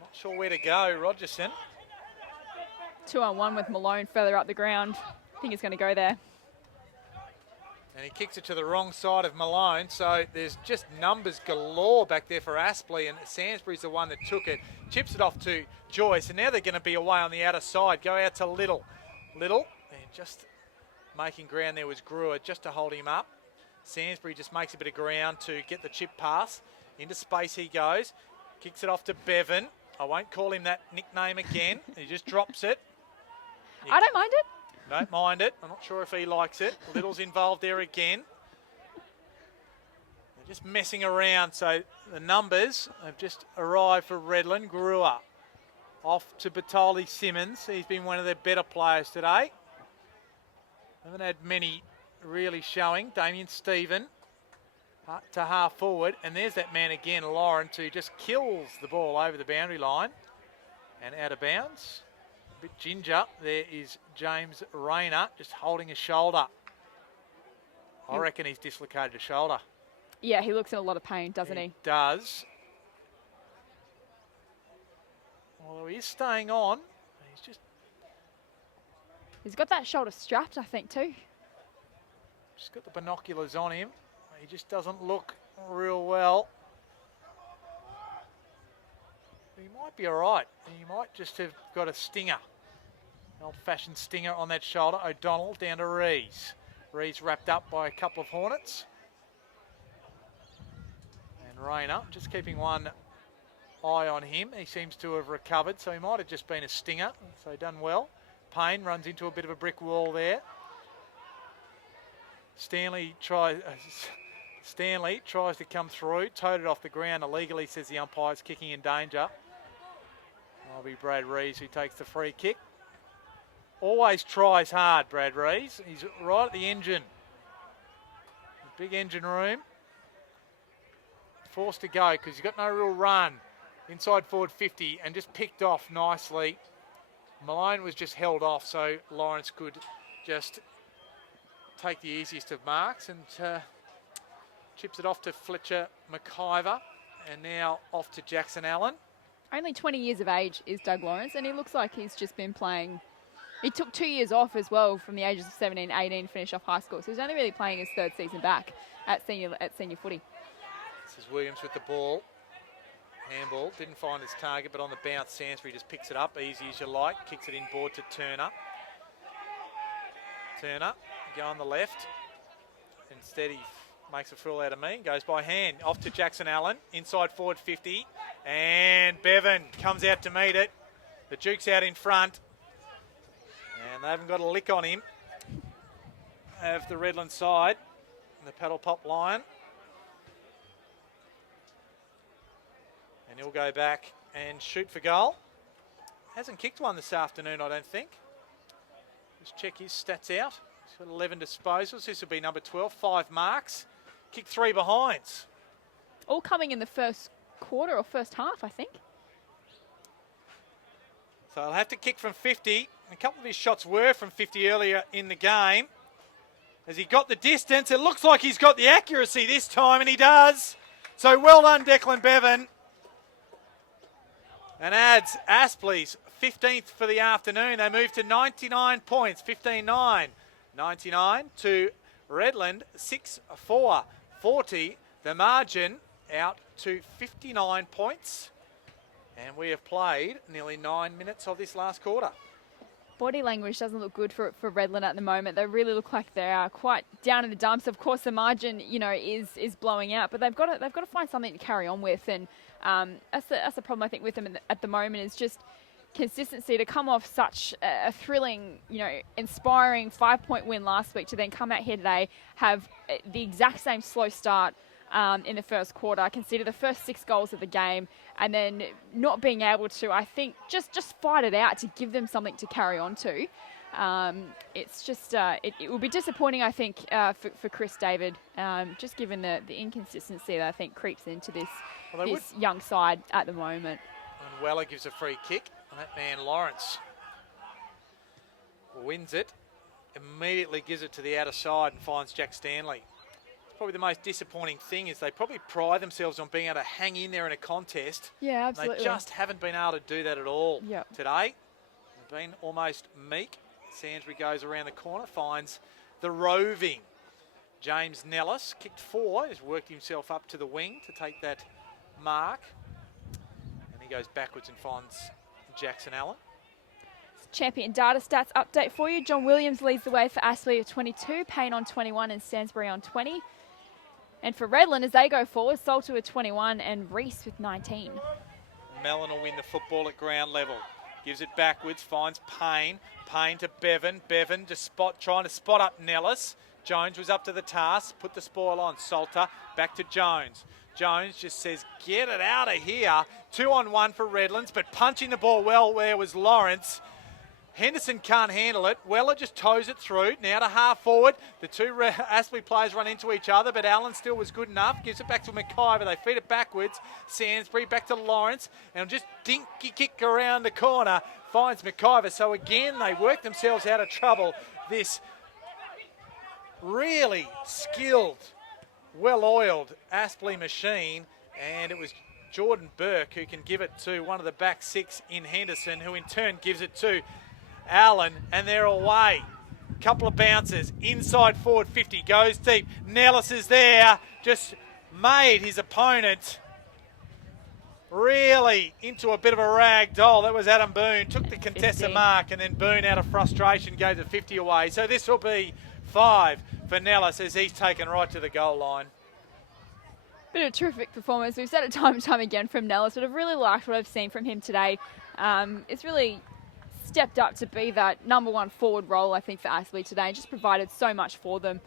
Not sure where to go, Rogerson. 2-on-1 with Malone further up the ground. I think he's going to go there. And he kicks it to the wrong side of Malone, so there's just numbers galore back there for Aspley, and Sainsbury's the one that took it. Chips it off to Joyce, and now they're going to be away on the outer side. Go out to Little. Little, and just making ground there was Brewer, just to hold him up. Sainsbury just makes a bit of ground to get the chip pass. Into space he goes. Kicks it off to Bevan. I won't call him that nickname again. He just drops it. I don't mind it. Don't mind it. I'm not sure if he likes it. Little's involved there again. They're just messing around. So the numbers have just arrived for Redland. Brewer off to Batoli Simmons. He's been one of their better players today. Haven't had many really showing. Damien Stephen to half forward. And there's that man again, Lawrence, who just kills the ball over the boundary line and out of bounds. Bit ginger. There is James Rayner just holding a shoulder. I reckon he's dislocated a shoulder. Yeah, he looks in a lot of pain, doesn't he? Does. Although he is staying on. He's got that shoulder strapped, I think, too. Just got the binoculars on him. He just doesn't look real well. He might be all right. He might just have got a stinger. Old-fashioned stinger on that shoulder. O'Donnell down to Rees. Rees wrapped up by a couple of Hornets. And Rayner just keeping one eye on him. He seems to have recovered, so he might have just been a stinger. So done well. Payne runs into a bit of a brick wall there. Stanley tries to come through. Toted off the ground illegally, says the umpire's kicking in danger. That'll be Brad Rees who takes the free kick. Always tries hard, Brad Rees. He's right at the engine. The big engine room. Forced to go because he's got no real run. Inside forward 50 and just picked off nicely. Malone was just held off so Lawrence could just take the easiest of marks and chips it off to Fletcher McIver and now off to Jackson Allen. Only 20 years of age is Doug Lawrence, and he looks like he's just been playing. He took 2 years off as well from the ages of 17, 18 to finish off high school. So he's only really playing his third season back at senior footy. This is Williams with the ball. Handball, didn't find his target, but on the bounce, Sainsbury just picks it up, easy as you like. Kicks it inboard to Turner. Turner, go on the left. Instead, he makes a fool out of me. Goes by hand, off to Jackson Allen. Inside forward 50. And Bevan comes out to meet it. The Duke's out in front. And they haven't got a lick on him. Have the Redland side. The paddle pop line. And he'll go back and shoot for goal. Hasn't kicked one this afternoon, I don't think. Just check his stats out. He's got 11 disposals. This will be number 12. 5 marks. Kicked 3 behinds. All coming in the first quarter or first half, I think. So he'll have to kick from 50. A couple of his shots were from 50 earlier in the game. Has he got the distance? It looks like he's got the accuracy this time, and he does. So well done, Declan Bevan. And adds Aspley's 15th for the afternoon. They move to 99 points, 15-9. 99 to Redland, 6-4. 40, the margin out to 59 points. And we have played nearly 9 minutes of this last quarter. Body language doesn't look good for Redland at the moment. They really look like they are quite down in the dumps. Of course, the margin, is blowing out, but they've got to find something to carry on with. And that's the problem I think with them at the moment is just consistency to come off such a thrilling, inspiring 5-point win last week to then come out here today, have the exact same slow start in the first quarter, consider the first 6 goals of the game, and then not being able to, I think, just fight it out to give them something to carry on to. It's just, it will be disappointing, I think, for Chris David, just given the inconsistency that I think creeps into this, this young side at the moment. And Weller gives a free kick, and that man Lawrence wins it, immediately gives it to the outer side and finds Jack Stanley. It's probably the most disappointing thing is they probably pride themselves on being able to hang in there in a contest. Yeah, absolutely. They just haven't been able to do that at all today. They've been almost meek. Sainsbury goes around the corner, finds the roving James Nellis, kicked 4, has worked himself up to the wing to take that mark. And he goes backwards and finds Jackson Allen. Champion data stats update for you. John Williams leads the way for Aspley with 22, Payne on 21 and Sainsbury on 20. And for Redland, as they go forward, Salter with 21 and Reese with 19. Mellon will win the football at ground level. Gives it backwards, finds Payne. Payne to Bevan. Bevan just trying to spot up Nellis. Jones was up to the task, put the spoil on. Salter back to Jones. Jones just says, get it out of here. 2-on-1 for Redlands, but punching the ball well where was Lawrence. Henderson can't handle it. Weller just toes it through. Now to half forward. The two Aspley players run into each other, but Allen still was good enough. Gives it back to McIver. They feed it backwards. Sainsbury back to Lawrence. And just dinky kick around the corner. Finds McIver. So again, they work themselves out of trouble. This really skilled, well-oiled Aspley machine. And it was Jordan Burke who can give it to one of the back 6 in Henderson, who in turn gives it to Allen, and they're away. Couple of bounces, inside forward 50, goes deep. Nellis is there, just made his opponent really into a bit of a rag doll. That was Adam Boone, took the contested mark, and then Boone out of frustration goes at 50 away. So this will be 5 for Nellis as he's taken right to the goal line. Bit of a terrific performance. We've said it time and time again from Nellis, but I've really liked what I've seen from him today. It's really stepped up to be that number 1 forward role, I think, for Aspley today, and just provided so much for them.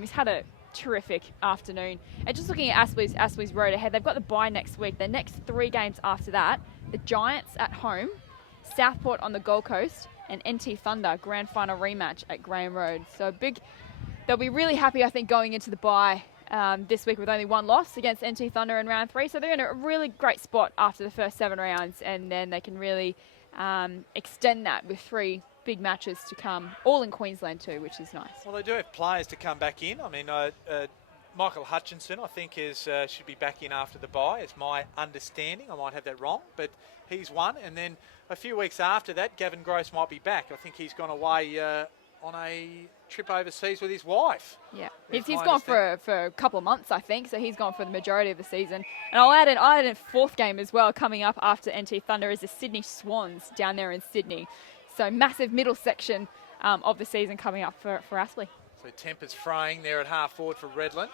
He's had a terrific afternoon. And just looking at Aspley's road ahead, they've got the bye next week. The next 3 games after that, the Giants at home, Southport on the Gold Coast, and NT Thunder grand final rematch at Graham Road. So they'll be really happy, I think, going into the bye this week with only 1 loss against NT Thunder in round 3. So they're in a really great spot after the first 7 rounds, and then they can really extend that with 3 big matches to come, all in Queensland too, which is nice. Well, they do have players to come back in. I mean, Michael Hutchinson, I think, should be back in after the bye, is my understanding. I might have that wrong, but he's one. And then a few weeks after that, Gavin Gross might be back. I think he's gone away on a trip overseas with his wife. Yeah, he's gone for a couple of months, I think, so he's gone for the majority of the season. And I'll add a 4th game as well coming up after NT Thunder is the Sydney Swans down there in Sydney. So massive middle section of the season coming up for Aspley. So tempers fraying there at half forward for Redland.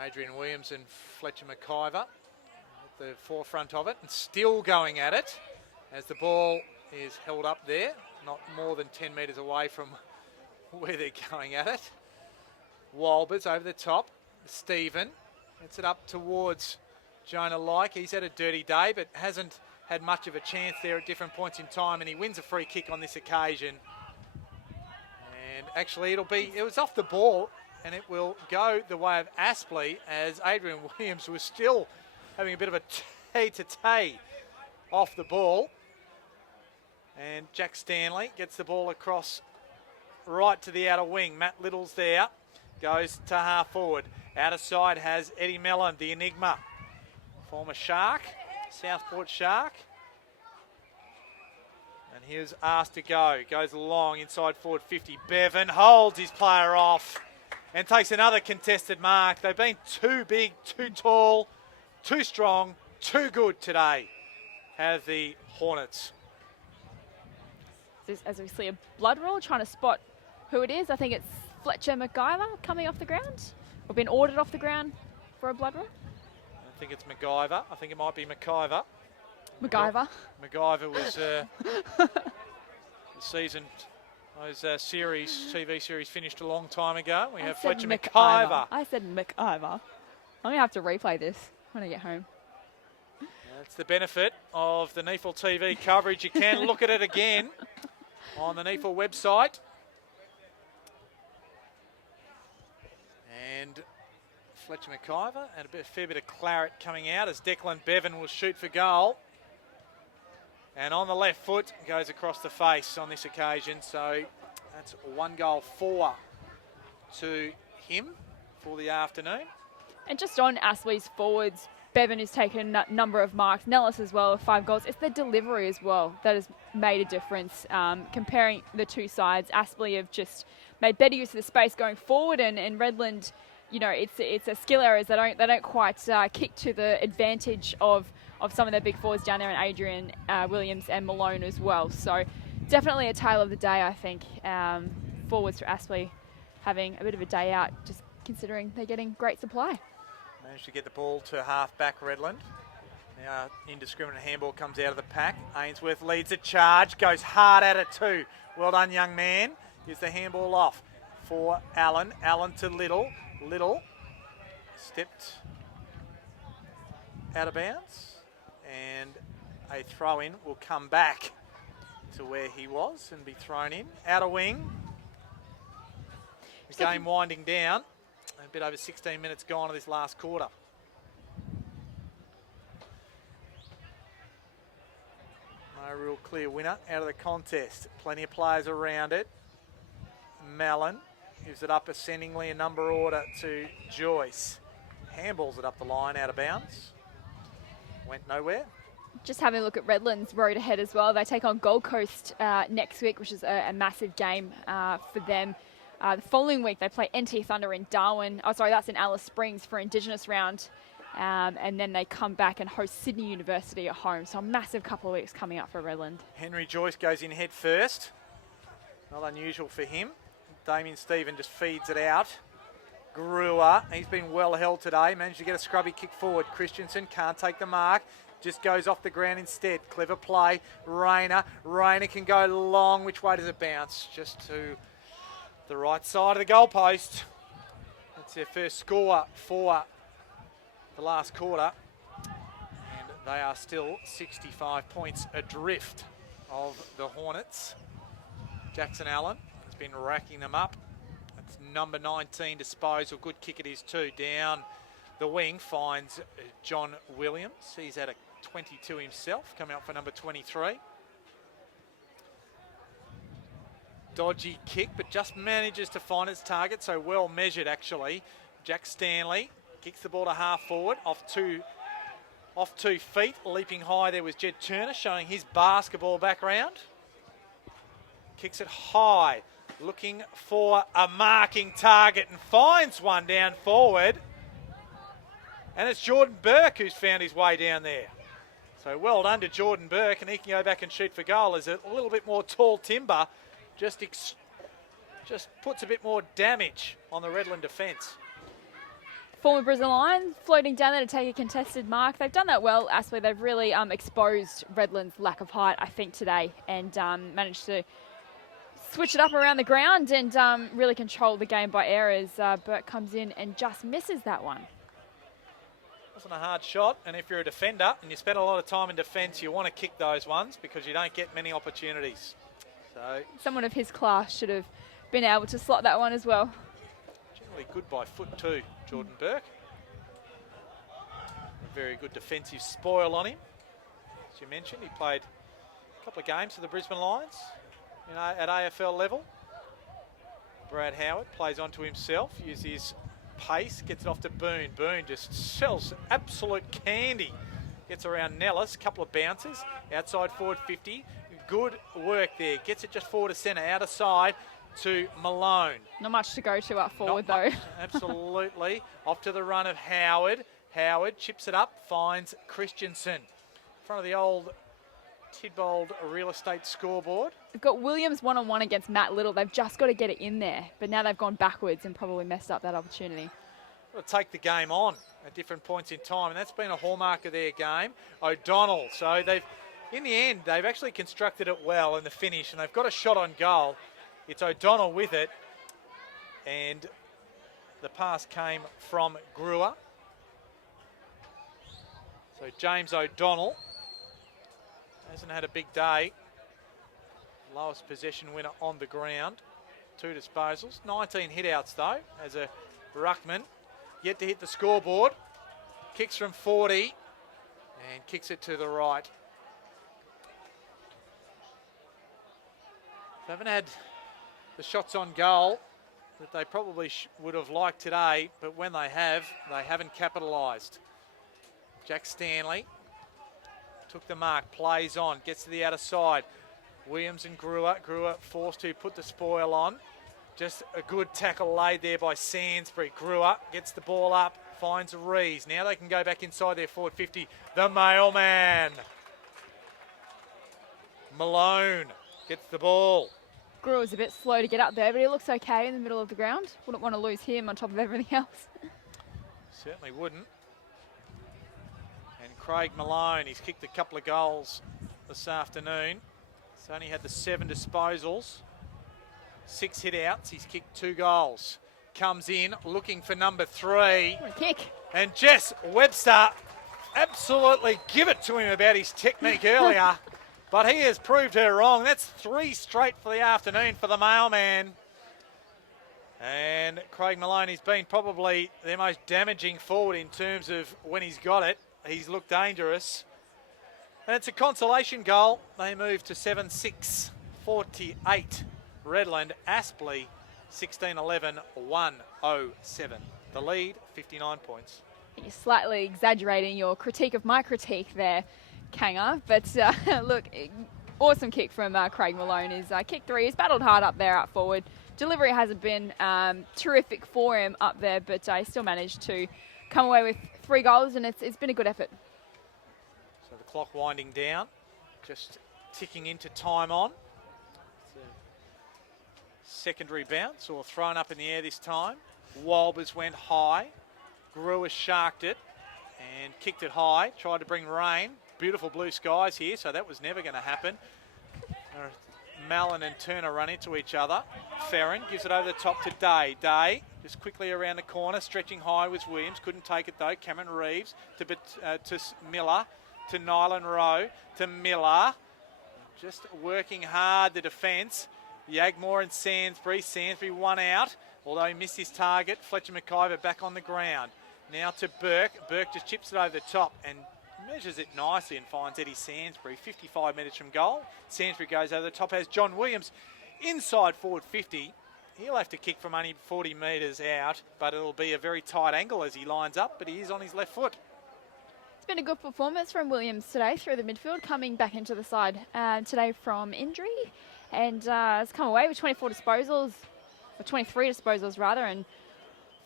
Adrian Williams and Fletcher McIver at the forefront of it, and still going at it as the ball is held up there, not more than 10 metres away from where they're going at it. Walbers over the top. Stephen gets it up towards Jonah Like. He's had a dirty day, but hasn't had much of a chance there at different points in time, and he wins a free kick on this occasion. And actually, it was off the ball, and it will go the way of Aspley as Adrian Williams was still having a bit of a tee-to-tee off the ball. And Jack Stanley gets the ball across right to the outer wing. Matt Little's there, goes to half forward. Outer side has Eddie Mellon, the enigma, former Shark, Southport Shark. And here's asked to go, goes long inside forward 50. Bevan holds his player off and takes another contested mark. They've been too big, too tall, too strong, too good today, have the Hornets. As we see a blood roll, trying to spot who it is. I think it's Fletcher McIver coming off the ground, or been ordered off the ground for a blood roll. I think it's McIver. I think it might be McIver. McIver was the season, those TV series finished a long time ago. We have Fletcher McIver. I said McIver. I'm going to have to replay this when I get home. That's the benefit of the NEAFL TV coverage. You can look at it again. on the NEAFL website. And Fletcher McIver and a fair bit of claret coming out as Declan Bevan will shoot for goal. And on the left foot goes across the face on this occasion. So that's 1-4 to him for the afternoon. And just on Aspley's forwards, Bevan has taken a number of marks. Nellis as well, 5 goals. It's the delivery as well that has made a difference. Comparing the two sides, Aspley have just made better use of the space going forward, and Redland, you know, it's a skill areas they don't quite kick to the advantage of some of their big forwards down there, and Adrian Williams and Malone as well. So definitely a tale of the day, I think. Forwards for Aspley having a bit of a day out, just considering they're getting great supply. Managed to get the ball to half-back Redland. Now indiscriminate handball comes out of the pack. Ainsworth leads the charge, goes hard at it too. Well done, young man. Gives the handball off for Allen. Allen to Little. Little stepped out of bounds. And a throw-in will come back to where he was and be thrown in. Outer wing. The game winding down. A bit over 16 minutes gone of this last quarter. No real clear winner out of the contest. Plenty of players around it. Mallon gives it up ascendingly in number order to Joyce. Handballs it up the line out of bounds. Went nowhere. Just having a look at Redland's road ahead as well. They take on Gold Coast next week, which is a massive game for them. The following week, they play NT Thunder in Darwin. Oh, sorry, that's in Alice Springs for Indigenous round. And then they come back and host Sydney University at home. So a massive couple of weeks coming up for Redland. Henry Joyce goes in head first. Not unusual for him. Damien Stephen just feeds it out. Brewer, he's been well held today. Managed to get a scrubby kick forward. Christensen can't take the mark. Just goes off the ground instead. Clever play. Rayner. Rayner can go long. Which way does it bounce? Just to the right side of the goalpost. That's their first score for the last quarter. And they are still 65 points adrift of the Hornets. Jackson Allen has been racking them up. That's number 19 disposal. Good kick it is too. Down the wing finds John Williams. He's at a 22 himself, coming up for number 23. Dodgy kick, but just manages to find its target, so well measured actually. Jack Stanley kicks the ball to half forward, off 2 feet. Leaping high there was Jed Turner, showing his basketball background. Kicks it high, looking for a marking target, and finds one down forward. And it's Jordan Burke who's found his way down there. So well done to Jordan Burke, and he can go back and shoot for goal. There's a little bit more tall timber. Just puts a bit more damage on the Redland defence. Former Brisbane Lions floating down there to take a contested mark. They've done that well, Aspley. They've really exposed Redland's lack of height, I think, today, and managed to switch it up around the ground and really control the game by errors. Burke comes in and just misses that one. Wasn't a hard shot, and if you're a defender and you spend a lot of time in defence, you want to kick those ones because you don't get many opportunities. So someone of his class should have been able to slot that one as well. Generally good by foot too, Jordan Burke. A very good defensive spoil on him. As you mentioned, he played a couple of games for the Brisbane Lions, you know, at AFL level. Brad Howard plays onto himself, uses his pace, gets it off to Boone. Boone just sells absolute candy. Gets around Nellis, couple of bounces, outside forward 50. Good work there. Gets it just forward to centre, out of side to Malone. Not much to go to up forward though. Absolutely. Off to the run of Howard. Howard chips it up, finds Christensen. In front of the old Tidbold real estate scoreboard. They've got Williams one-on-one against Matt Little. They've just got to get it in there. But now they've gone backwards and probably messed up that opportunity. Got to take the game on at different points in time, and that's been a hallmark of their game. O'Donnell. So they've, in the end, they've actually constructed it well in the finish, and they've got a shot on goal. It's O'Donnell with it, and the pass came from Brewer. So James O'Donnell hasn't had a big day Lowest possession winner on the ground. 2 disposals. 19 hit-outs, though, as a ruckman. Yet to hit the scoreboard. Kicks from 40 and kicks it to the right. They haven't had the shots on goal that they probably would have liked today, but when they have, they haven't capitalised. Jack Stanley took the mark, plays on, gets to the outer side. Williams and Greer forced to put the spoil on. Just a good tackle laid there by Sainsbury. Greer gets the ball up, finds Rees. Now they can go back inside their forward 50. The mailman. Malone gets the ball. Greer was a bit slow to get up there, but he looks okay in the middle of the ground. Wouldn't want to lose him on top of everything else. Certainly wouldn't. And Craig Malone, he's kicked a couple of goals this afternoon. He's only had the 7 disposals, 6 hit-outs. He's kicked 2 goals. Comes in looking for number 3. What a kick. And Jess Webster absolutely give it to him about his technique earlier. But he has proved her wrong. That's 3 straight for the afternoon for the mailman. And Craig Malone, he's been probably their most damaging forward in terms of when he's got it. He's looked dangerous. And it's a consolation goal. They move to 7-6, 48. Redland, Aspley, 16-11, 107. The lead, 59 points. You're slightly exaggerating your critique of my critique there, Kanga. But look, awesome kick from Craig Malone. His kick 3, he's battled hard up there, up forward. Delivery hasn't been terrific for him up there, but he still managed to come away with 3 goals, and it's been a good effort. So the clock winding down, just ticking into time on. Secondary bounce, or thrown up in the air this time. Walbers went high. Greer sharked it and kicked it high. Tried to bring rain. Beautiful blue skies here, so that was never going to happen. Mallon and Turner run into each other. Ferrin gives it over the top to Day. Day just quickly around the corner, stretching high was Williams. Couldn't take it though. Cameron Reeves to Miller, to Nylan Rowe, to Miller. Just working hard the defence. Yagmore and Sainsbury. Sainsbury one out, although he missed his target. Fletcher McIver back on the ground. Now to Burke. Burke just chips it over the top and measures it nicely and finds Eddie Sainsbury. 55 metres from goal. Sainsbury goes over the top, has John Williams inside forward 50. He'll have to kick from only 40 metres out, but it'll be a very tight angle as he lines up, but he is on his left foot. It's been a good performance from Williams today through the midfield, coming back into the side today from injury. And has come away with 24 disposals, or 23 disposals rather, and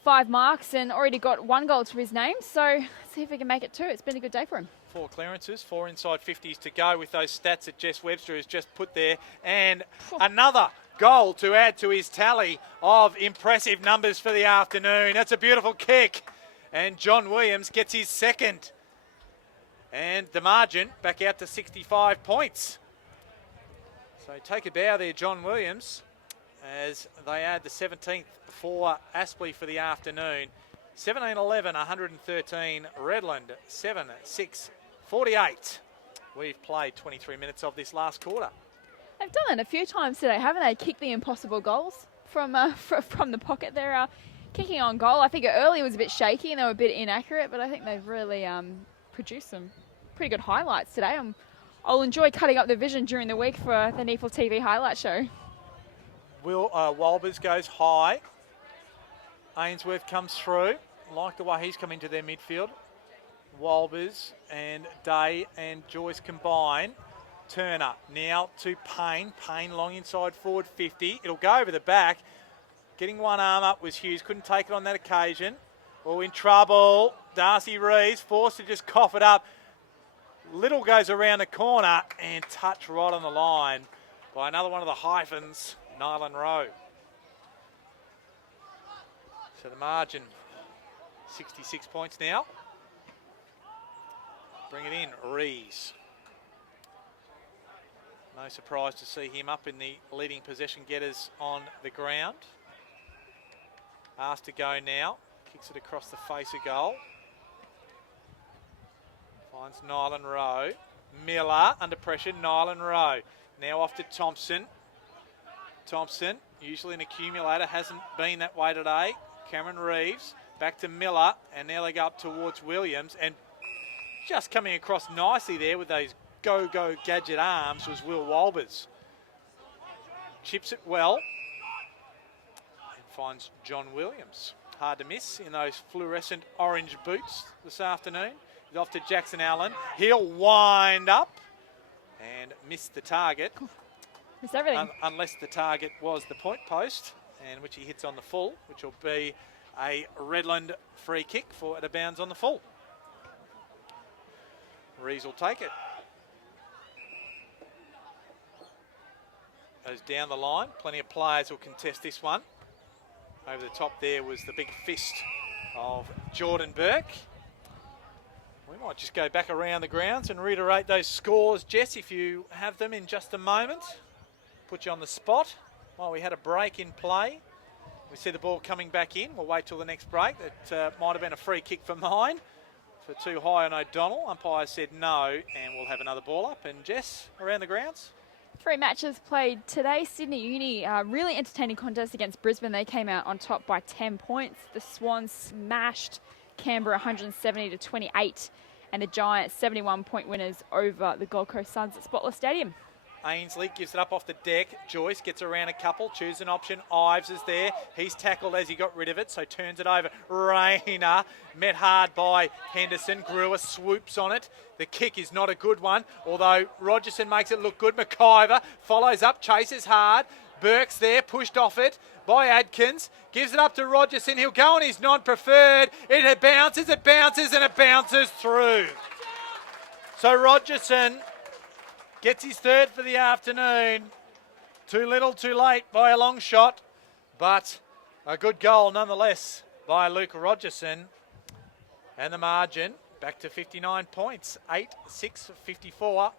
5 marks, and already got 1 goal to his name. So let's see if he can make it 2. It's been a good day for him. 4 clearances, 4 inside 50s to go with those stats that Jess Webster has just put there. And another goal to add to his tally of impressive numbers for the afternoon. That's a beautiful kick. And John Williams gets his 2nd. And the margin back out to 65 points. So take a bow there, John Williams, as they add the 17th for Aspley for the afternoon. 17-11, 113, Redland, 7-6, 48. We've played 23 minutes of this last quarter. They've done it a few times today, haven't they? Kicked the impossible goals from the pocket. They're kicking on goal. I think early was a bit shaky and they were a bit inaccurate, but I think they've really produced some pretty good highlights today. I'll enjoy cutting up the vision during the week for the NEAFL TV highlight show. Walbers goes high. Ainsworth comes through. Like the way he's come into their midfield. Walbers and Day and Joyce combine. Turner now to Payne. Payne long inside forward 50. It'll go over the back. Getting one arm up was Hughes. Couldn't take it on that occasion. Oh, in trouble. Darcy Rees forced to just cough it up. Little goes around the corner and touch right on the line by another one of the hyphens, Nylan Rowe. So the margin, 66 points now. Bring it in, Rees. No surprise to see him up in the leading possession getters on the ground. Asked to go now, kicks it across the face of goal. Finds Nylan Rowe. Miller under pressure. Nylan Rowe Now off to Thompson. Thompson, usually an accumulator, hasn't been that way today. Cameron Reeves, back to Miller, and now they go up towards Williams. And just coming across nicely there with those go-go gadget arms was Will Walbers. Chips it well and finds John Williams. Hard to miss in those fluorescent orange boots this afternoon. He's off to Jackson Allen. He'll wind up and miss the target. Missed everything. Unless the target was the point post, and which he hits on the full, which will be a Redland free kick for it bounds on the full. Rees will take it. Goes down the line. Plenty of players will contest this one. Over the top there was the big fist of Jordan Burke. We might just go back around the grounds and reiterate those scores, Jess, if you have them in just a moment. Put you on the spot while we had a break in play. We see the ball coming back in. We'll wait till the next break. That might have been a free kick for mine. For too high on O'Donnell. Umpire said no, and we'll have another ball up. And Jess, around the grounds? 3 matches played today. Sydney Uni, really entertaining contest against Brisbane. They came out on top by 10 points. The Swans smashed Canberra 170-28, and the Giants 71-point winners over the Gold Coast Suns at Spotless Stadium. Ainsley gives it up off the deck. Joyce gets around a couple, chooses an option. Ives is there. He's tackled as he got rid of it, so turns it over. Rayner met hard by Henderson. Brewer swoops on it. The kick is not a good one, although Rogerson makes it look good. McIver follows up, chases hard. Burke's there, pushed off it by Adkins. Gives it up to Rogerson. He'll go on his non-preferred. It bounces, and it bounces through. So Rogerson gets his third for the afternoon. Too little, too late by a long shot, but a good goal nonetheless by Luke Rogerson. And the margin back to 59 points, 8-6-54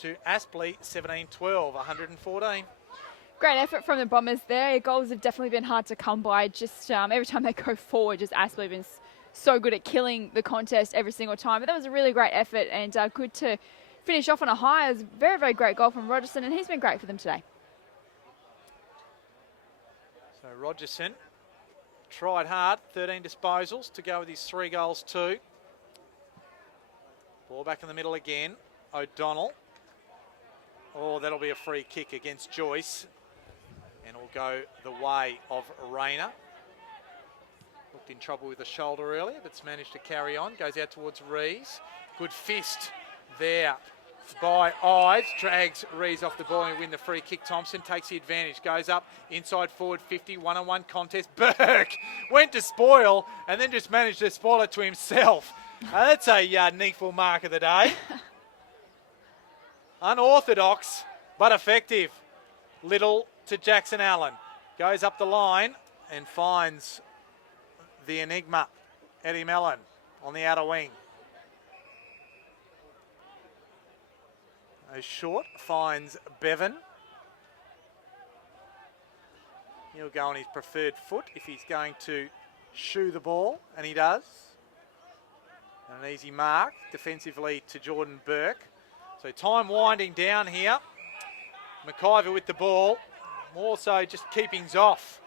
to Aspley, 17-12, 114. Great effort from the Bombers there. Goals have definitely been hard to come by. Just every time they go forward, just Aspley have been so good at killing the contest every single time. But that was a really great effort, and good to finish off on a high. It was a very, very great goal from Rogerson, and he's been great for them today. So Rogerson tried hard, 13 disposals to go with his 3 goals too. Ball back in the middle again. O'Donnell. Oh, that'll be a free kick against Joyce. And it'll go the way of Rayner. Looked in trouble with the shoulder earlier, but's managed to carry on. Goes out towards Rees. Good fist there by Ives. Drags Rees off the ball and win the free kick. Thompson takes the advantage. Goes up inside forward 50. 1-on-1 contest. Burke went to spoil and then just managed to spoil it to himself. That's a NEAFL mark of the day. Unorthodox, but effective. Little to Jackson Allen. Goes up the line and finds the enigma, Eddie Mellon, on the outer wing. Goes short, finds Bevan. He'll go on his preferred foot if he's going to shoe the ball, and he does. And an easy mark defensively to Jordan Burke. So time winding down here. McIver with the ball. More so just keepings off.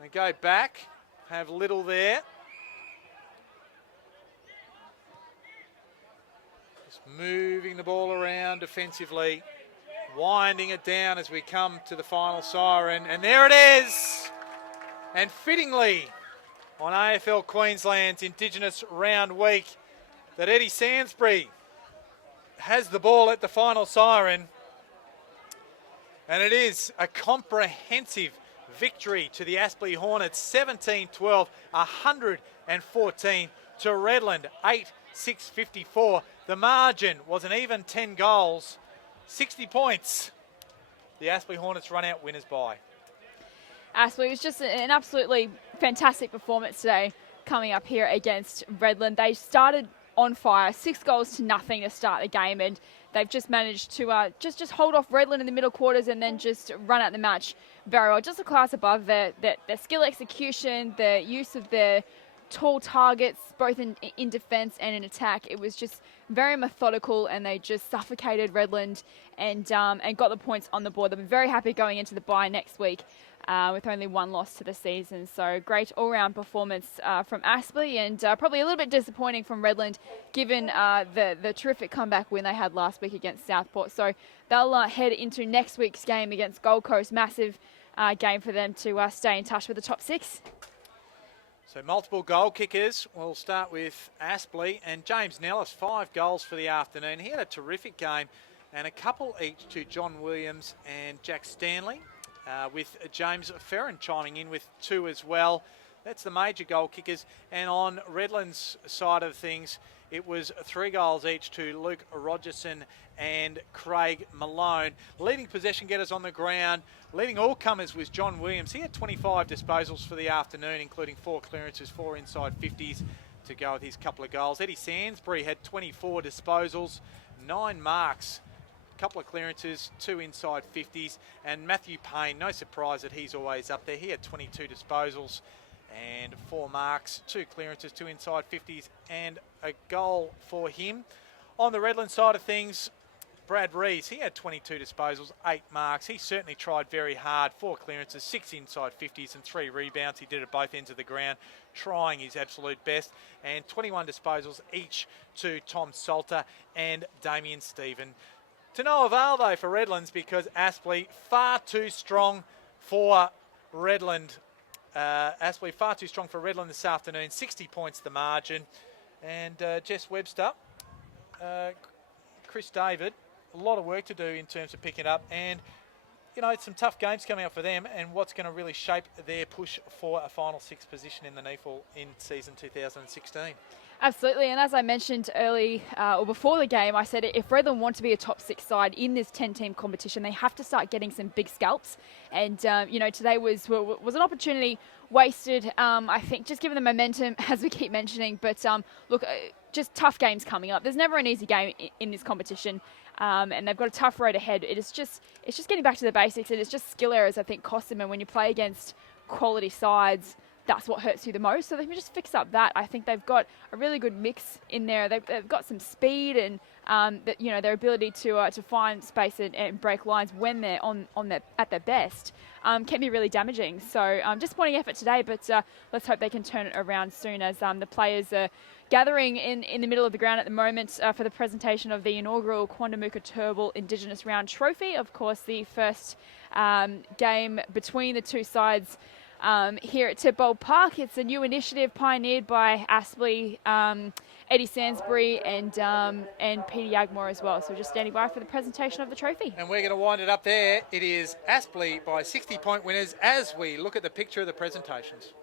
They go back. Have Little there. Just moving the ball around defensively. Winding it down as we come to the final siren. And there it is. And fittingly on AFL Queensland's Indigenous Round Week that Eddie Sansbury has the ball at the final siren. And it is a comprehensive victory to the Aspley Hornets, 17-12, 114 to Redland, 8-6-54. The margin was an even 10 goals, 60 points. The Aspley Hornets run out winners by. Aspley was just an absolutely fantastic performance today coming up here against Redland. They started on fire, 6-0 to start the game, and they've just managed to just hold off Redland in the middle quarters and then just run out the match very well. Just a class above their skill execution, the use of their tall targets, both in defence and in attack. It was just very methodical, and they just suffocated Redland and got the points on the board. They'll be very happy going into the bye next week with only one loss to the season. So great all-round performance from Aspley, and probably a little bit disappointing from Redland, given the terrific comeback win they had last week against Southport. So they'll head into next week's game against Gold Coast. Massive game for them to stay in touch with the top 6. So multiple goal kickers. We'll start with Aspley, and James Nellis, 5 goals for the afternoon. He had a terrific game, and a couple each to John Williams and Jack Stanley, with James Ferrin chiming in with 2 as well. That's the major goal kickers. And on Redland's side of things, it was 3 goals each to Luke Rogerson and Craig Malone. Leading possession getters on the ground, leading all comers was John Williams. He had 25 disposals for the afternoon, including 4 clearances, 4 inside 50s to go with his couple of goals. Eddie Sansbury had 24 disposals, 9 marks, a couple of clearances, 2 inside 50s. And Matthew Payne, no surprise that he's always up there. He had 22 disposals and 4 marks, 2 clearances, 2 inside 50s, and a goal for him. On the Redland side of things, Brad Rees, he had 22 disposals, 8 marks. He certainly tried very hard. 4 clearances, 6 inside 50s and 3 rebounds. He did it at both ends of the ground, trying his absolute best. And 21 disposals each to Tom Salter and Damien Stephen. To no avail though for Redlands, because Aspley far too strong for Redland. Aspley far too strong for Redland this afternoon. 60 points the margin. And Jess Webster, Chris David, a lot of work to do in terms of picking up, and you know, it's some tough games coming up for them, and what's going to really shape their push for a final 6 position in the NEAFL in season 2016. Absolutely, and as I mentioned early or before the game, I said if Redland want to be a top 6 side in this 10-team competition, they have to start getting some big scalps. And you know, today was an opportunity wasted. I think just given the momentum, as we keep mentioning. But look, just tough games coming up. There's never an easy game in this competition, and they've got a tough road ahead. It's just getting back to the basics, and it's just skill errors I think cost them. And when you play against quality sides, that's what hurts you the most. So they can just fix up that. I think they've got a really good mix in there. They've got some speed, and that, you know, their ability to find space and break lines when they're at their best can be really damaging. So disappointing effort today, but let's hope they can turn it around soon, as the players are gathering in the middle of the ground at the moment for the presentation of the inaugural Quandamooka Turrbal Indigenous Round Trophy. Of course, the first game between the two sides here at Tidbold Park. It's a new initiative pioneered by Aspley, Eddie Sansbury and Peter Yagmore as well. So just standing by for the presentation of the trophy. And we're going to wind it up there. It is Aspley by 60-point winners as we look at the picture of the presentations.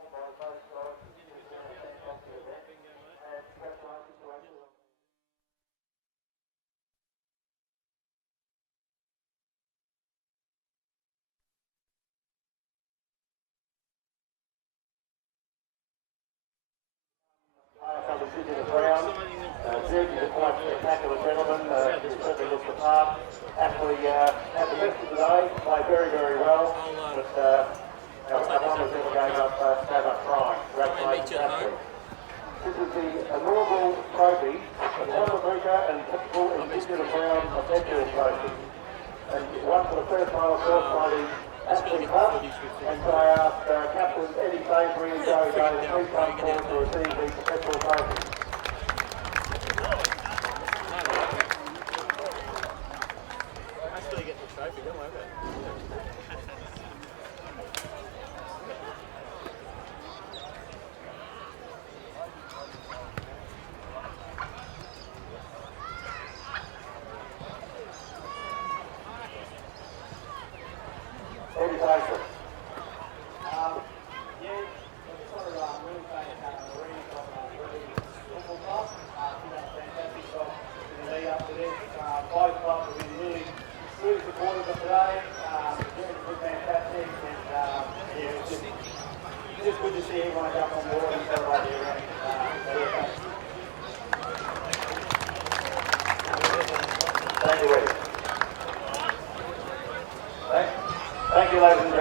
Jersey's a quite spectacular gentleman. He certainly looks the part. Aspley had the best of the day, played very, very well. But our Bombers never gave up trying. Congratulations, Aspley. This is the inaugural trophy, the Quandamooka and Tidbold Indigenous Round Adventure Trophy. And one for the first time, of course, by the Aspley Club. And so I asked Captains Eddie Sansbury and Joe Davis to please come forward to receive the professional trophy. Eddie Sansbury. Just good to see everyone jump on board and celebrate the event. Thank you, Eddie. Thank you, ladies and gentlemen.